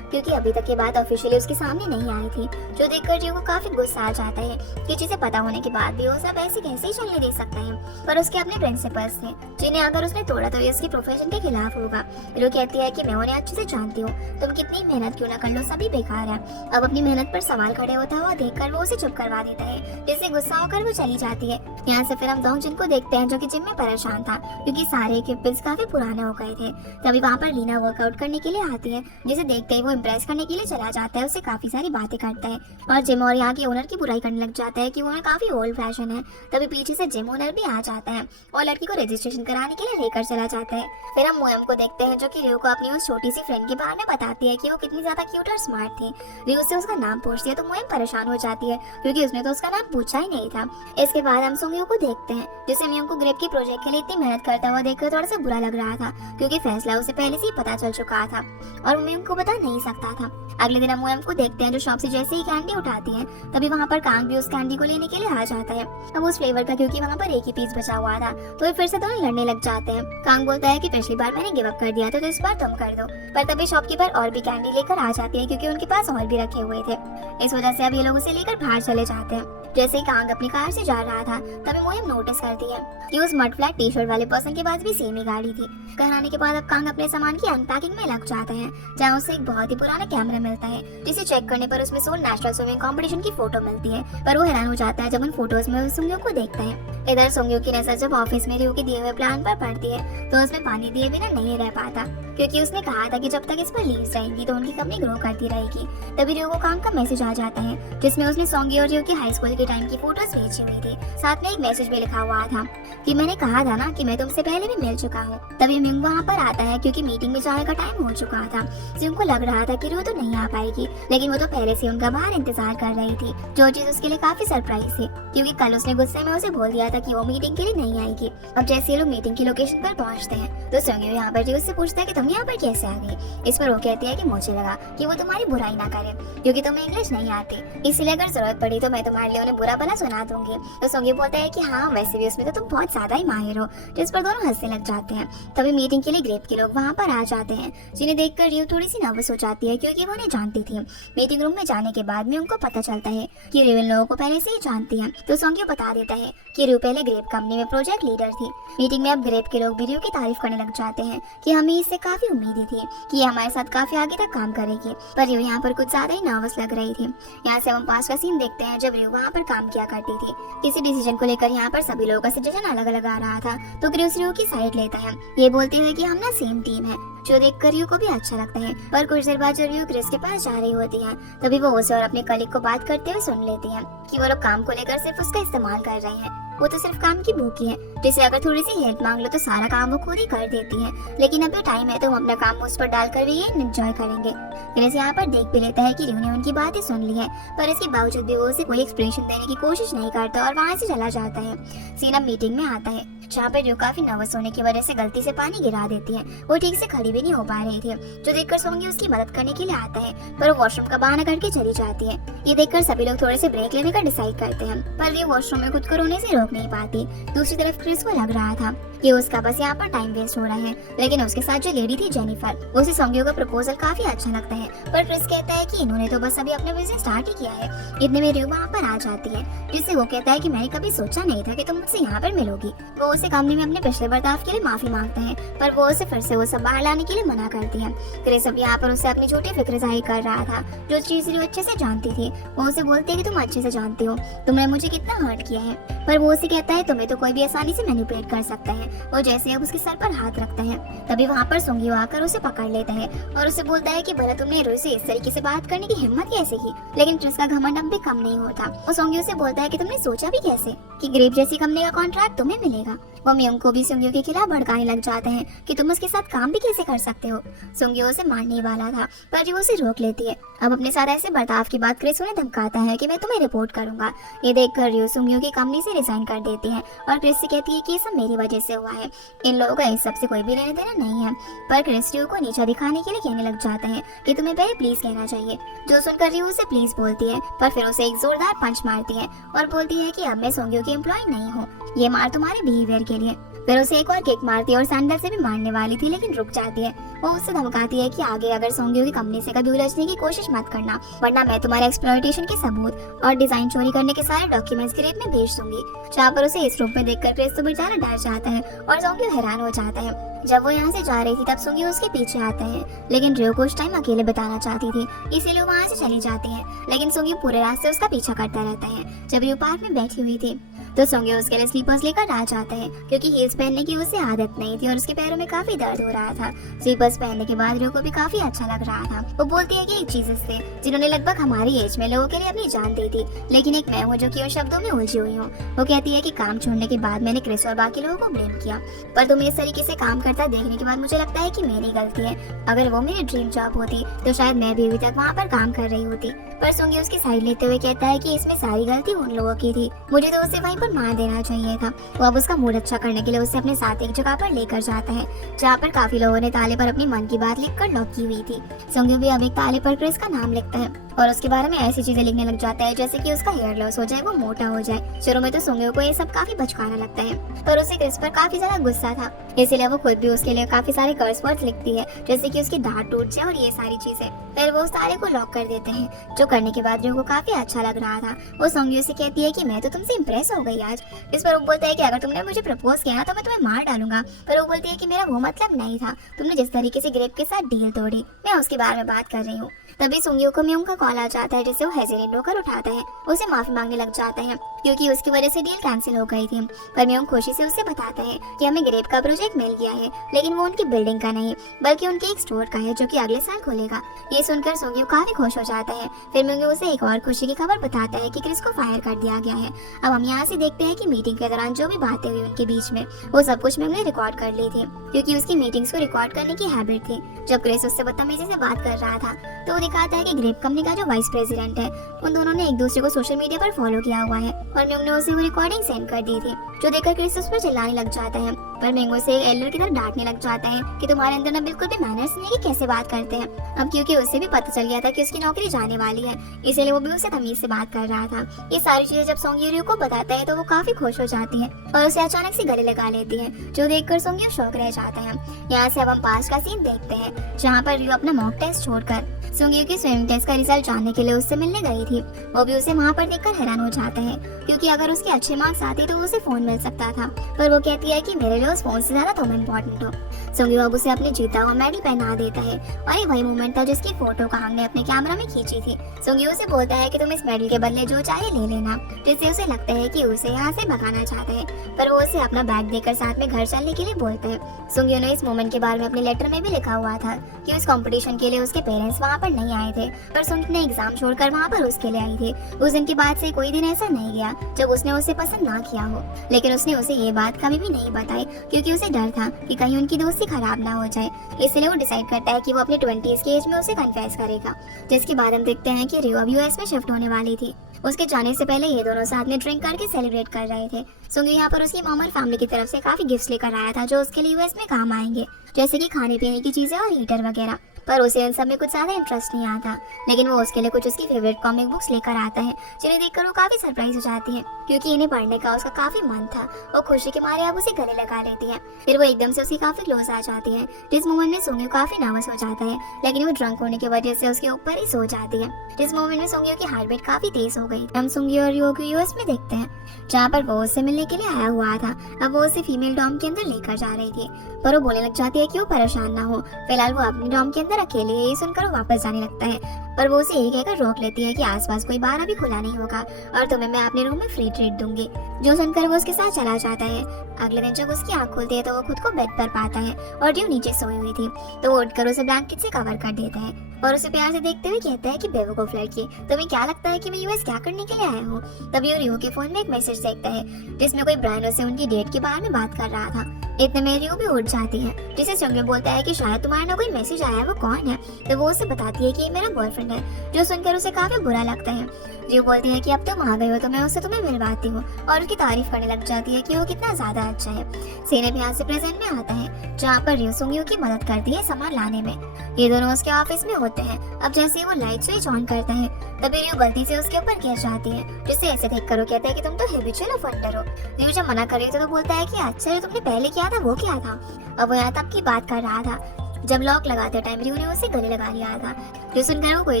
क्योंकि अभी तक ये बात ऑफिशियली उसके सामने नहीं आई थी। जो देखकर रियो को काफी गुस्सा आ जाता है कि चीजें पता होने के बाद भी वो सब ऐसे कैसे ही चलने दे सकता है। पर उसके अपने प्रिंसिपल्स थे जिन्हें अगर उसने तोड़ा तो ये उसकी प्रोफेशन के खिलाफ होगा। रियो कहती है कि मैं उन्हें अच्छे से जानती हूँ, तुम कितनी मेहनत क्यों ना कर लो सभी बेकार है। अब अपनी मेहनत पर सवाल खड़े होता हुआ देखकर वो उसे चुप करवा देता है, जिससे गुस्सा होकर वो चली जाती है। यहाँ से फिर हम दोंगजिन को देखते हैं जो कि जिम में परेशान था क्योंकि सारे इक्विपमेंट्स काफी पुराने हो गए थे। तभी वहाँ पर लीना वर्कआउट करने के लिए आती है, जिसे देखते ही वो इम्प्रेस करने के लिए चला जाता है। उससे काफी सारी बातें करता है और जिम और यहाँ के ओनर की बुराई करने लग जाता है कि वो काफी ओल्ड फैशन है। तभी पीछे से जिम ओनर भी आ जाता है और लड़की को रजिस्ट्रेशन कराने के लिए लेकर चला जाता है। फिर हम मोयम को देखते हैं जो कि रियो को अपनी उस छोटी सी फ्रेंड के बारे में बताती है कि वो कितनी ज्यादा क्यूट और स्मार्ट थी। रियो से उसका नाम पूछती है तो मोयम परेशान हो जाती है क्योंकि उसने तो उसका नाम पूछा ही नहीं था। इसके बाद हम सुंग्यू को देखते हैं जिसे मियोंग को ग्रेप के प्रोजेक्ट के लिए इतनी मेहनत करता हुआ देखकर थोड़ा सा बुरा लग रहा था, क्योंकि फैसला उसे पहले से ही पता चल चुका था और वो मियोंग को बता नहीं सकता था। अगले दिन हम मोयम को देखते हैं जो शॉप से जैसे ही कैंडी उठाती है, तभी वहाँ पर कांग भी उस कैंडी को लेने के लिए आ जाता है। अब उस फ्लेवर का क्योंकि वहाँ पर एक ही पीस बचा हुआ था तो फिर से दोनों लड़ने लग जाते हैं। कांग बोलता है कि पिछली बार मैंने गिव अप कर दिया था तो इस बार तुम कर दो, पर तभी शॉपकीपर और भी कैंडी लेकर आ जाती है क्योंकि उनके पास और भी रखे हुए थे। इस वजह से अब ये लोग उसे लेकर बाहर चले जाते हैं। जैसे ही कांग अपनी कार से जा रहा था तभी मोयम नोटिस करती है कि उस मड फ्लैट टी शर्ट वाले पर्सन के पास भी सेम ही गाड़ी थी। घर आने के बाद अब कांग अपने सामान की अनपैकिंग में लग जाता है, जहाँ उसे एक बहुत ही पुराना कैमरा मिलता है जिसे चेक करने पर उसमें सोल नेशनल स्विमिंग कंपटीशन की फोटो मिलती है। पर वो हैरान हो जाता है जब उन फोटोज में सुंग्यू को देखता है। इधर सुंग्यू की नजर जब ऑफिस में रियो के दिए हुए प्लान पर पड़ती है तो उसमें पानी दिए बिना नहीं रह पाता, क्योंकि उसने कहा था कि जब तक इस पर लीव्स रहेंगी तो उनकी कंपनी ग्रो करती रहेगी। तभी रियो को कांग का मैसेज आ जाता है जिसमें उसने सोंगी और रियो की हाई स्कूल के टाइम की फोटोज भेजी हुई थी, साथ में एक एक मैसेज भी लिखा हुआ था कि मैंने कहा था ना कि मैं तुमसे पहले भी मिल चुका हूँ। तभी म्यूंग वहाँ पर आता है क्योंकि मीटिंग में जाने का टाइम हो चुका था। जिंग को लग रहा था कि वो तो नहीं आ पाएगी, लेकिन वो तो पहले से उनका बाहर इंतजार कर रही थी, जो चीज उसके लिए काफी सरप्राइज थी क्योंकि कल उसने गुस्से में उसे बोल दिया था कि वो मीटिंग के लिए नहीं आएगी। अब जैसे ये लोग मीटिंग की लोकेशन पर पहुंचते हैं तो सोंग्यो यहाँ पर उससे पूछता है कि तुम यहाँ पर कैसे आ गई। इस पर वो कहती है कि मुझे लगा कि वो तुम्हारी बुराई ना करे क्योंकि तुम्हें इंग्लिश नहीं आती, इसलिए अगर जरूरत पड़ी तो मैं तुम्हारे लिए उन्हें बुरा भला सुना दूंगी। तो सोंग्यो बोलता है कि हाँ वैसे भी उसमें तो तुम बहुत ज्यादा ही माहिर हो, जिस पर दोनों हंसने लग जाते हैं। तभी मीटिंग के लिए ग्रेप के लोग वहाँ पर आ जाते हैं, जिन्हें देखकर रियो थोड़ी सी नर्वस हो जाती है क्योंकि वो उन्हें जानती थी। मीटिंग रूम में जाने के बाद में उनको पता चलता है कि रियो इन लोगों को पहले से ही जानती है। तो सोंग्यो बता देता है कि रियो पहले ग्रेप कंपनी में प्रोजेक्ट लीडर थी। मीटिंग में अब ग्रेप के लोग भी रियो की तारीफ करने लग जाते हैं कि हमें इससे काफी उम्मीदें थी कि ये हमारे साथ काफी आगे तक काम करेगी, पर रियो यहाँ पर कुछ ज्यादा ही नर्वस लग रही थी। यहाँ से हम पास का सीन देखते हैं जब रियो वहाँ पर काम किया करती थी। किसी डिसीजन को लेकर यहाँ पर सभी लोगों का सजेशन अलग अलग आ रहा था, तो क्रिस रियो की साइड लेता है, ये बोलते हुए कि हम ना सेम टीम है, जो देखकर रियो को भी अच्छा लगता है। पर कुछ देर बाद जब रियो क्रिस के पास जा रही होती है तभी वो उसे और अपने कलीग को बात करते हुए सुन लेती है कि वो लोग काम को लेकर सिर्फ उसका इस्तेमाल कर रहे हैं, वो तो सिर्फ काम की भूखी है, जिसे अगर थोड़ी सी हेल्प मांग लो तो सारा काम वो खुद ही कर देती है, लेकिन अभी टाइम है तो हम अपना काम उस पर डालकर भी ये एंजॉय करेंगे। क्रिस यहाँ पर देख भी लेता है कि रियो ने उनकी बातें सुन ली है, पर इसके बावजूद भी वो उसे कोई एक्सप्रेशन देने की कोशिश नहीं करता और वहाँ से चला जाता है। सीन अब मीटिंग में आता है जहाँ पर रियो काफी नर्वस होने की वजह से गलती से पानी गिरा देती है। वो ठीक से खड़ी भी नहीं हो पा रही थी, जो देखकर सोंगी उसकी मदद करने के लिए आता है, पर वो वॉशरूम का बहाना करके चली जाती है। ये देखकर सभी लोग थोड़े से ब्रेक लेने का डिसाइड करते हैं, पर रियो वॉशरूम में खुद को रोने से रोक नहीं पाती। दूसरी तरफ क्रिस को लग रहा था कि उसका बस यहाँ पर टाइम वेस्ट हो रहा है, लेकिन उसके साथ जो लेडी थी जेनिफर, उसे सोंगियो का प्रपोजल काफी अच्छा लगता है, पर क्रिस कहता है कि इन्होंने तो बस अभी अपना बिजनेस स्टार्ट ही किया है। इतने में रियो वहाँ पर आ जाती है, जिससे वो कहता है कि मैंने कभी सोचा नहीं था कि तुम मुझसे यहाँ पर मिलोगी। वो उसे कंपनी में अपने पिछले बर्ताव के लिए माफी मांगता है, पर वो उसे फिर से वो सब बाहर लाने के लिए मना करती है। क्रिस अब यहाँ पर उसे अपनी छोटी फिक्र जाहिर कर रहा था, जो चीज रियो अच्छे से जानती थी। वो उसे बोलती है कि तुम अच्छे से जानती हो तुमने मुझे कितना हर्ट किया है, पर वो उसे कहता है तुम्हें तो कोई भी आसानी से मैनिपुलेट कर सकता है। वो जैसे अब उसके सर पर हाथ रखता है तभी वहाँ पर सोंगियो आकर उसे पकड़ लेता है और उसे बोलता है कि भला तुमने रियो से इस तरीके से बात करने की हिम्मत कैसे की। लेकिन क्रिस का घमंड अब भी कम नहीं होता। वो सोंगियो से बोलता है कि तुमने सोचा भी कैसे कि ग्रेप जैसी कंपनी का कॉन्ट्रैक्ट तुम्हें मिलेगा। वो म्यूंग को भी सोंगियो के खिलाफ भड़काने लग जाते हैं कि तुम उसके साथ काम भी कैसे कर सकते हो। सोंगियो उसे मारने वाला था, पर रियो उसे रोक लेती है। अब अपने साथ ऐसे बर्ताव के बाद क्रिस उन्हें धमकाता है कि मैं तुम्हें रिपोर्ट करूंगा। ये देखकर रियो सोंगियो की कंपनी से रिजाइन कर देती है और क्रिस से कहती है कि ये सब मेरी वजह से हुआ है, इन लोगों का इस सब से कोई भी लेना देना नहीं है। पर क्रिस रियो को नीचा दिखाने के लिए कहने लग जाता है कि तुम्हें पहले प्लीज कहना चाहिए, जो सुनकर रियो उसे प्लीज बोलती है, पर फिर उसे एक जोरदार पंच मारती है और बोलती है कि अब मैं सोंगियो की एम्प्लॉय नहीं हूँ, ये मार तुम्हारे बिहेवियर के लिए। फिर उसे एक और किक मारती है और सैंडल से भी मारने वाली थी, लेकिन रुक जाती है। वो उससे धमकाती है कि आगे अगर सोंगियो की कंपनी से कभी उलझने की कोशिश मत करना, वरना मैं तुम्हारे एक्सप्लॉयटेशन के सबूत और डिजाइन चोरी करने के सारे डॉक्यूमेंट्स ग्रेप में भेज दूंगी। जहाँ पर उसे इस रूप में देखकर क्रिस तो बेचारा डर जाता है और सोंगियो हैरान हो जाता है। जब वो यहाँ से जा रही थी तब सोंगियो उसके पीछे आता है, लेकिन रियो कुछ टाइम अकेले बिताना चाहती थी, इसीलिए वहाँ से चली जाती है। लेकिन सोंगियो पूरे रास्ते उसका पीछा करता रहता है। जब रियो पार्क में बैठी हुई थी तो सोंगियो उसके लिए स्लीपर्स लेकर आ जाता है, क्योंकि हील्स पहनने की उसे आदत नहीं थी और उसके पैरों में काफी दर्द हो रहा था। स्लीपर्स पहनने के बाद रियो को भी काफी अच्छा लग रहा था। वो बोलती है कि एक जीसस थे जिन्होंने लगभग हमारी एज में लोगों के लिए अपनी जान दी थी, लेकिन एक मैं हूँ जो कि उन शब्दों में उलझी हुई हूँ। वो कहती है कि काम छोड़ने के बाद मैंने क्रिस और बाकी लोगों को ब्लेम किया, पर तुम्हें इस तरीके से काम करता देखने के बाद मुझे लगता है कि मेरी गलती है। अगर वो मेरी ड्रीम जॉब होती तो शायद मैं भी अभी तक वहाँ पर काम कर रही होती। पर सोंगियो उसकी साइड लेते हुए कहता है कि इसमें सारी गलती उन लोगों की थी, मुझे तो उसे वहीं पर मार देना चाहिए था। वो अब उसका मूड अच्छा करने के लिए उसे अपने साथ एक जगह पर लेकर जाता है, जहाँ पर काफी लोगों ने ताले पर अपनी मन की बात लिखकर लॉक की हुई थी। सोंगियो भी अब एक ताले पर क्रिस का नाम लिखता है और उसके बारे में ऐसी चीजें लिखने लग जाता है जैसे कि उसका हेयर लॉस हो जाए, वो मोटा हो जाए। शुरू में तो सोंगियो को ये सब काफी बचकाना लगता है, पर उसे क्रिस पर काफी ज्यादा गुस्सा था, इसीलिए वो खुद भी उसके लिए काफी सारे कर्स वर्ड्स लिखती है, जैसे कि उसकी दांत टूट जाए और ये सारी चीजें। फिर वो उस ताले को लॉक कर देते हैं, जो करने के बाद रियो को काफी अच्छा लग रहा था। वो सोंगियो से कहती है कि मैं तो तुमसे इम्प्रेस हो गई आज। इस पर वो बोलता है कि अगर तुमने मुझे प्रपोज किया ना तो मैं तुम्हें मार डालूंगा, पर वो बोलती है कि मेरा वो मतलब नहीं था, तुमने जिस तरीके से ग्रेप के साथ डील तोड़ी मैं उसके बारे में बात कर रही हूँ। तभी सोंगियो को म्यूंग का कॉल आ जाता है, जिसे वो हेजिलिन होकर उठाता है, उसे माफी मांगने लग जाता है। क्योंकि उसकी वजह से डील कैंसिल हो गई थी। पर म्योंग खुशी से उसे बताता है कि हमें ग्रेप का प्रोजेक्ट मिल गया है, लेकिन वो उनकी बिल्डिंग का नहीं बल्कि उनके एक स्टोर का है जो कि अगले साल खुलेगा। ये सुनकर सोंग्यो काफी खुश हो जाता है। फिर म्योंग उसे एक और खुशी की खबर बताता है कि क्रिस को फायर कर दिया गया है। अब हम यहाँ से देखते हैं कि मीटिंग के दौरान जो भी बातें हुई उनके बीच में, वो सब कुछ म्योंग ने रिकॉर्ड कर ली थी, क्योंकि उसकी मीटिंग्स को रिकॉर्ड करने की हैबिट थी। जब क्रिस उससे बदतमीजी से बात कर रहा था तो वो दिखाता है कि ग्रेप कंपनी का जो वाइस प्रेसिडेंट है, उन दोनों ने एक दूसरे को सोशल मीडिया पर फॉलो किया हुआ है और म्योंग ने उसे वो रिकॉर्डिंग सेंड कर दी थी, जो देखकर क्रिस उस पर चिल्लाने लग जाता है। पर म्योंग उसे एक एल्डर की तरह डांटने लग जाता है कि तुम्हारे अंदर ना बिल्कुल भी मैनर्स नहीं है कि कैसे बात करते हैं। अब क्योंकि उसे भी पता चल गया था कि उसकी नौकरी जाने वाली है, इसलिए वो भी उसे तमीज से बात कर रहा था। ये सारी चीजें जब सोंग्यो रियो को बताता है तो वो काफी खुश हो जाती है और उसे अचानक से गले लगा लेती है, जो देखकर सोंग्यो शौक रह जाता है। यहाँ से अब हम पास्ट का सीन देखते हैं, जहाँ पर रियो अपना मॉक टेस्ट छोड़कर सोंग्यो की स्विमिंग टेस्ट का रिजल्ट जानने के लिए उससे मिलने गई थी। वो भी उसे वहाँ पर देखकर हैरान हो जाता है, क्योंकि अगर उसके अच्छे मार्क्स आते तो उसे फोन मिल सकता था, पर वो कहती है कि मेरे लिए उस फोन से ज्यादा तुम इम्पोर्टेंट हो। सोंग्यो अब उसे अपने जीता हुआ मेडल पहना देता है और ये वही मोमेंट था जिसकी फोटो का हमने अपने कैमरा में खींची थी। सोंग्यो उसे बोलता है कि तुम इस मेडल के बदले जो चाहे ले लेना, जिससे उसे लगता है कि उसे यहाँ से भगाना चाहता है, पर वो उसे अपना बैग देकर साथ में घर चलने के लिए बोलता है। सोंग्यो ने इस मोमेंट के बारे में अपने लेटर में भी लिखा हुआ था कि उस कंपटीशन के लिए उसके पेरेंट्स वहाँ पर नहीं आए थे, पर सोंग्यो ने एग्जाम छोड़कर वहाँ पर उसके लिए आई थी। उस दिन के बाद से कोई दिन ऐसा नहीं गया जब उसने उसे पसंद ना किया हो, लेकिन उसने उसे ये बात कभी भी नहीं बताई, क्योंकि उसे डर था कि कहीं उनकी दोस्ती खराब ना हो जाए। इसलिए वो डिसाइड करता है कि वो अपने 20s के एज में उसे कन्फेस करेगा। जिसके बाद हम देखते हैं कि रियो अब यूएस में शिफ्ट होने वाली थी। उसके जाने से पहले ये दोनों साथ में ड्रिंक करके सेलिब्रेट कर रहे थे। सोंग्यो यहाँ पर उसकी मॉम और फैमिली की तरफ से काफी गिफ्ट्स लेकर आया था जो उसके लिए यूएस में काम आएंगे, जैसे कि खाने पीने की चीजें और हीटर वगैरह। पर उसे इन सब में कुछ ज्यादा इंटरेस्ट नहीं आता, लेकिन वो उसके लिए कुछ उसकी फेवरेट कॉमिक बुक्स लेकर आता है, जिन्हें देखकर वो काफी सरप्राइज हो जाती है, क्योंकि इन्हें पढ़ने का उसका काफी मन था। और खुशी के मारे अब उसे गले लगा लेती है। फिर वो एकदम से उसकी काफी क्लोज आ जाती है, जिस मोमेंट में सोंग्यो काफी नर्वस हो जाता है, लेकिन वो ड्रंक होने की वजह से उसके ऊपर ही सो जाती है। जिस मोमेंट में सोंग्यो की हार्ट बीट काफी तेज हो गई। हम सोंग्यो और रियो को यूएस में देखते हैं, जहाँ पर वो उससे मिलने के लिए आया हुआ था। अब वो उसे फीमेल डॉम के अंदर लेकर जा रही थी, पर वो बोलने लग जाती है कि वो परेशान ना हो। फिलहाल वो अपनी डॉम के अंदर अकेली है, ये सुनकर वो वापस जाने लगता है, पर वो उसे यही कहकर रोक लेती है कि आसपास कोई बार अभी खुला नहीं होगा और तुम्हें मैं अपने रूम में फ्री ट्रीट दूंगी। जो सुनकर वो उसके साथ चला जाता है। अगले दिन जब उसकी आंख खुलती है तो वो खुद को बेड पर पाता है और जो नीचे सोई हुई थी, तो वो उठकर उसे ब्लैंकेट से कवर कर देता है और उसे प्यार से देखते हुए कहता है कि बेवकूफ लड़की, तुम्हें क्या लगता है कि मैं यूएस क्या करने के लिए आया हूँ। तभी वो रियो के फोन में एक मैसेज देखता है, जिसमें कोई ब्रायन से उनकी डेट के बारे में बात कर रहा था। इतने में रियो भी उठ जाती है, जिसे सोंग्यो बोलता है कि शायद तुम्हारे ना कोई मैसेज आया है, वो कौन है। तो वो उसे बताती है कि ये मेरा बॉयफ्रेंड है, जो सुनकर उसे काफी बुरा लगता है। रियो बोलती है कि अब तुम आ गई हो तो मैं उससे तुम्हें मिलवाती हूँ, और उसकी तारीफ करने लग जाती है कि वो कितना ज्यादा अच्छा है। सेनेप यहाँ से प्रेजेंट में आता है, जहाँ पर रियो सोंग्यो की मदद करती है सामान लाने में। ये दोनों उसके ऑफिस में होते हैं। अब जैसे ही वो लाइट स्विच ऑन करता है, तभी रियो गलती से उसके ऊपर गिर जाती है, जिससे ऐसे देखकर वो कहता है कि तुम तो हैबिचुअल ऑफेंडर हो। रियो जब मना कर रही तो बोलता है कि अच्छा जो तुमने पहले किया था वो क्या था। अब वो यहाँ तक की बात कर रहा था जब लॉक लगाते टाइम रियो ने उसे गले लगा लिया था, जो सुनकर वो कोई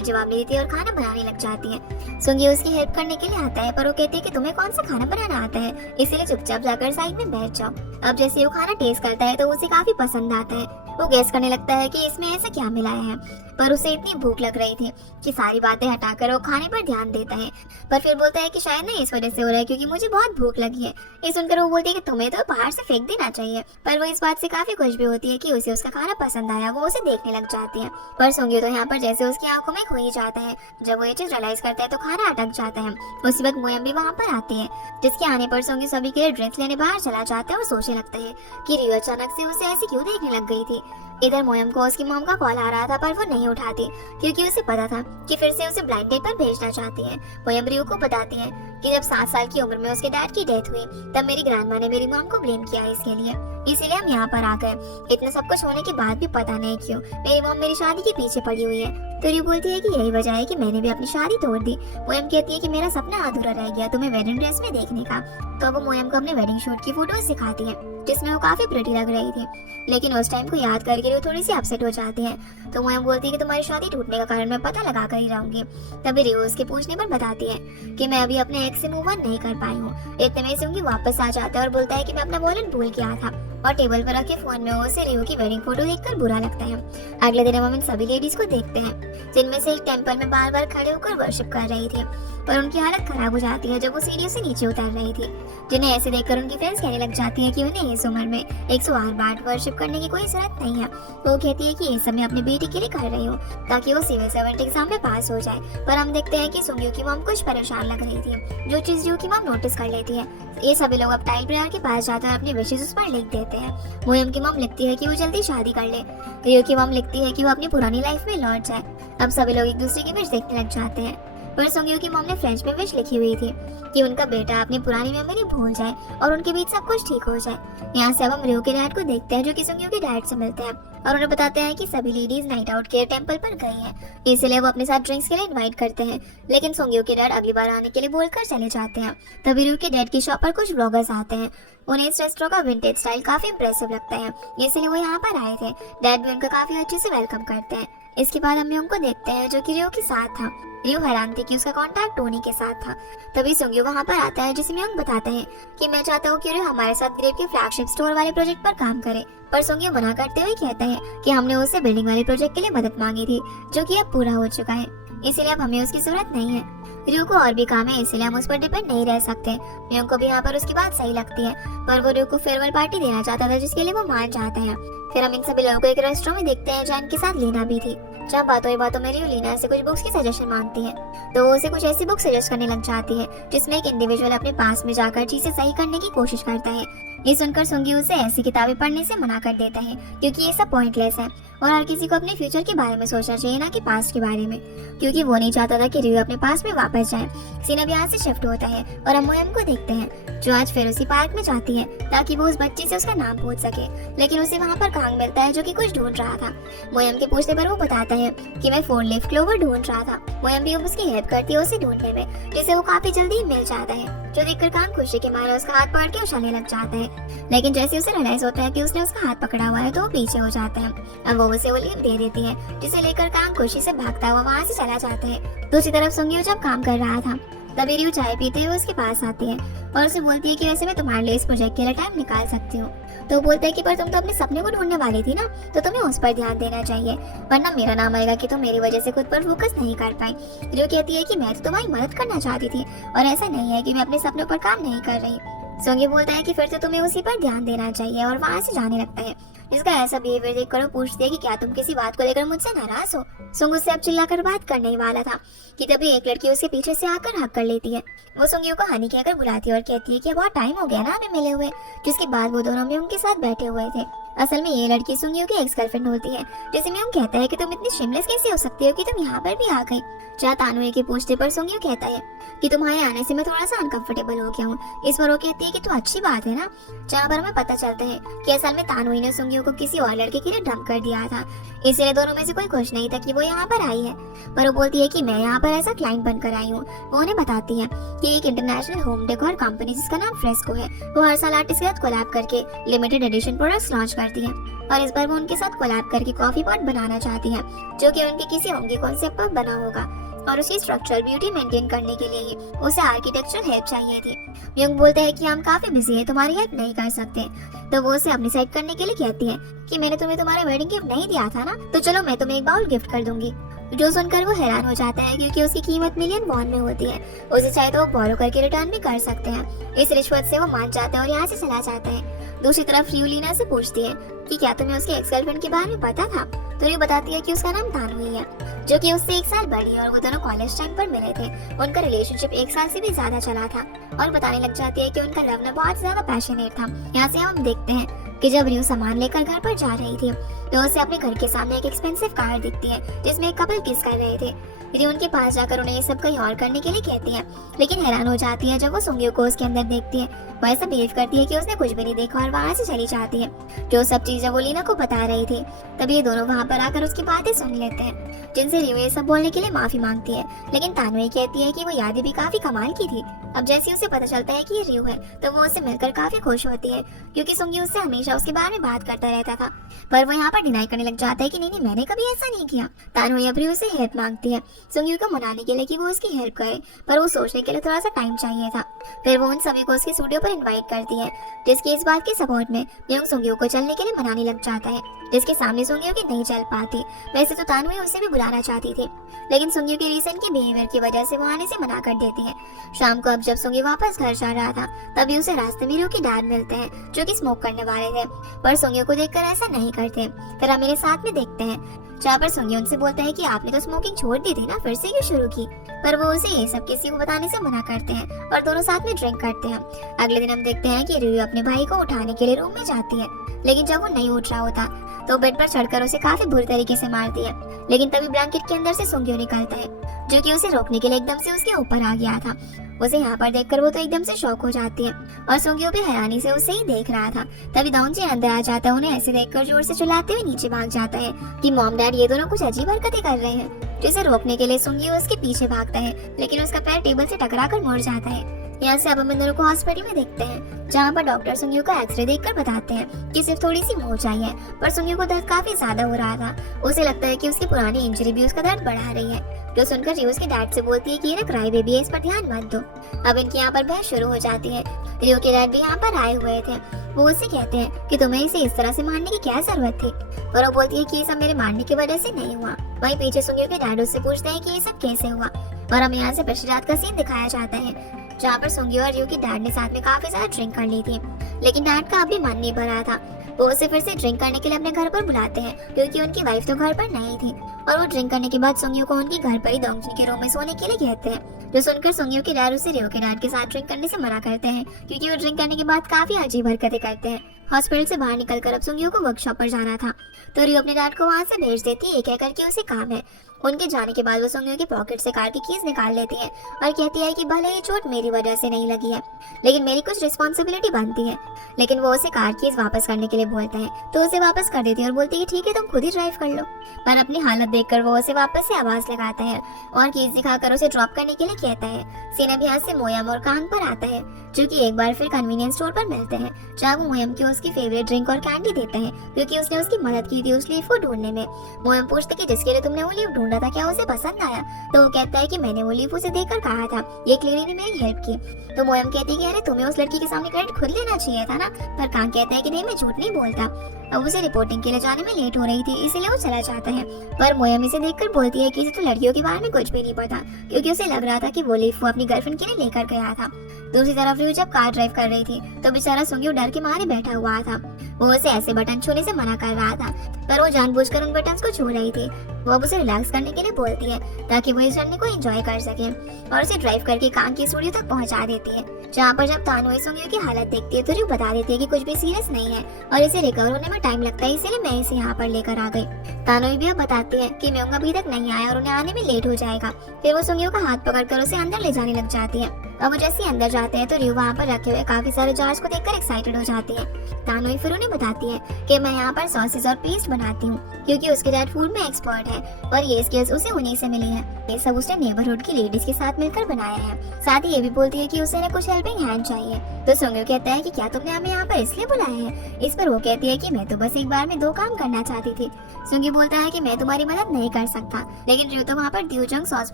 जवाब नहीं देती और खाना बनाने लग जाती है। सोंग्यो उसकी हेल्प करने के लिए आता है, पर वो कहती है कि तुम्हें कौन सा खाना बनाना आता है, इसीलिए चुपचाप जाकर साइड में बैठ जाओ। अब जैसे वो खाना टेस्ट करता है तो उसे काफी पसंद आता है। वो गेस करने लगता है कि इसमें ऐसा क्या मिलाया है, पर उसे इतनी भूख लग रही थी कि सारी बातें हटाकर वो खाने पर ध्यान देता है। पर फिर बोलता है कि शायद ना इस वजह से हो रहा है क्योंकि मुझे बहुत भूख लगी है। ये सुनकर वो बोलती है कि तुम्हें तो बाहर से फेंक देना चाहिए, पर वो इस बात से काफी खुश भी होती है कि उसे उसका खाना पसंद आया। वो उसे देखने लग जाती है, पर सोंग्यो तो यहाँ पर जैसे उसकी आंखों में खो ही जाता है। जब वो ये चीज रियलाइज करता है तो खाना अटक जाता है। उसी वक्त मोयम भी वहाँ पर आती है, जिसके आने पर सोंग्यो सभी के लिए ड्रिंक्स लेने बाहर चला जाता है और सोचने लगता है कि रियो अचानक से उसे ऐसे क्यों देखने लग गई थी। इधर मोयम को उसकी मॉम का कॉल आ रहा था, पर वो नहीं उठाती क्योंकि उसे पता था कि फिर से उसे ब्लाइंड डेट पर भेजना चाहती है। मोयम रियो को बताती है कि जब 7 साल की उम्र में उसके डैड की डेथ हुई तब मेरी ग्रैंडमा ने मेरी मॉम को ब्लेम किया इसके लिए, इसीलिए हम यहाँ पर आ गए। इतना सब कुछ होने के बाद भी पता नहीं क्यों मेरी मॉम मेरी शादी के पीछे पड़ी हुई है। तो रियो बोलती है कि यही वजह है कि मैंने भी अपनी शादी तोड़ दी। मोयम कहती है कि मेरा सपना अधूरा रह गया तुम्हें वेडिंग ड्रेस में देखने का। तो अब वो मोयम को अपने वेडिंग शूट की फोटोज दिखाती है, जिसमें वो काफी प्रिटी लग रही थी, लेकिन उस टाइम को याद करके वो थोड़ी सी अपसेट हो जाती है। तो मोयम बोलती है कि तुम्हारी शादी टूटने का कारण मैं पता लगा कर ही रहूंगी। तभी रियो उसके पूछने पर बताती है कि मैं अभी अपने एक्स से मूव ऑन नहीं कर पाई हूँ। इतने में सोंग्यो वापस आ जाता है और बोलता है कि मैं अपना वॉलेट भूल गया था, और टेबल पर रखे फोन में उसे रियो की वेडिंग फोटो देखकर बुरा लगता है। अगले दिन हम इन सभी लेडीज को देखते हैं, जिनमें से एक टेंपल में बार बार खड़े होकर वर्शिप कर रही थी, पर उनकी हालत खराब हो जाती है जब वो सीढ़ियों से नीचे उतर रही थी, जिन्हें ऐसे देखकर उनकी फ्रेंड्स कहने लग जाती है कि उन्हें इस उम्र में 108 बार वर्शिप करने की कोई जरूरत नहीं है। वो कहती है कि ये सब मैं अपनी बेटी के लिए कर रही हूँ ताकि वो सिविल सर्वेंट एग्जाम में पास हो जाए। पर हम देखते हैं कि सुंगयू की मॉम कुछ परेशान लग रही थी, जो चीज रियो की मॉम नोटिस कर लेती है। ये सभी लोग अब टाइल प्रेयर के पास जाकर अपनी विशेष उस पर लिख देते हैं। मोयम की मॉम लिखती है कि वो जल्दी शादी कर ले। रियो की मॉम लिखती है कि वो अपनी पुरानी लाइफ में लौट जाए। अब सभी लोग एक दूसरे की विश देखने लग जाते हैं, पर सुंगयू की मॉम ने फ्रेंच में विश लिखी हुई थी कि उनका बेटा अपनी पुरानी मेमोरी भूल जाए और उनके बीच सब कुछ ठीक हो जाए। यहाँ से अब हम रियो के डैड को देखते हैं, जो कि सुंगयू के डैड से मिलते हैं और उन्हें बताते हैं कि सभी लेडीज नाइट आउट के टेंपल पर गई हैं, इसलिए वो अपने साथ ड्रिंक्स के लिए इनवाइट करते हैं। लेकिन सुंगयू के डैड अगली बार आने के लिए बोलकर चले जाते हैं। तभी रियो के डैड की शॉप पर कुछ ब्लॉगर्स आते हैं। उन्हें इस रेस्टोरेंट का विंटेज स्टाइल काफी इंप्रेसिव लगता है, इसलिए वो यहाँ पर आए थे। डैड भी उनका काफी अच्छे से वेलकम करते हैं। इसके बाद हम उनको देखते हैं, जो कि रियो के साथ था। रियो हैरान थी कि उसका कॉन्टैक्ट टोनी के साथ था। तभी सुंगयू वहाँ पर आता है, जिसमें हम बताते हैं कि मैं चाहता हूँ कि रियो हमारे साथ ग्रेप के फ्लैगशिप स्टोर वाले प्रोजेक्ट पर काम करे। पर सुंगयू मना करते हुए कहता है कि हमने उससे बिल्डिंग वाले प्रोजेक्ट के लिए मदद मांगी थी, जो कि अब पूरा हो चुका है, इसलिए अब हमें उसकी जरूरत नहीं है। रियो को और भी काम है, इसलिए हम उस पर डिपेंड नहीं रह सकते। रियो को भी यहाँ पर उसकी बात सही लगती है, पर वो रियो को फेयरवेल पार्टी देना चाहता था, जिसके लिए वो मान जाता है। फिर हम इन सभी लोगों को एक रेस्टोरेंट में देखते हैं, जहाँ इनके साथ लीना भी थी। जहाँ बातों ही बातों में रियो लीना से कुछ बुक्स की सजेशन मांगती है, तो वो उसे कुछ ऐसी बुक सजेस्ट करने लग जाती है जिसमें एक इंडिविजुअल अपने पास में जाकर चीजें सही करने की कोशिश करता है। ये सुनकर सुंगयू उसे ऐसी किताबें पढ़ने से मना कर देता है, क्योंकि ये सब पॉइंटलेस है और हर किसी को अपने फ्यूचर के बारे में सोचना चाहिए, ना कि पास्ट के बारे में, क्योंकि वो नहीं चाहता था कि रियो अपने पास में वापस जाए। सीन अब यहाँ से शिफ्ट होता है और हम मोयम को देखते हैं, जो आज फिर उसी पार्क में जाती है ताकि वो उस बच्ची से उसका नाम पूछ सके। लेकिन उसे वहाँ पर कांग मिलता है, जो कि कुछ ढूंढ रहा था। मोयम के पूछने पर वो बताता है कि मैं 4 लीफ क्लोवर ढूंढ रहा था। मोयम भी उसकी हेल्प करती है उसे ढूंढने में, जिसे वो काफी जल्दी मिल जाता है, जो देखकर कांग खुशी के मारे उसका हाथ पकड़ के उछलने लग जाता है। लेकिन जैसे उसे रियलाइज होता है कि उसने उसका हाथ पकड़ा हुआ है, तो वो पीछे हो जाता है। अब वो उसे वो लीफ दे देती है, जिसे लेकर कांग खुशी से भागता हुआ वहाँ से चला जाता है। दूसरी तरफ सुंगयू जब काम कर रहा था, तभी रियो चाय पीते हुए उसके पास आती है और उसे बोलती है कि वैसे मैं तुम्हारे लिए इस प्रोजेक्ट के लिए टाइम निकाल सकती हूँ। तो वो बोलता है कि पर तुम तो अपने सपने को ढूंढने वाली थी ना, तो तुम्हें उस पर ध्यान देना चाहिए, वरना मेरा नाम आएगा कि तुम मेरी वजह से खुद पर फोकस नहीं कर पाई। रियो कहती है कि मैं तो तुम्हारी मदद करना चाहती थी और ऐसा नहीं है कि मैं अपने सपनों पर काम नहीं कर रही। सुंगयू बोलता है कि फिर तो तुम्हें उसी पर ध्यान देना चाहिए और वहाँ से जाने लगता है। इसका ऐसा बिहेवियर देखकर वो पूछती है कि क्या तुम किसी बात को लेकर मुझसे नाराज हो। सुंगू से अब चिल्लाकर बात करने ही वाला था कि तभी एक लड़की उसके पीछे से आकर हक कर लेती है। वो सुंगयू को हनी कहकर बुलाती है और कहती है कि बहुत टाइम हो गया ना हमें मिले हुए, जिसके बाद वो दोनों म्यूंग के साथ बैठे हुए थे। असल में ये लड़की सुंगयू की एक्स गर्लफ्रेंड होती है, जिसे म्यूंग कहता है कि तुम इतनी शिमलेस कैसे हो सकती हो कि तुम यहाँ पर भी आ गई। जहाँ तानुए के पूछने पर सुंगयू कहता है कि तुम्हारे आने से मैं थोड़ा सा अनकंफर्टेबल हो गया हूँ। इस पर वो कहती है कि तो अच्छी बात है ना। जहाँ पर हमें पता चलता है कि असल में तानुई ने सुंगयू को किसी और लड़के के लिए डंप कर दिया था, इसलिए दोनों में से कोई खुश नहीं था कि वो यहाँ पर आई है। पर वो बोलती है कि मैं यहाँ पर ऐसा क्लाइंट बनकर आई हूँ। वो उन्हें बताती है कि एक इंटरनेशनल होम डेकोर कंपनी जिसका नाम फ्रेस्को है, वो हर साल आर्टिस्ट के साथ कोलैब करके लिमिटेड एडिशन प्रोडक्ट्स लॉन्च करती है और इस बार वो उनके साथ कोलैब करके कॉफी पॉट बनाना चाहती है, जो कि उनके किसी होम के कॉन्सेप्ट पर बना होगा और उसकी स्ट्रक्चरल ब्यूटी मेंटेन करने के लिए उसे आर्किटेक्चरल हेल्प चाहिए थी। म्यूंग बोलता है कि हम काफी बिजी हैं, तुम्हारी हेल्प नहीं कर सकते। तो वो उसे अपनी साइड करने के लिए कहती है कि मैंने तुम्हें तुम्हारा वेडिंग गिफ्ट नहीं दिया था ना, तो चलो मैं तुम्हें एक बाउल गिफ्ट कर दूंगी। जो सुनकर वो हैरान हो जाता है, क्योंकि उसकी कीमत $1,000,000 वॉन में होती है। उसे चाहे तो वो बोरो करके रिटर्न भी कर सकते हैं। इस रिश्वत से वो मान जाता है और यहाँ से चला जाता है। दूसरी तरफ रियो लीना से पूछती है कि क्या तुम्हें उसके एक्स गर्लफ्रेंड के बारे में पता था। तो रियो बताती है कि उसका नाम तानुई है, जो कि उससे 1 साल बड़ी है और वो दोनों कॉलेज टाइम पर मिले थे। उनका रिलेशनशिप 1 साल से भी ज्यादा चला था और बताने लग जाती है कि उनका लव ना बहुत ज्यादा पैशनेट था। यहाँ से हम देखते हैं कि जब रियो सामान लेकर घर पर जा रही थी, तो उसे अपने घर के सामने एक एक्सपेंसिव कार दिखती है, जिसमें एक कपल किस कर रहे थे। रियो उनके पास जाकर उन्हें ये सब कहीं और करने के लिए कहती है, लेकिन हैरान हो जाती है जब वो सुंगयू को उसके अंदर देखती है। वो ऐसा बिहेव करती है कि उसने कुछ भी नहीं देखा और वहाँ से चली जाती है। जो सब चीजें वो लीना को बता रही थी, तभी ये दोनों वहाँ पर आकर उसकी बातें सुन लेते हैं, जिनसे रियो ये सब बोलने के लिए माफी मांगती है। लेकिन तानुई कहती है कि वो यादें भी काफी कमाल की थी। अब जैसे उसे पता चलता है कि ये रियो है, तो वो उससे मिलकर काफी खुश होती है, क्योंकि सुंगयू उससे हमेशा उसके बारे में बात करता रहता था। पर वो यहाँ पर डिनाई करने लग जाता है कि नहीं मैंने कभी ऐसा नहीं किया। तानुई अब रियो से हेल्प मांगती है सुंगयू को मनाने के लिए कि वो उसकी हेल्प करे, पर वो सोचने के लिए थोड़ा सा टाइम चाहिए था। फिर वो उन सभी को उसके स्टूडियो पर इनवाइट करती है, जिसकी इस बात के सपोर्ट में म्यूंग सुंगयू को चलने के लिए मनाने लग जाता है। जिसके सामने सुंग्यो की नहीं चल पाती। वैसे तो तानवी उसे भी बुलाना चाहती थी, लेकिन सुंग्यो के रीजन की बिहेवियर की वजह से वो आने से मना कर देती है। शाम को अब जब सुंग्यो वापस घर जा रहा था, तभी उसे रास्ते में रियो के डैड मिलते हैं जो कि स्मोक करने वाले थे, पर सुंग्यो को देखकर ऐसा नहीं करते। फिर हम मेरे साथ में देखते हैं जहाँ पर सुंग्यो उनसे बोलता है कि आपने तो स्मोकिंग छोड़ दी थी ना, फिर से क्यों शुरू की। पर वो उसे ये सब किसी को बताने से मना करते हैं और दोनों साथ में ड्रिंक करते हैं। अगले दिन हम देखते हैं कि रियो अपने भाई को उठाने के लिए रूम में जाती है, लेकिन जब वो नहीं उठ रहा होता तो बेड पर चढ़कर उसे काफी बुरी तरीके से मारती है। लेकिन तभी ब्लैंकेट के अंदर से सुंग्यो निकलता है, जो कि उसे रोकने के लिए एकदम से उसके ऊपर आ गया था। उसे यहाँ पर देखकर वो तो एकदम से शॉक हो जाती है और सुंग्यो भी हैरानी से उसे ही देख रहा था। तभी दाउनजी अंदर आ जाता है, उन्हें ऐसे देखकर जोर से चिल्लाते हुए नीचे भाग जाता है कि मॉम डैड ये दोनों कुछ अजीब हरकतें कर रहे हैं। जिसे रोकने के लिए सुंग्यो उसके पीछे भागता है, लेकिन उसका पैर टेबल से टकराकर मुड़ जाता है। यहाँ से अब हम दोनों को हॉस्पिटल में देखते हैं, जहाँ पर डॉक्टर सुंग्यो का एक्सरे देखकर बताते हैं कि सिर्फ थोड़ी सी मोच आई है, पर सुंग्यो को दर्द काफी ज्यादा हो रहा था। उसे लगता है कि उसकी पुरानी इंजरी भी उसका दर्द बढ़ा रही है, जो सुनकर रियो उसके डैड से बोलती है कि ये ना क्राई बेबी है, इस पर ध्यान मत दो। अब इनकी यहाँ पर बहस शुरू हो जाती है। रियो के डैड भी यहाँ पर आए हुए थे। वो उससे कहते हैं कि तुम्हें इसे इस तरह से मारने की क्या जरूरत थी, और वो बोलती है कि ये सब मेरे मारने की वजह से नहीं हुआ। वहीं पीछे सुंग्यो के डैड उससे पूछते हैं कि ये सब कैसे हुआ, और हम यहाँ से पिछली रात का सीन दिखाया जाता है, जहाँ पर सुंग्यो और रियो के डैड ने साथ में काफी ज्यादा ड्रिंक कर ली थी, लेकिन डैड का अभी मन नहीं भरा था। वो उसे फिर से ड्रिंक करने के लिए अपने घर पर बुलाते हैं, क्योंकि उनकी वाइफ तो घर पर नहीं थी। और वो ड्रिंक करने के बाद सुंग्यो को उनके घर पर ही दोंगजी के रूम में सोने के लिए कहते हैं, जो सुनकर सुंग्यो के डैड उसे रियो के डैड के साथ ड्रिंक करने से मना करते हैं, क्योंकि वो ड्रिंक करने के बाद काफी अजीब हरकतें करते हैं। हॉस्पिटल से बाहर निकलकर अब सुंग्यो को वर्कशॉप पर जाना था, तो रियो अपने डैड को वहाँ से भेज देती है, ये कहकर कि उसे काम है। उनके जाने के बाद वो सुंग्यो की पॉकेट से कार की कीज निकाल लेती है और कहती है कि भले ये चोट मेरी वजह से नहीं लगी है, लेकिन मेरी कुछ रिस्पॉन्सिबिलिटी बनती है। लेकिन वो उसे कार कीज वापस करने के लिए बोलता है, तो उसे वापस कर देती है और बोलती है ठीक है तुम खुद ही ड्राइव कर लो। पर अपनी हालत देखकर वो उसे वापस से आवाज लगाता है और कीज दिखाकर उसे ड्रॉप करने के लिए कहता है। सीन अब यहाँ से मोयम और कांग पर आता है, जो कि एक बार फिर कन्वीनियंस स्टोर पर मिलते हैं, जहाँ वो मोयम को उसकी फेवरेट ड्रिंक और कैंडी देते हैं, क्योंकि उसने उसकी मदद की थी उस लीफ को ढूंढने में। मोयम पूछते कि जिसके लिए तुमने वो लीफ ढूंढा था क्या उसे पसंद आया, तो वो कहता है कि मैंने वो लीफ उसे देखकर कहा था, ये क्लेरी ने मेरी हेल्प की। तो मोयम कहती है कि अरे तुम्हें उस लड़की के सामने क्रेडिट खुद लेना चाहिए था ना, पर कांग कहता है कि नहीं मैं झूठ नहीं बोलता। अब उसे रिपोर्टिंग के लिए जाने में लेट हो रही थी, इसीलिए वो चला जाता है। पर मोयम इसे देखकर बोलती है कि इसे तो लड़कियों के बारे में कुछ भी नहीं पता, क्योंकि उसे लग रहा था कि वो लीफ वो अपनी गर्लफ्रेंड के लिए लेकर गया था। दूसरी तरफ रियो जब कार ड्राइव कर रही थी, तो बेचारा सुंग्यो डर के मारे बैठा हुआ था। वो उसे ऐसे बटन छूने से मना कर रहा था, पर वो जानबूझकर उन बटन्स को छू रही थी। वो अब उसे रिलैक्स करने के लिए बोलती है, ताकि वो इस जर्नी को एंजॉय कर सके, और उसे ड्राइव करके कांग की स्टूडियो तक पहुंचा देती है, जहाँ पर जब तानोई सुंग्यो की हालत देखती है तो रियो बता देती है कि कुछ भी सीरियस नहीं है और इसे रिकवर होने में टाइम लगता है, इसीलिए मैं इसे यहाँ पर लेकर आ गई। तानोई भी अब बताती है कि म्योंग अभी तक नहीं आया और उन्हें आने में लेट हो जाएगा। फिर वो सुंग्यो का हाथ पकड़कर उसे अंदर ले जाने लग जाती है। अब वो जैसे अंदर जाते हैं तो रियो वहाँ पर रखे हुए काफी सारे जार्स को देखकर एक्साइटेड हो जाती है। तानोई फिर उन्हें बताती है कि मैं यहाँ पर सॉसेस और पेस्ट बनाती हूँ, क्योंकि उसके डैड फूड में एक्सपर्ट है और ये स्किल्स उसे उन्हीं से मिली है। ये सब उसने नेबरहुड की लेडीज के साथ मिलकर बनाया है। साथ ही ये भी बोलती है कि उसे कुछ हेल्पिंग हैंड चाहिए। तो सुंग्यो कहता है कि क्या तुमने हमें यहाँ पर इसलिए बुलाया है। इस पर वो कहती है कि मैं तो बस एक बार में 2 काम करना चाहती थी। सुंग्यो बोलता है कि मैं तुम्हारी मदद नहीं कर सकता, लेकिन रियो तो वहाँ पर द्यूजंग सॉस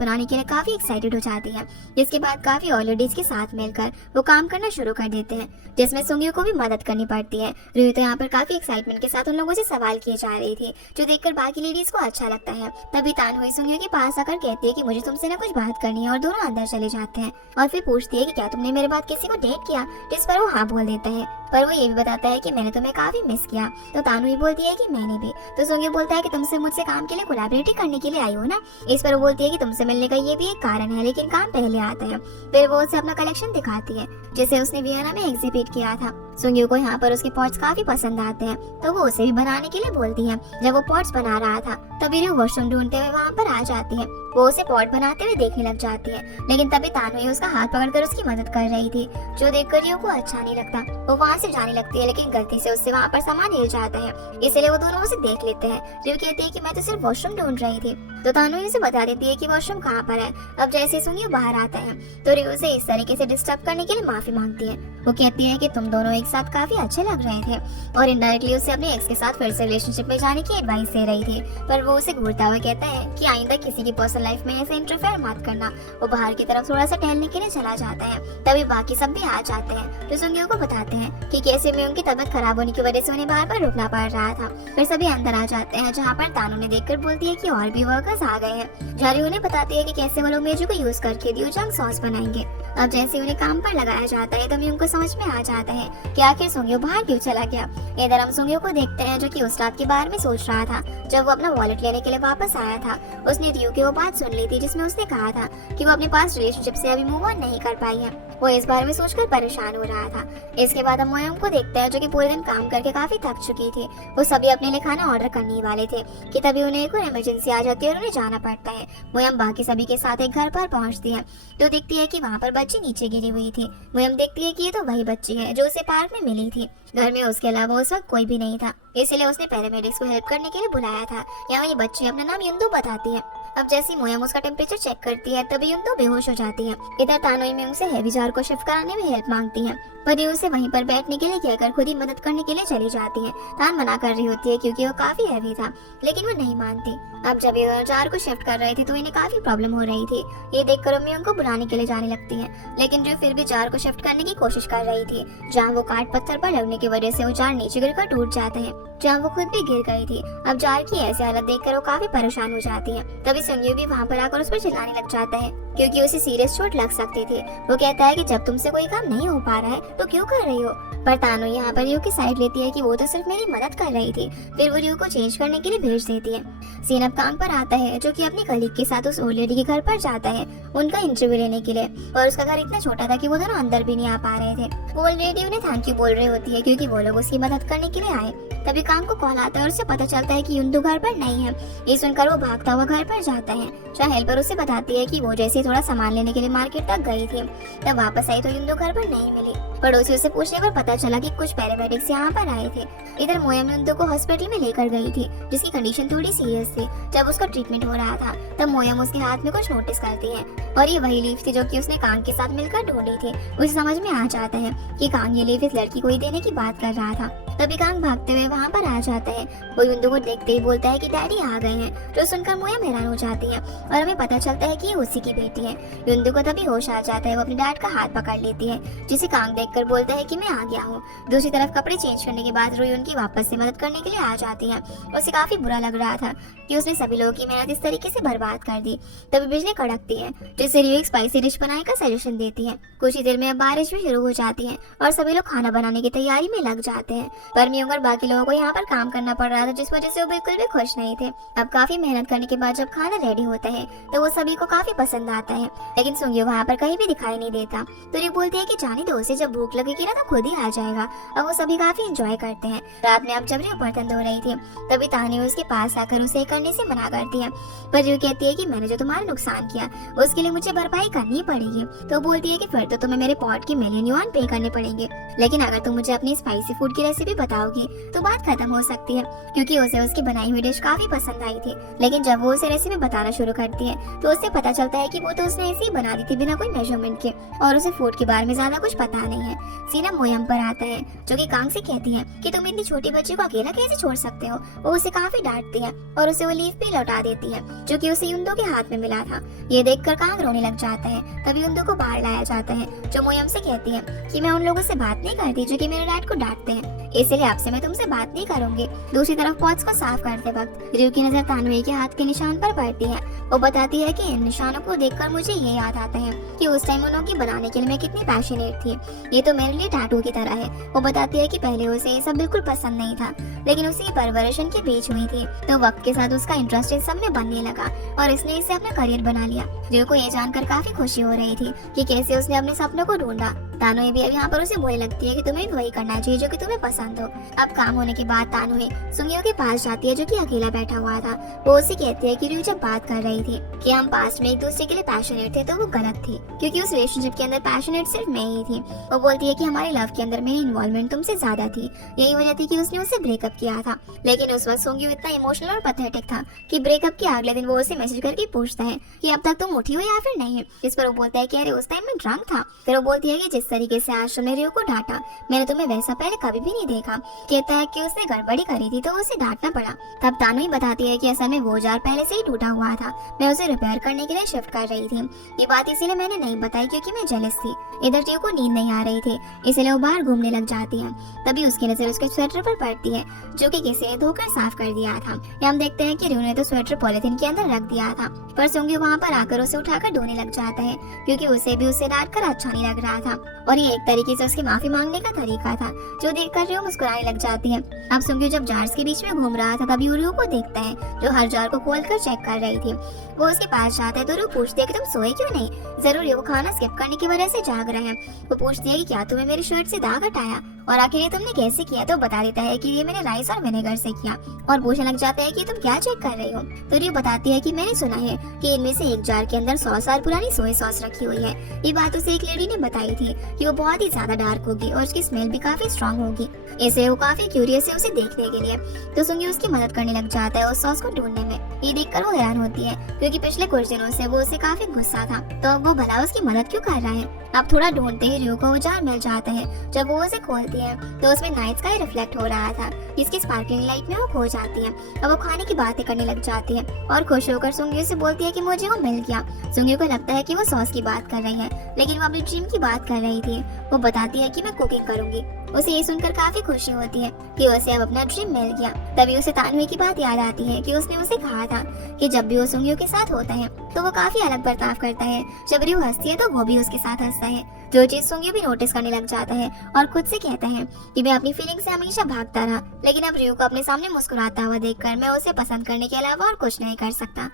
बनाने के लिए काफी एक्साइटेड हो जाती है, जिसके बाद काफी और लेडीज के साथ मिलकर वो काम करना शुरू कर देते हैं, जिसमें सुंग्यो को भी मदद करनी पड़ती है। रियो तो यहाँ पर काफी एक्साइटमेंट के साथ उन लोगों से सवाल किए जा रही थी, जो देखकर बाकी लेडीज को अच्छा लगता है। तभी तानहुई सुंग्यो के पास आकर कहती है कि मुझे तुमसे ना कुछ बात करनी है, और दोनों अंदर चले जाते हैं और फिर पूछती है कि क्या तुमने मेरे बाद किसी को डेट किया, जिस पर वो हाँ बोल देता है। पर वो ये भी बताता है कि मैंने तुम्हें काफी मिस किया। तो तानहुई बोलती है कि मैंने भी। तो सुंग्यो बोलता है कि तुमसे मुझसे काम के लिए कोलैबोरेट करने के लिए आई हो ना। इस पर वो बोलती है कि तुमसे मिलने का ये भी एक कारण है, लेकिन काम पहले आता है। फिर वो उसे अपना कलेक्शन दिखाती है, जिसे उसने वियना में एग्जिबिट किया था। सुंग्यो को यहाँ पर उसके पॉट्स काफी पसंद आते हैं, तो वो उसे भी बनाने के लिए बोलती है। जब वो पॉट्स बना रहा था तभी रियो वॉशरूम ढूंढते हुए वहाँ पर आ जाती है। वो उसे पॉट बनाते हुए देखने लग जाती है, लेकिन तभी तानहुई उसका हाथ पकड़कर उसकी मदद कर रही थी, जो देखकर रियो को अच्छा नहीं लगता। वो वहाँ से जाने लगती है, लेकिन गलती से उससे वहाँ पर सामान हिल जाता है, इसलिए वो दोनों उसे देख लेते हैं। रियो कहती है कि मैं तो सिर्फ वॉशरूम ढूंढ रही थी। तो तानु उसे बता देती है कि वॉशरूम कहाँ पर है। अब जैसे सुंग्यो बाहर आता है तो रियो उसे इस तरीके से डिस्टर्ब करने के लिए माफी मांगती है। वो कहती है कि तुम दोनों एक साथ काफी अच्छे लग रहे थे और इनडायरेक्टली उसे अपने एक्स के साथ फिर से रिलेशनशिप में जाने की एडवाइस दे रही थी, पर वो उसे घूरता हुआ कहता है कि आइंदा किसी की पर्सनल लाइफ में ऐसे इंटरफेयर मत करना। वो बाहर की तरफ थोड़ा सा टहलने के लिए चला जाता है। तभी बाकी सब भी आ जाते हैं जो सुंग्यो को बताते हैं कि कैसे में उनकी तबीयत खराब होने की वजह से उन्हें बार बार रुकना पड़ रहा था। फिर सभी अंदर आ जाते हैं जहाँ पर तानु ने देखकर बोलती है कि और भी वर्कर्स आ गए हैं। जारी उन्हें बताती है कि कैसे वो लोग मेजू को यूज करके दियोजंग सॉस बनाएंगे। अब जैसे उन्हें काम पर लगाया जाता है तो म्यूंग को समझ में आ जाता है कि आखिर सुंग्यो बाहर क्यों चला गया। इधर हम सुंग्यो को देखते हैं जो कि उस रात के बारे में सोच रहा था जब वो अपना वॉलेट लेने के लिए वापस आया था। उसने रियो की वो बात सुन ली थी जिसमें उसने कहा था कि वो अपने पास रिलेशनशिप से अभी मूव ऑन नहीं कर पाई है। वो इस बारे में सोचकर परेशान हो रहा था। इसके बाद हम मोयम को देखते हैं जो कि पूरे दिन काम करके काफी थक चुकी थी। वो सभी अपने लिए खाना ऑर्डर करने ही वाले थे कि तभी उन्हें एक और इमरजेंसी आ जाती है और उन्हें जाना पड़ता है। मोयम बाकी सभी के साथ एक घर पर पहुंचती है तो देखती है कि वहाँ पर बच्ची नीचे गिरी हुई थी। मोयम देखती है कि ये तो वही बच्ची है जो उसे पार्क में मिली थी। घर में उसके अलावा उस वक्त कोई भी नहीं था, इसलिए उसने पैरामेडिक्स को हेल्प करने के लिए बुलाया था। यहाँ ये बच्ची अपना नाम युंदू बताती है। अब जैसे मोयम उसका टेम्परेचर चेक करती है तभी युंदू बेहोश हो जाती है। इधर तानोई में उनसे हैवी जार को शिफ्ट कराने में हेल्प मांगती है, पर ये उसे वहीं पर बैठने के लिए कहकर खुद ही मदद करने के लिए चली जाती है। तान मना कर रही होती है क्योंकि वो काफी हैवी था, लेकिन वो नहीं मानती। अब जब ये जार को शिफ्ट कर रहे थे तो इन्हें काफी प्रॉब्लम हो रही थी। ये देखकर अम्मी उनको बुलाने के लिए जाने लगती है, लेकिन जो फिर भी जार को शिफ्ट करने की कोशिश कर रही थी। जहाँ वो काट पत्थर पर लगने की वजह से वो जार नीचे गिरकर टूट जाते हैं, जहाँ वो खुद भी गिर गई थी। अब जार की ऐसी हालत देखकर वो काफी परेशान हो जाती है। तभी संजू भी वहाँ पर आकर उस पर चिल्लाने लग जाता है क्योंकि उसे सीरियस चोट लग सकती थी। वो कहता है कि जब तुमसे कोई काम नहीं हो पा रहा है तो क्यों कर रही हो। पर तानो यहाँ पर रियो की साइड लेती है कि वो तो सिर्फ मेरी मदद कर रही थी। फिर वो रियो को चेंज करने के लिए भेज देती है। सीन अब काम पर आता है जो कि अपनी कलीग के साथ उस ओल्ड लेडी के घर पर जाता है उनका इंटरव्यू लेने के लिए, और उसका घर इतना छोटा था कि वो दोनों अंदर भी नहीं आ पा रहे थे। ओल्ड लेडी उन्हें थैंक यू बोल रही होती है क्योंकि वो लोग उसकी मदद करने के लिए आए। तभी काम को कॉल आता है और उसे पता चलता है कि युंदू घर पर नहीं है। ये सुनकर वो भागता हुआ घर पर जाता है। जहाँ हेल्पर उसे बताती है कि वो जैसे थोड़ा सामान लेने के लिए मार्केट तक गई थी, तब वापस आई तो युंदू घर पर नहीं मिली। पड़ोसी उसे पूछने पर पता चला कि कुछ पैरामेडिक्स यहाँ पर आए थे। इधर मोयम युंदू को हॉस्पिटल में लेकर गई थी जिसकी कंडीशन थोड़ी सीरियस थी। जब उसका ट्रीटमेंट हो रहा था तब मोयम उसके हाथ में कुछ नोटिस करती है और ये वही लीफ थी जो कि उसने कांग के साथ मिलकर ढूंढी थी। उसे समझ में आ जाता है कि कांग ये लीफ इस लड़की को ही देने की बात कर रहा था। तभी कांग भागते हुए वहाँ पर आ जाता है। वो युंदू को देखते ही बोलता है कि डैडी आ गए हैं, जो सुनकर मोयम हैरान हो जाती है और हमें पता चलता है कि ये उसी की बेटी है। युंदू को तभी होश आ जाता है। वो अपने डैड का हाथ पकड़ लेती है जिसे कांग देखकर बोलता है कि मैं आ गया हूँ। दूसरी तरफ कपड़े चेंज करने के बाद रोई उनकी वापस से मदद करने के लिए आ जाती है। उसे काफी बुरा लग रहा था कि उसने सभी लोगों की मेहनत इस तरीके से बर्बाद कर दी। तभी बिजली कड़कती है जिससे रियो एक स्पाइसी डिश बनाने का सजेशन देती है। कुछ ही देर में अब बारिश भी शुरू हो जाती है और सभी लोग खाना बनाने की तैयारी में लग जाते हैं। पर म्यूंग और बाकी लोगों को यहाँ पर काम करना पड़ रहा था जिस वजह से वो बिल्कुल भी खुश नहीं थे। अब काफी मेहनत करने के बाद जब खाना रेडी होता है तो वो सभी को काफी पसंद आता है, लेकिन सुंग्यो वहाँ पर कहीं भी दिखाई नहीं देता। तो रियो बोलती है कि जाने दो उसे, जब भूख लगेगी ना तो खुद ही आ जाएगा। अब वो सभी काफी एंजॉय करते हैं। रात में अब जब रियो बर्तन धो रही थी तभी तानी उसके पास आकर उसे करने से मना करती है, पर रियो कहती है कि मैंने जो तुम्हारा नुकसान किया उसके लिए मुझे भरपाई करनी पड़ेगी। तो बोलती है कि फिर तो तुम्हें मेरे पॉट के मिलियन युआन पे करने पड़ेंगे, लेकिन अगर तुम मुझे अपनी स्पाइसी फूड की रेसिपी बताओगी तो बात खत्म हो सकती है, क्योंकि उसे उसकी बनाई हुई डिश काफी पसंद आई थी। लेकिन जब वो उसे रेसिपी बताना शुरू करती है तो उससे पता चलता है कि वो तो उसने ऐसे ही बना दी थी बिना कोई मेजरमेंट के, और उसे फूड के बारे में ज्यादा कुछ पता नहीं है। सीना मोयम पर आता है जो कि कांग से कहती है कि तुम इतनी छोटी बच्ची को अकेला कैसे छोड़ सकते हो। वो उसे काफी डांटती है और उसे वो लीफ भी लौटा देती है जो कि उसे युंदू के हाथ में मिला था। ये देखकर कांग रोने लग जाता है। तभी युंदू को बाहर लाया जाता है जो मोयम से कहती है कि मैं उन लोगों से बात नहीं करती जो कि मेरे डैड को डांटते हैं, इसलिए आपसे मैं तुमसे बात नहीं करूंगी। दूसरी तरफ पॉट्स को साफ करते वक्त रियो की नजर तानवी के हाथ के निशान पर पड़ती है। वो बताती है कि इन निशानों को देखकर मुझे ये याद आता है कि उस टाइम उन्होंने बनाने के लिए मैं कितनी पैशनेट थी। ये तो मेरे लिए टैटू की तरह है। वो बताती है कि पहले उसे ये सब बिल्कुल पसंद नहीं था, लेकिन उसे परवरिश के बीच हुई थी तो वक्त के साथ उसका इंटरेस्ट इस सब में बनने लगा और इसने इसे अपना करियर बना लिया। रियो को ये जानकर काफी खुशी हो रही थी कि कैसे उसने अपने सपनों को ढूंढा। तानुए भी अब यहाँ पर उसे बोलने लगती है कि तुम्हें भी वही करना चाहिए जो कि तुम्हें पसंद हो। अब काम होने के बाद तानुए सुंगियो के पास जाती है जो कि अकेला बैठा हुआ था। वो उसे कहती है कि रयू जब बात कर रही थी कि हम पास्ट में एक दूसरे के लिए पैशनेट थे, तो वो गलत थी, क्योंकि उस रिलेशनशिप के अंदर पैशनेट सिर्फ मैं ही थी। वो बोलती है कि हमारे लव के अंदर मेरी इन्वॉल्वमेंट तुमसे ज्यादा थी, यही वजह थी कि उसने उससे ब्रेकअप किया था। लेकिन उस वक्त सुंगियो इतना इमोशनल और पैथेटिक था कि ब्रेकअप के अगले दिन वो उसे मैसेज करके पूछता है कि अब तक तुम उठी हो या फिर नहीं। इस पर वो बोलता है कि अरे उस टाइम मैं ड्रंक था। फिर वो बोलती है कि जिस तरीके से आज तुमने रियो को डांटा, मैंने तुम्हें वैसा पहले कभी भी नहीं देखा। कहता है कि उसने गड़बड़ी करी थी तो उसे डांटना पड़ा। तब तानु ही बताती है कि असल में वो जार पहले से ही टूटा हुआ था, मैं उसे रिपेयर करने के लिए शिफ्ट कर रही थी। ये बात इसीलिए मैंने नहीं बताई क्योंकि मैं जेलस थी। इधर रियो को नींद नहीं आ रही थी, इसलिए वो बाहर घूमने लग जाती है। तभी उसकी नजर उसके स्वेटर पर पड़ती है जो कि किसी ने धोकर साफ कर दिया था। यहाँ हम देखते हैं कि रियो ने तो स्वेटर पॉलिथीन के अंदर रख दिया था, पर सुंगी वहाँ पर आकर उसे उठाकर धोने लग जाता है क्योंकि उसे भी उसे डांट कर अच्छा नहीं लग रहा था और ये एक तरीके से उसकी माफी मांगने का तरीका था, जो देखकर रियो मुस्कुराने लग जाती है। अब सुंगी जब जार्स के बीच में घूम रहा था तभी रियो को देखता है जो हर जार को खोलकर चेक कर रही थी। वो उसके पास जाता है तो रियो पूछती है कि तुम सोए क्यों नहीं, जरूर रियो खाना स्किप करने की वजह से जाग रहे हैं। वो पूछती है कि क्या तुम्हें मेरी शर्ट से दाग हटाया और आखिर ये तुमने कैसे किया, तो बता देता है कि ये मैंने राइस और विनेगर से किया और पूछने लग जाता है कि तुम क्या चेक कर रही हो। तो रियो बताती है कि मैंने सुना है कि इनमें से एक जार के अंदर 100 साल पुरानी सोया सॉस रखी हुई है। ये बात उसे एक लेडी ने बताई थी कि वो बहुत ही ज्यादा डार्क होगी और उसकी स्मेल भी काफी स्ट्रांग होगी, इसलिए वो काफी क्यूरियस है उसे देखने के लिए। तो सुंगी उसकी मदद करने लग जाता है उस सॉस को ढूंढने में। ये देखकर वो हैरान होती है क्योंकि पिछले कुछ दिनों से वो उसे काफी गुस्सा था, तो अब वो भला उसकी मदद क्यों कर रहा है। अब थोड़ा ढूंढते ही रियो को वो जार मिल जाता है। जब वो उसे खोलती है तो उसमें नाइट स्काई रिफ्लेक्ट हो रहा था, जिसकी स्पार्कलिंग लाइट में वो खो जाती है। अब वो खाने की बातें करने लग जाती है और खुश होकर सुंगी से बोलती है कि मुझे वो मिल गया। सुंगी को लगता है कि वो सॉस की बात कर रही है, लेकिन वो अपनी ड्रीम की बात कर रही थी। वो बताती है कि मैं कुकिंग करूंगी। उसे ये सुनकर काफी खुशी होती है कि उसे अब अपना ड्रीम मिल गया। तभी उसे तानवी की बात याद आती है कि उसने उसे कहा था कि जब भी वो सुंगियों के साथ होता है तो वो काफी अलग बर्ताव करता है। जब रियो हंसती है तो वो भी उसके साथ हंसता है, जो चीज सुंगियो भी नोटिस करने लग जाता है और खुद से कहता है कि मैं अपनी फीलिंग से हमेशा भागता रहा, लेकिन अब रियो को अपने सामने मुस्कुराता हुआ देखकर मैं उसे पसंद करने के अलावा और कुछ नहीं कर सकता।